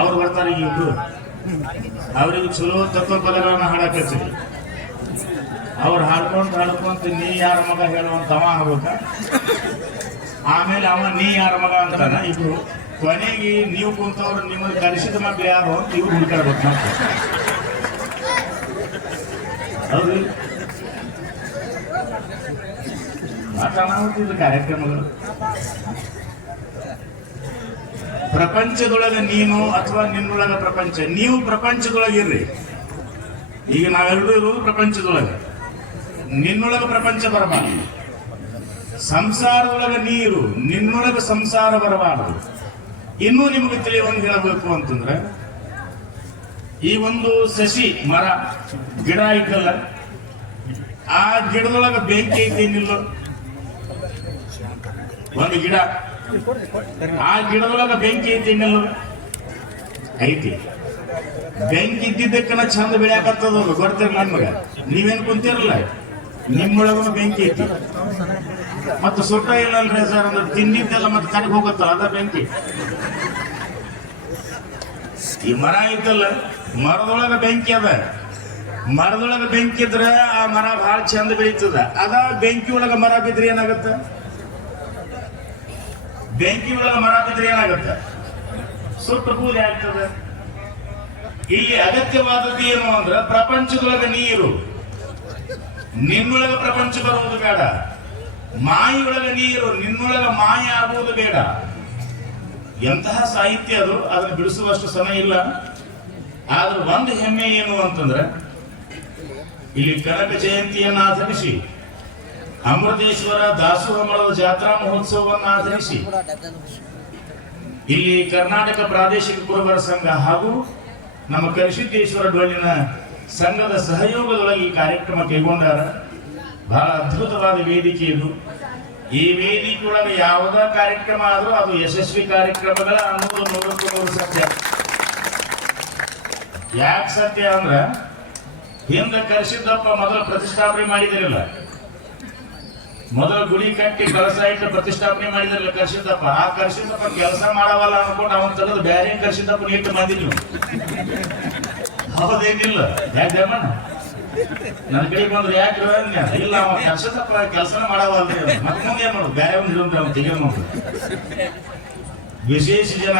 ಅವ್ರು ಬರ್ತಾರೆ ಈಗ ಇಬ್ರು, ಅವ್ರಿಗೆ ಚಲೋ ತತ್ವ ಪದಗಳನ್ನ ಹಾಡಕತ್ತೀರಿ. ಅವ್ರು ಹಾಡ್ಕೊಂತ ನೀ ಯಾರ ಮಗ ಹೇಳುವಂತ ಅವ ಅನ್ಬೇಕ, ಆಮೇಲೆ ಅವ ನೀ ಯಾರ ಮಗ ಅಂತಾನ. ಇಬ್ರು ಕೊನೆಗೆ ನೀವು ಕುಂತವ್ರು ನಿಮ್ಮನ್ನು ಕಲಿಸಿದ ಮಕ್ಳು ಯಾರು ಅಂತ ಇವ್ರು ಹುಡುಕಾಡ್ಬೇಕು. ಹೌದು ಮಾತಾಡ್ತಿದ್ದ ಕಾರ್ಯಕ್ರಮಗಳು ಪ್ರಪಂಚದೊಳಗ ನೀನು ಅಥವಾ ನಿನ್ನೊಳಗ ಪ್ರಪಂಚ, ನೀವು ಪ್ರಪಂಚದೊಳಗಿರ್ರಿ. ಈಗ ನಾವೆಲ್ಲರೂ ಇರೋದು ಪ್ರಪಂಚದೊಳಗೆ, ನಿನ್ನೊಳಗ ಪ್ರಪಂಚ ಬರಬಾರದು. ಸಂಸಾರದೊಳಗ ನೀರು, ನಿನ್ನೊಳಗ ಸಂಸಾರ ಬರಬಾರದು. ಇನ್ನೂ ನಿಮಗೆ ತಿಳಿಯುವಂಗೆ ಹೇಳಬೇಕು ಅಂತಂದ್ರೆ, ಈ ಒಂದು ಸಸಿ ಮರ ಗಿಡ ಐತಲ್ಲ, ಆ ಗಿಡದೊಳಗ ಬೆಂಕಿ ಐತಿ ನಿಲ್ಲ ಒಂದು ಗಿಡ, ಆ ಗಿಡದೊಳಗ ಬೆಂಕಿ ಐತಿ ನಿಲ್ಲ ಐತಿ. ಬೆಂಕಿ ಇದ್ದಿದ್ದಕ್ಕನ ಚಂದ ಬೆಳೆಯಾಕತ್ತದ, ಗೊತ್ತಿರಲ್ಲ ನಮಗ. ನೀವೇನ್ ಕುಂತಿರಲ್ಲ, ನಿಮ್ಮೊಳಗೂ ಬೆಂಕಿ ಐತಿ. ಮತ್ತೆ ಸುಟ್ಟ ಇಲ್ಲಲ್ರಿ ಸರ್ ಅಂದ್ರೆ ತಿಂದಿದ್ದೆಲ್ಲ ಮತ್ತೆ ಕಡೆಗೆ ಹೋಗುತ್ತಲ್ಲ, ಅದ ಬೆಂಕಿ. ಈ ಮರ ಐತಲ್ಲ, ಮರದೊಳಗ ಬೆಂಕಿ ಅದ. ಮರದೊಳಗ ಬೆಂಕಿ ಇದ್ರೆ ಆ ಮರ ಬಹಳ ಚಂದ ಬೆಳೀತದ. ಅದ ಬೆಂಕಿ ಒಳಗ ಮರ ಬಿದ್ರೆ ಏನಾಗತ್ತ? ಬೆಂಕಿ ಒಳಗ ಮರ ಬಿದ್ರೆ ಏನಾಗತ್ತ? ಸುಟ್ಟು ಬೂದಿ ಆಗ್ತದೆ. ಇಲ್ಲಿ ಅಗತ್ಯವಾದದ್ದು ಏನು ಅಂದ್ರೆ, ಪ್ರಪಂಚದೊಳಗ ನೀರು, ನಿನ್ನೊಳಗ ಪ್ರಪಂಚ ಬರುವುದು ಬೇಡ. ಮಾಯಿಯೊಳಗ ನೀರು, ನಿನ್ನೊಳಗ ಮಾಯ ಆಗುವುದು ಬೇಡ. ಎಂತಹ ಸಾಹಿತ್ಯ ಅದು, ಅದನ್ನು ಬಿಡಿಸುವಷ್ಟು ಸಮಯ ಇಲ್ಲ. ಆದ್ರೆ ಒಂದು ಹೆಮ್ಮೆ ಏನು ಅಂತಂದ್ರೆ, ಇಲ್ಲಿ ಕನಕ ಜಯಂತಿಯನ್ನು ಆಚರಿಸಿ, ಅಮೃತೇಶ್ವರ ದಾಸೋಹ ಮಠದ ಜಾತ್ರಾ ಮಹೋತ್ಸವವನ್ನು ಆಚರಿಸಿ, ಇಲ್ಲಿ ಕರ್ನಾಟಕ ಪ್ರಾದೇಶಿಕ ಕುರುಬರ ಸಂಘ ಹಾಗೂ ನಮ್ಮ ಕರಿಸಿದ್ದೇಶ್ವರ ಡೊಳ್ಳಿನ ಸಂಘದ ಸಹಯೋಗದೊಳಗೆ ಈ ಕಾರ್ಯಕ್ರಮ ಕೈಗೊಂಡಾರ. ಬಹಳ ಅದ್ಭುತವಾದ ವೇದಿಕೆ ಇದು. ಈ ವೇದಿಕೆಯೊಳಗೆ ಯಾವುದೇ ಕಾರ್ಯಕ್ರಮ ಆದರೂ ಅದು ಯಶಸ್ವಿ ಕಾರ್ಯಕ್ರಮಗಳ ಅನ್ನೋದು 100% ಸತ್ಯ. ಯಾಕೆ ಸತ್ಯ ಅಂದ್ರ, ಹಿಂದೆ ಕರಿಸಿದ್ದಪ್ಪ ಮೊದಲು ಪ್ರತಿಷ್ಠಾಪನೆ ಮಾಡಿದಿರಲ್ಲ, ಮೊದಲು ಗುಡಿ ಕಟ್ಟಿ ಕಳಸ ಇಟ್ಟು ಪ್ರತಿಷ್ಠಾಪನೆ ಮಾಡಿದ್ರಲ್ಲ ಕರಿಸಿದ್ದಪ್ಪ. ಆ ಕರಿಸಿದ್ದಪ್ಪ ಕೆಲಸ ಮಾಡವಲ್ಲ ಅನ್ಕೊಂಡು ಅವನ್ ತೆಗೆದು ಬೇರೆ ಕರಿಸಿದ್ದಪ್ಪ ಇಟ್ಟು ಬಂದಿದ್ವಿ. ಹೌದೇನಿಲ್ಲ? ಯಾಕೆ ನನ್ನ ಕಡೆ ಬಂದ್ರೆ ಯಾಕೆ ಇಲ್ಲ, ಅವ ಕರ್ಸಿದ್ದಪ್ಪ ಕೆಲಸನ ಮಾಡವಲ್ರಿ, ಮತ್ತೆ ಮುಂದೆ ಏನ್ ಮಾಡೋದು, ಬೇರೆ ಒಂದು ಇರೋದು ಅವ್ನು ತೆಗೆದು ನೋಡ್ರಿ. ವಿಶೇಷ ಜನ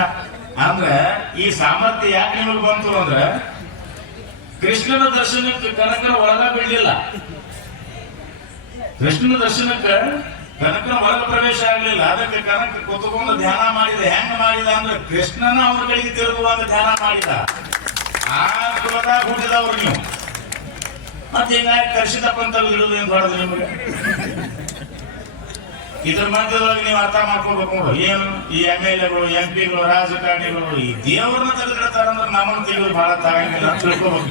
ಅಂದ್ರೆ ಈ ಸಾಮರ್ಥ್ಯ ಯಾಕೆ ನಿಮಗೆ ಬಂತು ಅಂದ್ರೆ, ಕೃಷ್ಣನ ದರ್ಶನಕ್ಕೆ ಕನಕನ ಒಳಗ ಬೀಳಲಿಲ್ಲ. ಕೃಷ್ಣನ ದರ್ಶನಕ್ಕೆ ಕನಕನ ಒಳಗ ಪ್ರವೇಶ ಆಗಲಿಲ್ಲ. ಅದಕ್ಕೆ ಕನಕ ಕೂತ್ಕೊಂಡು ಧ್ಯಾನ ಮಾಡಿದ. ಹೆಂಗ ಮಾಡಿದ ಅಂದ್ರೆ, ಕೃಷ್ಣನ ಅವ್ರ ಕಡೆಗೆ ತಿರುಗುವಾಗ ಧ್ಯಾನ ಮಾಡಿದ. ಆ ಕುಲದಾಗ ಹುಟ್ಟಿದವ್ರು ನೀವು. ಮತ್ತೆ ಹಿಂಗಾಗಿ ಕರ್ಸಿದಪ್ಪ ಅಂತ ಇಡುದು ಏನ್ ಮಾಡೋದು ನಿಮಗೆ? ಇದ್ರ ಮಧ್ಯದೊಳಗೆ ನೀವು ಅರ್ಥ ಮಾಡ್ಕೊಳ್ಬೇಕು ನೋಡು. ಏನು ಈ MLA ಗಳು, MP ಗಳು, ರಾಜಕಾರಣಿಗಳು ಈ ದೇವರನ್ನ ತೆಗೆದಿಡ್ತಾರಂದ್ರೆ ನಮ್ಮನ್ನು ತೆಗೆದು ಬಹಳ ತಾಗಿಲ್ಲ ಅಂತ ತಿಳ್ಕೊಬೇಕು.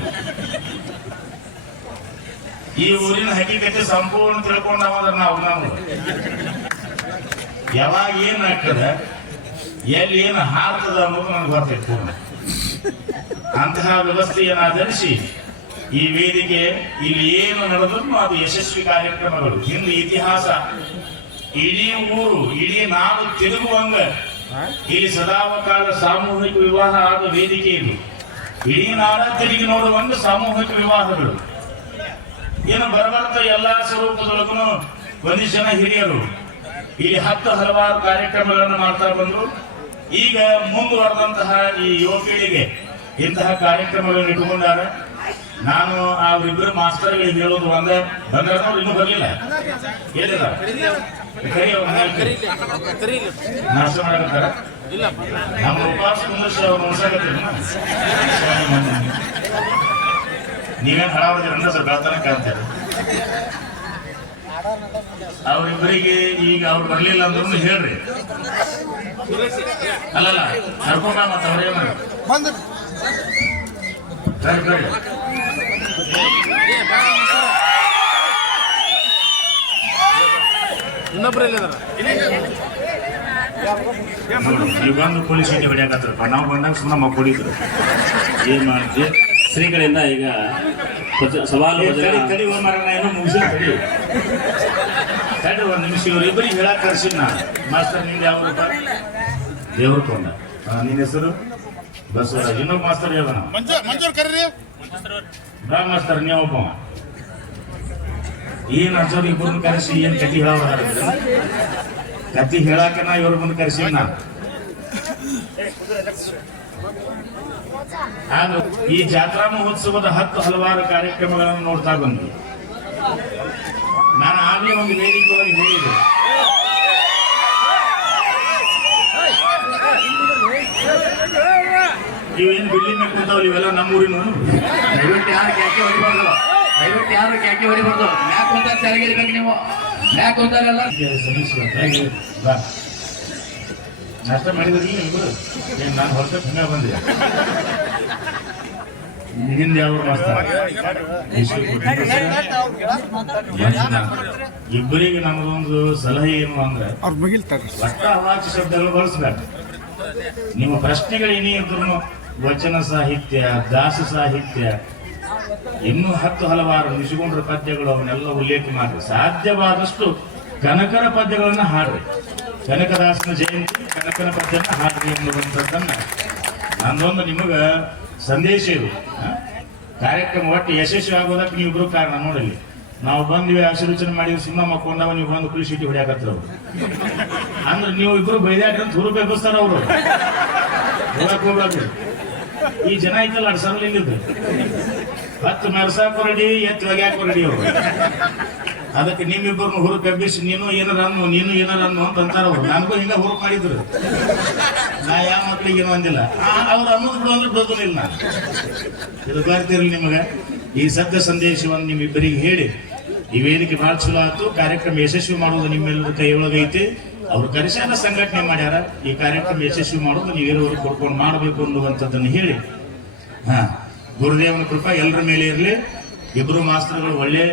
ಈ ಊರಿನ ಹಕ್ಕಿಕತೆ ಸಂಪೂರ್ಣ ತಿಳ್ಕೊಂಡಾವಂದ್ರೆ ನಾವು ಯಾವಾಗ ಏನ್ ಆಗ್ತದೆ, ಎಲ್ಲಿ ಏನು ಹಾರ್ತದ ಅನ್ನೋದು ನನಗೆ ಬರ್ತೈತೆ. ಅಂತಹ ವ್ಯವಸ್ಥೆಯನ್ನು ಆಧರಿಸಿ ಈ ವೇದಿಕೆ ಇಲ್ಲಿ ಏನು ನಡೆದ್ರು ಅದು ಯಶಸ್ವಿ ಕಾರ್ಯಕ್ರಮಗಳು. ಹಿಂದೆ ಇತಿಹಾಸ, ಇಡೀ ಊರು, ಇಡೀ ನಾಡು ತಿರುಗುವಂಗ ಇಲ್ಲಿ ಸದಾವಕಾಲ ಸಾಮೂಹಿಕ ವಿವಾಹ ಆದ ವೇದಿಕೆ ಇದು. ಇಡೀ ನಾಡ ತಿರುಗಿ ನೋಡುವಂಗ ಸಾಮೂಹಿಕ ವಿವಾಹಗಳು. ಏನು ಬರಬರ್ತ ಎಲ್ಲಾ ಸ್ವರೂಪದೊಳಗೂ ಒಂದಿಷ್ಟು ಜನ ಹಿರಿಯರು ಇಲ್ಲಿ ಹಲವಾರು ಕಾರ್ಯಕ್ರಮಗಳನ್ನು ಮಾಡ್ತಾ ಬಂದ್ರು. ಈಗ ಮುಂದುವರೆದಂತಹ ಈ ಯುವ ಪೀಳಿಗೆ ಇಂತಹ ಕಾರ್ಯಕ್ರಮಗಳನ್ನು ಇಟ್ಟುಕೊಂಡಾರ. ನಾನು ಅವರಿಬ್ಬರು ಮಾಸ್ತರ್ಗಳಿಗೆ ಹೇಳೋದು ಒಂದೇ, ಬಂದ್ರೆ ಇನ್ನೂ ಬರಲಿಲ್ಲ, ಏನಿಲ್ಲ ನಾಶ ಮಾಡಕತ್ತಾರ. ನಮ್ಮ ಉಪವಾಸ ಕುಂದಿಸಿ ಅವ್ರು ನೋಡ್ಸಾಕತ್ತೀರಿ. ನೀವೇನ್ ಹಳಾವದಿರನ್ನ ಸ್ವಲ್ಪ ಬೆಳತನ ಕಾಣ್ತಾರೆ. ಅವರಿಬ್ಬರಿಗೆ ಈಗ ಅವ್ರು ಬರ್ಲಿಲ್ಲ ಅಂದ್ರೂ ಹೇಳ್ರಿ. ಅಲ್ಲಲ್ಲ ಕರ್ಕೊಂಡ ಮತ್ತ ಅವ್ರೇನು ನೀವು ಬಂದು ಪೊಲೀಸ್ ಚೀಟಿ ಹೊಡಿಯಾಕತ್ರಪ್ಪ. ನಾವು ಬಂದಾಗ ಸುಮ್ಮನೆ ಮಕ್ಕಳಿದ್ರು ಏನ್ ಮಾಡಿದ್ವಿ. ಶ್ರೀಗಳಿಂದ ಈಗ ಸವಾಲು ಕಡಿ ಮರಣ ಏನೋ ಮುಗಿಸಿ ಕಡಿ ಕಡಿ ಒಂದು ನಿಮಿಷ ಇವರಿಬ್ಬರಿಗೆ ಹೇಳಕ್ ಕರ್ಸಿ ನಾನು. ಮಾಸ್ತರ್ ನಿಂದ ಯಾವ ದೇವ್ರ ಕೊಂಡ, ನಿನ್ನ ಹೆಸರು ಬಸವರಾಜ್. ಇನ್ನೊಬ್ಬ ಮಾಸ್ತರ್ ಹೇಳೋಣ, ಬಾ ಮಾಸ್ತರ್ ನೀವೊಬ್ಬ. ಏನ್ ಅನ್ಸೋದು ಇಬ್ಬರನ್ನ ಕರೆಸಿ ಏನ್ ಕತಿ ಹೇಳೋದಾರ ಕತಿ ಹೇಳಾಕ ಇವ್ರ ಮುಂದೆ ಕರೆಸಿ ನಾ ನಾನು ಈ ಜಾತ್ರಾ ಮಹೋತ್ಸವದ ಹಲವಾರು ಕಾರ್ಯಕ್ರಮಗಳನ್ನು ನೋಡ್ತಾ ಬಂದ್ವಿ. ನಾನು ಆಗಲೇ ಒಂದು ವೇದಿಕೆಯಾಗಿ ಹೇಳಿದೆ, ಇವೇನು ಬಿಲ್ಡಿಂಗ್ ಮೇಲೆ ಕೂತಾವಲ್ಲ ಇವೆಲ್ಲ ನಮ್ಮೂರಿನ. ದಯವಿಟ್ಟು ಯಾರು ಕ್ಯಾಕೆ ಹೊಡಿಬಾರ್ದು, ದಯವಿಟ್ಟು ಯಾರು ಕ್ಯಾಕೆ ಹೊಡಿಬಾರ್ದು. ಯಾಕೆ ಕುಂತ ತೆಳಗಿರ್ಬೇಕು ನೀವು, ಯಾಕೆ ಕುಂತಾರಲ್ಲ ಬಾ ನಾಷ್ಟ ಮಾಡಿದ್ರಿ ಇಬ್ಬರು. ನಾನು ಹೊರತ ಹಿಂಗ ಬಂದೆ. ಹಿಂದೆ ಯಾವ ಇಬ್ಬರಿಗೆ ನಮಗೊಂದು ಸಲಹೆ ಏನು ಅಂದ್ರೆ ಒಟ್ಟ ಅವಾಚ್ಯ ಶಬ್ದಗಳು ಬಳಸ್ಬೇಕು. ನಿಮ್ಮ ಪ್ರಶ್ನೆಗಳು ಏನೇ ಇದ್ರು ವಚನ ಸಾಹಿತ್ಯ, ದಾಸ ಸಾಹಿತ್ಯ, ಇನ್ನೂ ಹಲವಾರು ನಿಜಗೊಂಡ್ರ ಪದ್ಯಗಳು ಅವನ್ನೆಲ್ಲ ಉಲ್ಲೇಖ ಮಾಡಿ ಸಾಧ್ಯವಾದಷ್ಟು ಕನಕರ ಪದ್ಯಗಳನ್ನ ಹಾಡ್ರಿ. ಕನಕದಾಸನ ಜಯಂತಿ ಕನಕನ ಪದ್ಯನ ಹಾಡ್ರಿ ಎನ್ನುವಂಥದ್ದನ್ನ ನಂದೊಂದು ನಿಮಗ ಸಂದೇಶ ಇದು. ಕಾರ್ಯಕ್ರಮ ಒಟ್ಟು ಯಶಸ್ವಿ ಆಗೋದಕ್ಕೆ ನೀವಿಬ್ರು ಕಾರಣ. ನೋಡಲಿ, ನಾವು ಬಂದ್ವಿ ಆಶೀರ್ವಚನೆ ಮಾಡಿದ್ವಿ, ಸಿನಿಮಾ ಮಕ್ಕೊಂಡವ ನೀವು ಬಂದು ಕುಳಿ ಸೀಟಿ ಹೊಡ್ಯಾಕತ್ತವ್ರು ಅಂದ್ರೆ ನೀವು ಇಬ್ರು ಬೈದಾಡ್ರಿ ಅಂತ ಹುರುಪೆ ಎಬ್ಬಿಸ್ತಾರ ಅವರು. ಹೋಗ್ಬೇಡ್ರಿ, ಈ ಜನ ಐತಲ್ಲ ಅಡ್ ಸರಳ ಇಲ್ಲಿದ್ದು 10 ಮೆರ್ಸಾಕು ರೆಡಿ, ಎತ್ತು ಒಗ್ಯಾಕು ರೆಡಿ ಅವರು. ಅದಕ್ಕೆ ನಿಮ್ಮಿಬ್ಬರನ್ನು ಹುರುಪು ಎಬ್ಬಿಸಿ ನೀನು ಏನಾರ ಅನ್ನು ಅಂತ ಅಂತಾರ ಅವ್ರು. ನನಗೂ ಹಿಂಗ ಹುರುಪು ಮಾಡಿದ್ರು. ನಾ ಯಾವ ಮಕ್ಳಿಗೆ ಏನೋ ಅಂದಿಲ್ಲ, ಅವ್ರು ಅನ್ನೋದು ಬಿಡು ಅಂದ್ರೆ ಬಿಡೋದಿಲ್ಲ. ಇದು ಬರ್ತಿರ್ಲಿ ನಿಮಗ ಈ ಸತ್ಯ ಸಂದೇಶವನ್ನು ನಿಮ್ಮಿಬ್ಬರಿಗೆ ಹೇಳಿ ಈ ವೇದಿಕೆ ಬಹಳ ಚಲೋ ಆಯ್ತು. ಕಾರ್ಯಕ್ರಮ ಯಶಸ್ವಿ ಮಾಡೋದು ನಿಮ್ಮೆಲ್ಲರ ಕೈಯೊಳಗೈತಿ. ಅವ್ರು ಕರಿಶಾಲ ಸಂಘಟನೆ ಮಾಡ್ಯಾರ. ಈ ಕಾರ್ಯಕ್ರಮ ಯಶಸ್ವಿ ಮಾಡೋದು ನೀವೇರವರು ಕೊಡ್ಕೊಂಡು ಮಾಡಬೇಕು ಅನ್ನುವಂಥದ್ದನ್ನು ಹೇಳಿ, ಗುರುದೇವನ ಕೃಪಾ ಎಲ್ಲರ ಮೇಲೆ ಇರಲಿ. ಇಬ್ರು ಮಾಸ್ತರ್ಗಳು ಒಳ್ಳೆ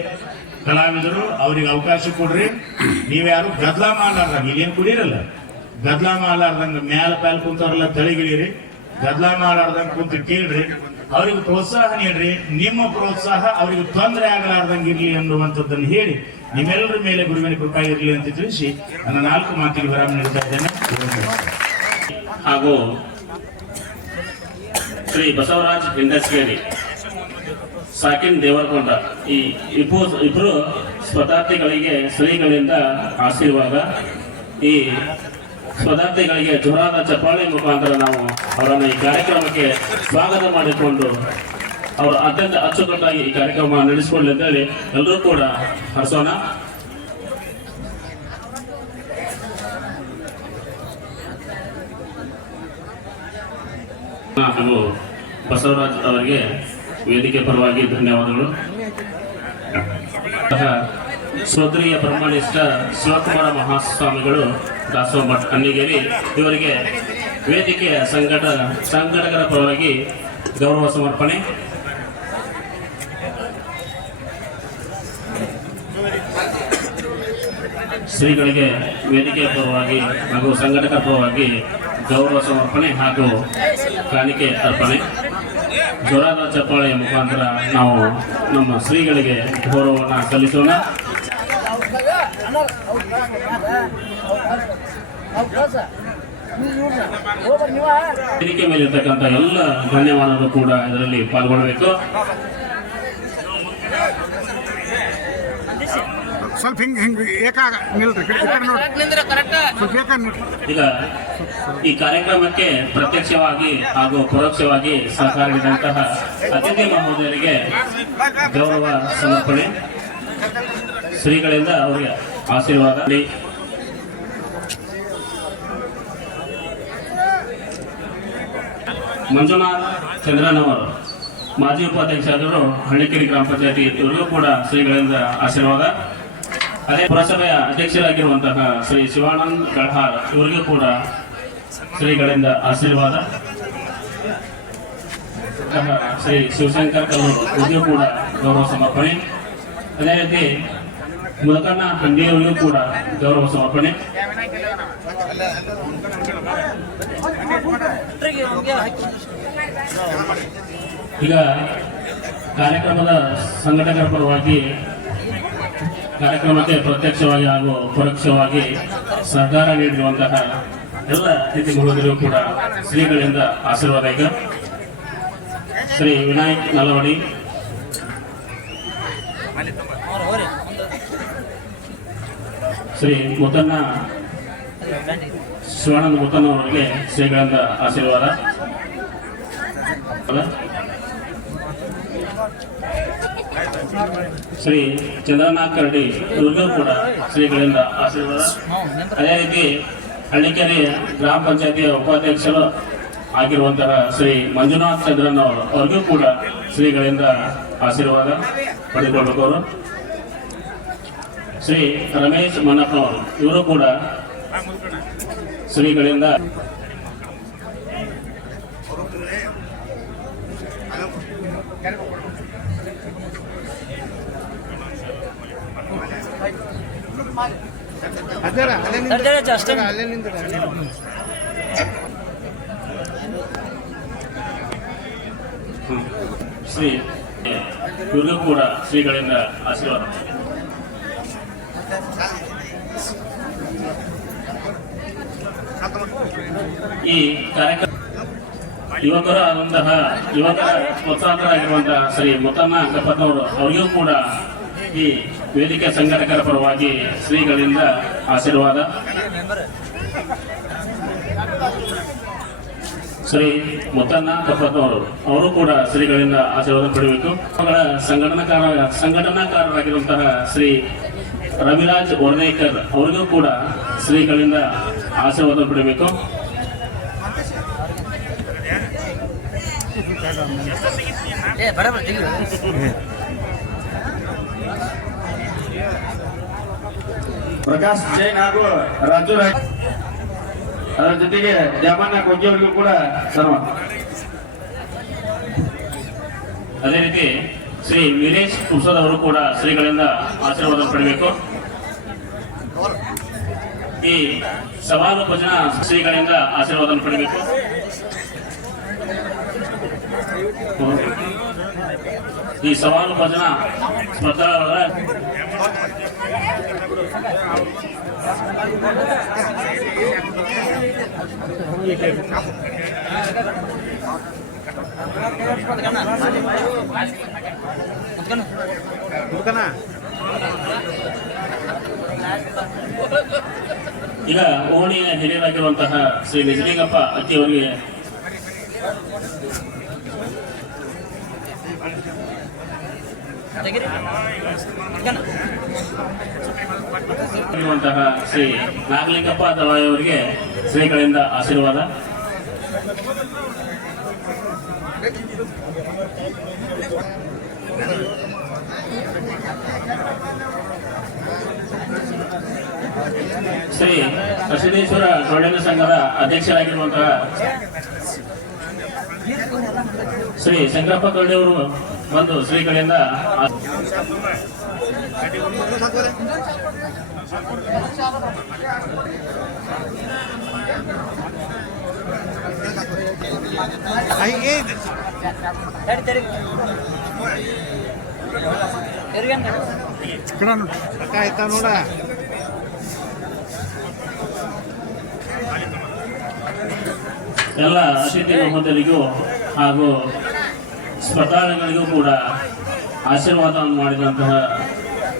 ಕಲಾವಿದರು, ಅವ್ರಿಗೆ ಅವಕಾಶ ಕೊಡ್ರಿ. ನೀವ್ಯಾರು ಗದ್ಲಾ ಮಾಡ್ಲಾರ್ದಂಗ, ಇಲ್ಲೇನು ಕುಡಿಯರಲ್ಲ, ಗದ್ಲಾ ಮಾಡ್ಲಾರ್ದಂಗ ಮ್ಯಾಲ ಪ್ಯಾಲ್ ಕುಂತವ್ರೆಲ್ಲ ತಳಿಗಿಳಿರಿ. ಗದ್ಲಾ ಮಾಡ್ಲಾರ್ದಂಗ ಕುಂತು ಕೇಳ್ರಿ, ಅವ್ರಿಗೆ ಪ್ರೋತ್ಸಾಹ ನೀಡ್ರಿ. ನಿಮ್ಮ ಪ್ರೋತ್ಸಾಹ ಅವರಿಗೆ ತೊಂದರೆ ಆಗಲಾರ್ದಂಗೆ ಇರ್ಲಿ ಅನ್ನುವಂಥದ್ದನ್ನು ಹೇಳಿ ನಿಮ್ಮೆಲ್ಲರ ಮೇಲೆ ಗುರುವಿನ ಕೃಪಾ ಇರಲಿ ಅಂತ ತಿಳಿಸಿ ನನ್ನ 4 ಮಾತಿಗೆ ವಿರಾಮ ನೀಡ್ತಾ ಇದ್ದೇನೆ. ಹಾಗೂ ಶ್ರೀ ಬಸವರಾಜ್ ಇಂಡಸ್ಟ್ರಿಯರಿ ಸಾಕಿನ್ ದೇವರಕೊಂಡ ಈ ಇಬ್ಬರು ಸ್ಪರ್ಧಾರ್ಥಿಗಳಿಗೆ ಶ್ರೀಗಳಿಂದ ಆಶೀರ್ವಾದ. ಈ ಸ್ಪರ್ಧಾರ್ಥಿಗಳಿಗೆ ಜೋರಾದ ಚಪ್ಪಾಳೆ ಮುಖಾಂತರ ನಾವು ಅವರನ್ನು ಈ ಕಾರ್ಯಕ್ರಮಕ್ಕೆ ಸ್ವಾಗತ ಮಾಡಿಕೊಂಡು ಅವರು ಅತ್ಯಂತ ಅಚ್ಚುಕಟ್ಟಾಗಿ ಈ ಕಾರ್ಯಕ್ರಮ ನಡೆಸಿಕೊಳ್ಳಿ ಅಂತ ಹೇಳಿ ಎಲ್ಲರೂ ಕೂಡ ಹರಿಸೋಣ. ಹಾಗೂ ಬಸವರಾಜ್ ಅವರಿಗೆ ವೇದಿಕೆ ಪರವಾಗಿ ಧನ್ಯವಾದಗಳು. ಶ್ರೋತ್ರಿಯ ಬ್ರಹ್ಮನಿಷ್ಠ ಶಿವಕುಮಾರ ಮಹಾಸ್ವಾಮಿಗಳು ದಾಸೋಹ ಮಠ ಕಣ್ಣಿಗೇರಿ ಇವರಿಗೆ ವೇದಿಕೆಯ ಸಂಘಟಕರ ಪರವಾಗಿ ಗೌರವ ಸಮರ್ಪಣೆ. ಶ್ರೀಗಳಿಗೆ ವೇದಿಕೆಯ ಪರವಾಗಿ ಹಾಗೂ ಸಂಘಟಕರ ಪರವಾಗಿ ಗೌರವ ಸಮರ್ಪಣೆ ಹಾಗೂ ಕಾಣಿಕೆ ಅರ್ಪಣೆ. ಜೋರಾದ ಚಪ್ಪಾಳೆಯ ಮುಖಾಂತರ ನಾವು ನಮ್ಮ ಶ್ರೀಗಳಿಗೆ ಗೌರವವನ್ನು ಸಲ್ಲಿಸೋಣ. ವೇದಿಕೆ ಮೇಲಿರ್ತಕ್ಕಂಥ ಎಲ್ಲ ಧನ್ಯವಾದಗಳು ಕೂಡ ಇದರಲ್ಲಿ ಪಾಲ್ಗೊಳ್ಳಬೇಕು. ಸ್ವಲ್ಪ ಹಿಂಗೆ ಈಗ ಈ ಕಾರ್ಯಕ್ರಮಕ್ಕೆ ಪ್ರತ್ಯಕ್ಷವಾಗಿ ಹಾಗೂ ಪರೋಕ್ಷವಾಗಿ ಸಹಕಾರ ನೀಡಿದಂತಹ ಅತಿಥಿ ಮಹೋದಯರಿಗೆ ಗೌರವ ಸಮರ್ಪಣೆ. ಶ್ರೀಗಳಿಂದ ಅವರಿಗೆ ಆಶೀರ್ವಾದ. ಮಂಜುನಾಥ್ ಚಂದ್ರನವರು ಮಾಜಿ ಉಪಾಧ್ಯಕ್ಷರು ಹಳ್ಳಿಕೆರೆ ಗ್ರಾಮ ಪಂಚಾಯತಿ, ಇವರಿಗೂ ಕೂಡ ಶ್ರೀಗಳಿಂದ ಆಶೀರ್ವಾದ. ಅದೇ ಪುರಸಭೆಯ ಅಧ್ಯಕ್ಷರಾಗಿರುವಂತಹ ಶ್ರೀ ಶಿವಾನಂದ್ ಗಢಾರ್ ಇವರಿಗೂ ಕೂಡ ಶ್ರೀಗಳಿಂದ ಆಶೀರ್ವಾದ. ಶ್ರೀ ಶಿವಶಂಕರ್ ಕಲ್ಲೂರು ಇವರಿಗೂ ಕೂಡ ಗೌರವ ಸಮರ್ಪಣೆ. ಅದೇ ರೀತಿ ಮುದಕಣ್ಣ ಹಂಡಿಯವರಿಗೂ ಕೂಡ ಗೌರವ ಸಮರ್ಪಣೆ. ಈಗ ಕಾರ್ಯಕ್ರಮದ ಸಂಘಟಕರ ಪರವಾಗಿ ಕಾರ್ಯಕ್ರಮಕ್ಕೆ ಪ್ರತ್ಯಕ್ಷವಾಗಿ ಹಾಗೂ ಪರೋಕ್ಷವಾಗಿ ಸಹಕಾರ ನೀಡಿರುವಂತಹ ಎಲ್ಲ ಅತಿಥಿ ಮಹೋದಯರು ಕೂಡ ಶ್ರೀಗಳಿಂದ ಆಶೀರ್ವಾದ. ಈಗ ಶ್ರೀ ವಿನಾಯಕ್ ನಲವಡಿ, ಶ್ರೀ ಮುತ್ತಣ್ಣ ಶಿವಾನಂದ ಮುತ್ತಣ್ಣ ಅವರಿಗೆ ಶ್ರೀಗಳಿಂದ ಆಶೀರ್ವಾದ. ಶ್ರೀ ಚಂದ್ರನಾಥ್ ಕರಡಿ ಇವ್ರಿಗೂ ಕೂಡ ಶ್ರೀಗಳಿಂದ ಆಶೀರ್ವಾದ. ಅದೇ ರೀತಿ ಹಳ್ಳಿಕೆರೆ ಗ್ರಾಮ ಪಂಚಾಯತಿಯ ಉಪಾಧ್ಯಕ್ಷರು ಆಗಿರುವಂತಹ ಶ್ರೀ ಮಂಜುನಾಥ್ ಚಂದ್ರನ್ ಅವ್ರಿಗೂ ಕೂಡ ಶ್ರೀಗಳಿಂದ ಆಶೀರ್ವಾದ ಪಡೆದುಕೊಳ್ಳಬೇಕು. ಅವರು ಶ್ರೀ ರಮೇಶ್ ಮನ್ನಪ್ಪನವರು ಇವರು ಕೂಡ ಶ್ರೀಗಳಿಂದ ಶ್ರೀ ಇವ್ರಿಗೂ ಕೂಡ ಶ್ರೀಗಳಿಂದ ಆಶೀರ್ವಾದ. ಈ ಕಾರ್ಯಕ್ರಮ ಯುವಕರ ಪ್ರೋತ್ಸಾಹಕರಾಗಿರುವಂತಹ ಶ್ರೀ ಮುತ್ತಣ್ಣ ಕಪ್ಪನವರು ಅವರಿಗೂ ಕೂಡ ಈ ವೇದಿಕೆ ಸಂಘಟಕರ ಪರವಾಗಿ ಶ್ರೀಗಳಿಂದ ಆಶೀರ್ವಾದ. ಶ್ರೀ ಮುತ್ತಣ್ಣ ಕಪ್ಪನವರು ಅವರು ಕೂಡ ಶ್ರೀಗಳಿಂದ ಆಶೀರ್ವಾದ ಪಡೆಯಬೇಕು. ಅವರ ಸಂಘಟನಾಕಾರರಾಗಿರುವಂತಹ ಶ್ರೀ ರವಿರಾಜ್ ವರ್ಣೇಕರ್ ಅವರಿಗೂ ಕೂಡ ಶ್ರೀಗಳಿಂದ ಆಶೀರ್ವಾದ ಪಡೆಯಬೇಕು. ಪ್ರಕಾಶ್ ಜೈನ್ ಹಾಗೂ ರಾಜು ರಾಯ್ ಅದರ ಜೊತೆಗೆ ದ್ಯಾಮಣ್ಣ ಕೊಗ್ಗಿ ಅವರಿಗೂ ಕೂಡ ಸನ್ಮಾನ. ಅದೇ ರೀತಿ ಶ್ರೀ ವೀರೇಶ್ ಕುರ್ಸದ್ ಅವರು ಕೂಡ ಶ್ರೀಗಳಿಂದ ಆಶೀರ್ವಾದ ಪಡೆಯಬೇಕು. ಈ ಸವಾಲು ಭಜನಾ ಶ್ರೀಗಳಿಂದ ಆಶೀರ್ವಾದ ಪಡೆಯಬೇಕು. ಈ ಸವಾಲು ಭಜನಾ ಸ್ಪರ್ಧಾಗಳ ಈಗ ಓಣಿಯ ಹಿರಿಯರಾಗಿರುವಂತಹ ಶ್ರೀ ನಿಜಲಿಂಗಪ್ಪ ಅಕ್ಕಿ ಅವರಿಗೆ ಶ್ರೀ ನಾಗಲಿಂಗಪ್ಪ ದವಾಯಿ ಅವರಿಗೆ ಶ್ರೀಗಳಿಂದ ಆಶೀರ್ವಾದ. ಶ್ರೀ ಕಸಿದೇಶ್ವರ ಟೊಳ್ಳಿನ ಸಂಘದ ಅಧ್ಯಕ್ಷರಾಗಿರುವಂತಹ ಶ್ರೀ ಶಂಕರಪ್ಪ ತೊಳ್ಳಿಯವರು ಬಂದು ಶ್ರೀಗಳಿಂದ ನೋಡ ಎಲ್ಲ ಅತಿಥಿ ಮಹೋದಯರಿಗೂ ಹಾಗೂ ಸ್ಪರ್ಧಾಳುಗಳಿಗೂ ಕೂಡ ಆಶೀರ್ವಾದವನ್ನು ಮಾಡಿದಂತಹ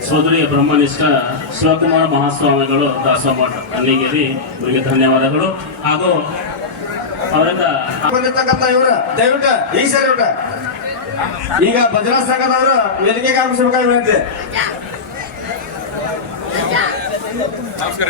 ಸೋದರಿ ಬ್ರಹ್ಮನಿಷ್ಠ ಶಿವಕುಮಾರ ಮಹಾಸ್ವಾಮಿಗಳು ದಾಸಮಠ ಅಲ್ಲಿಗೇರಿ ಇವರಿಗೆ ಧನ್ಯವಾದಗಳು. ಹಾಗೂ ಅವರಿಂದ ಇವರು ದಯವಿಟ್ಟು ಈ ಸರಿ ಈಗ ಭಜನಾ ಸಂಘದವರು ವೇದಿಕೆಗೆ ಆಗಮಿಸಬೇಕಾಗಿರುವಂತೆ. ನಮಸ್ಕಾರ.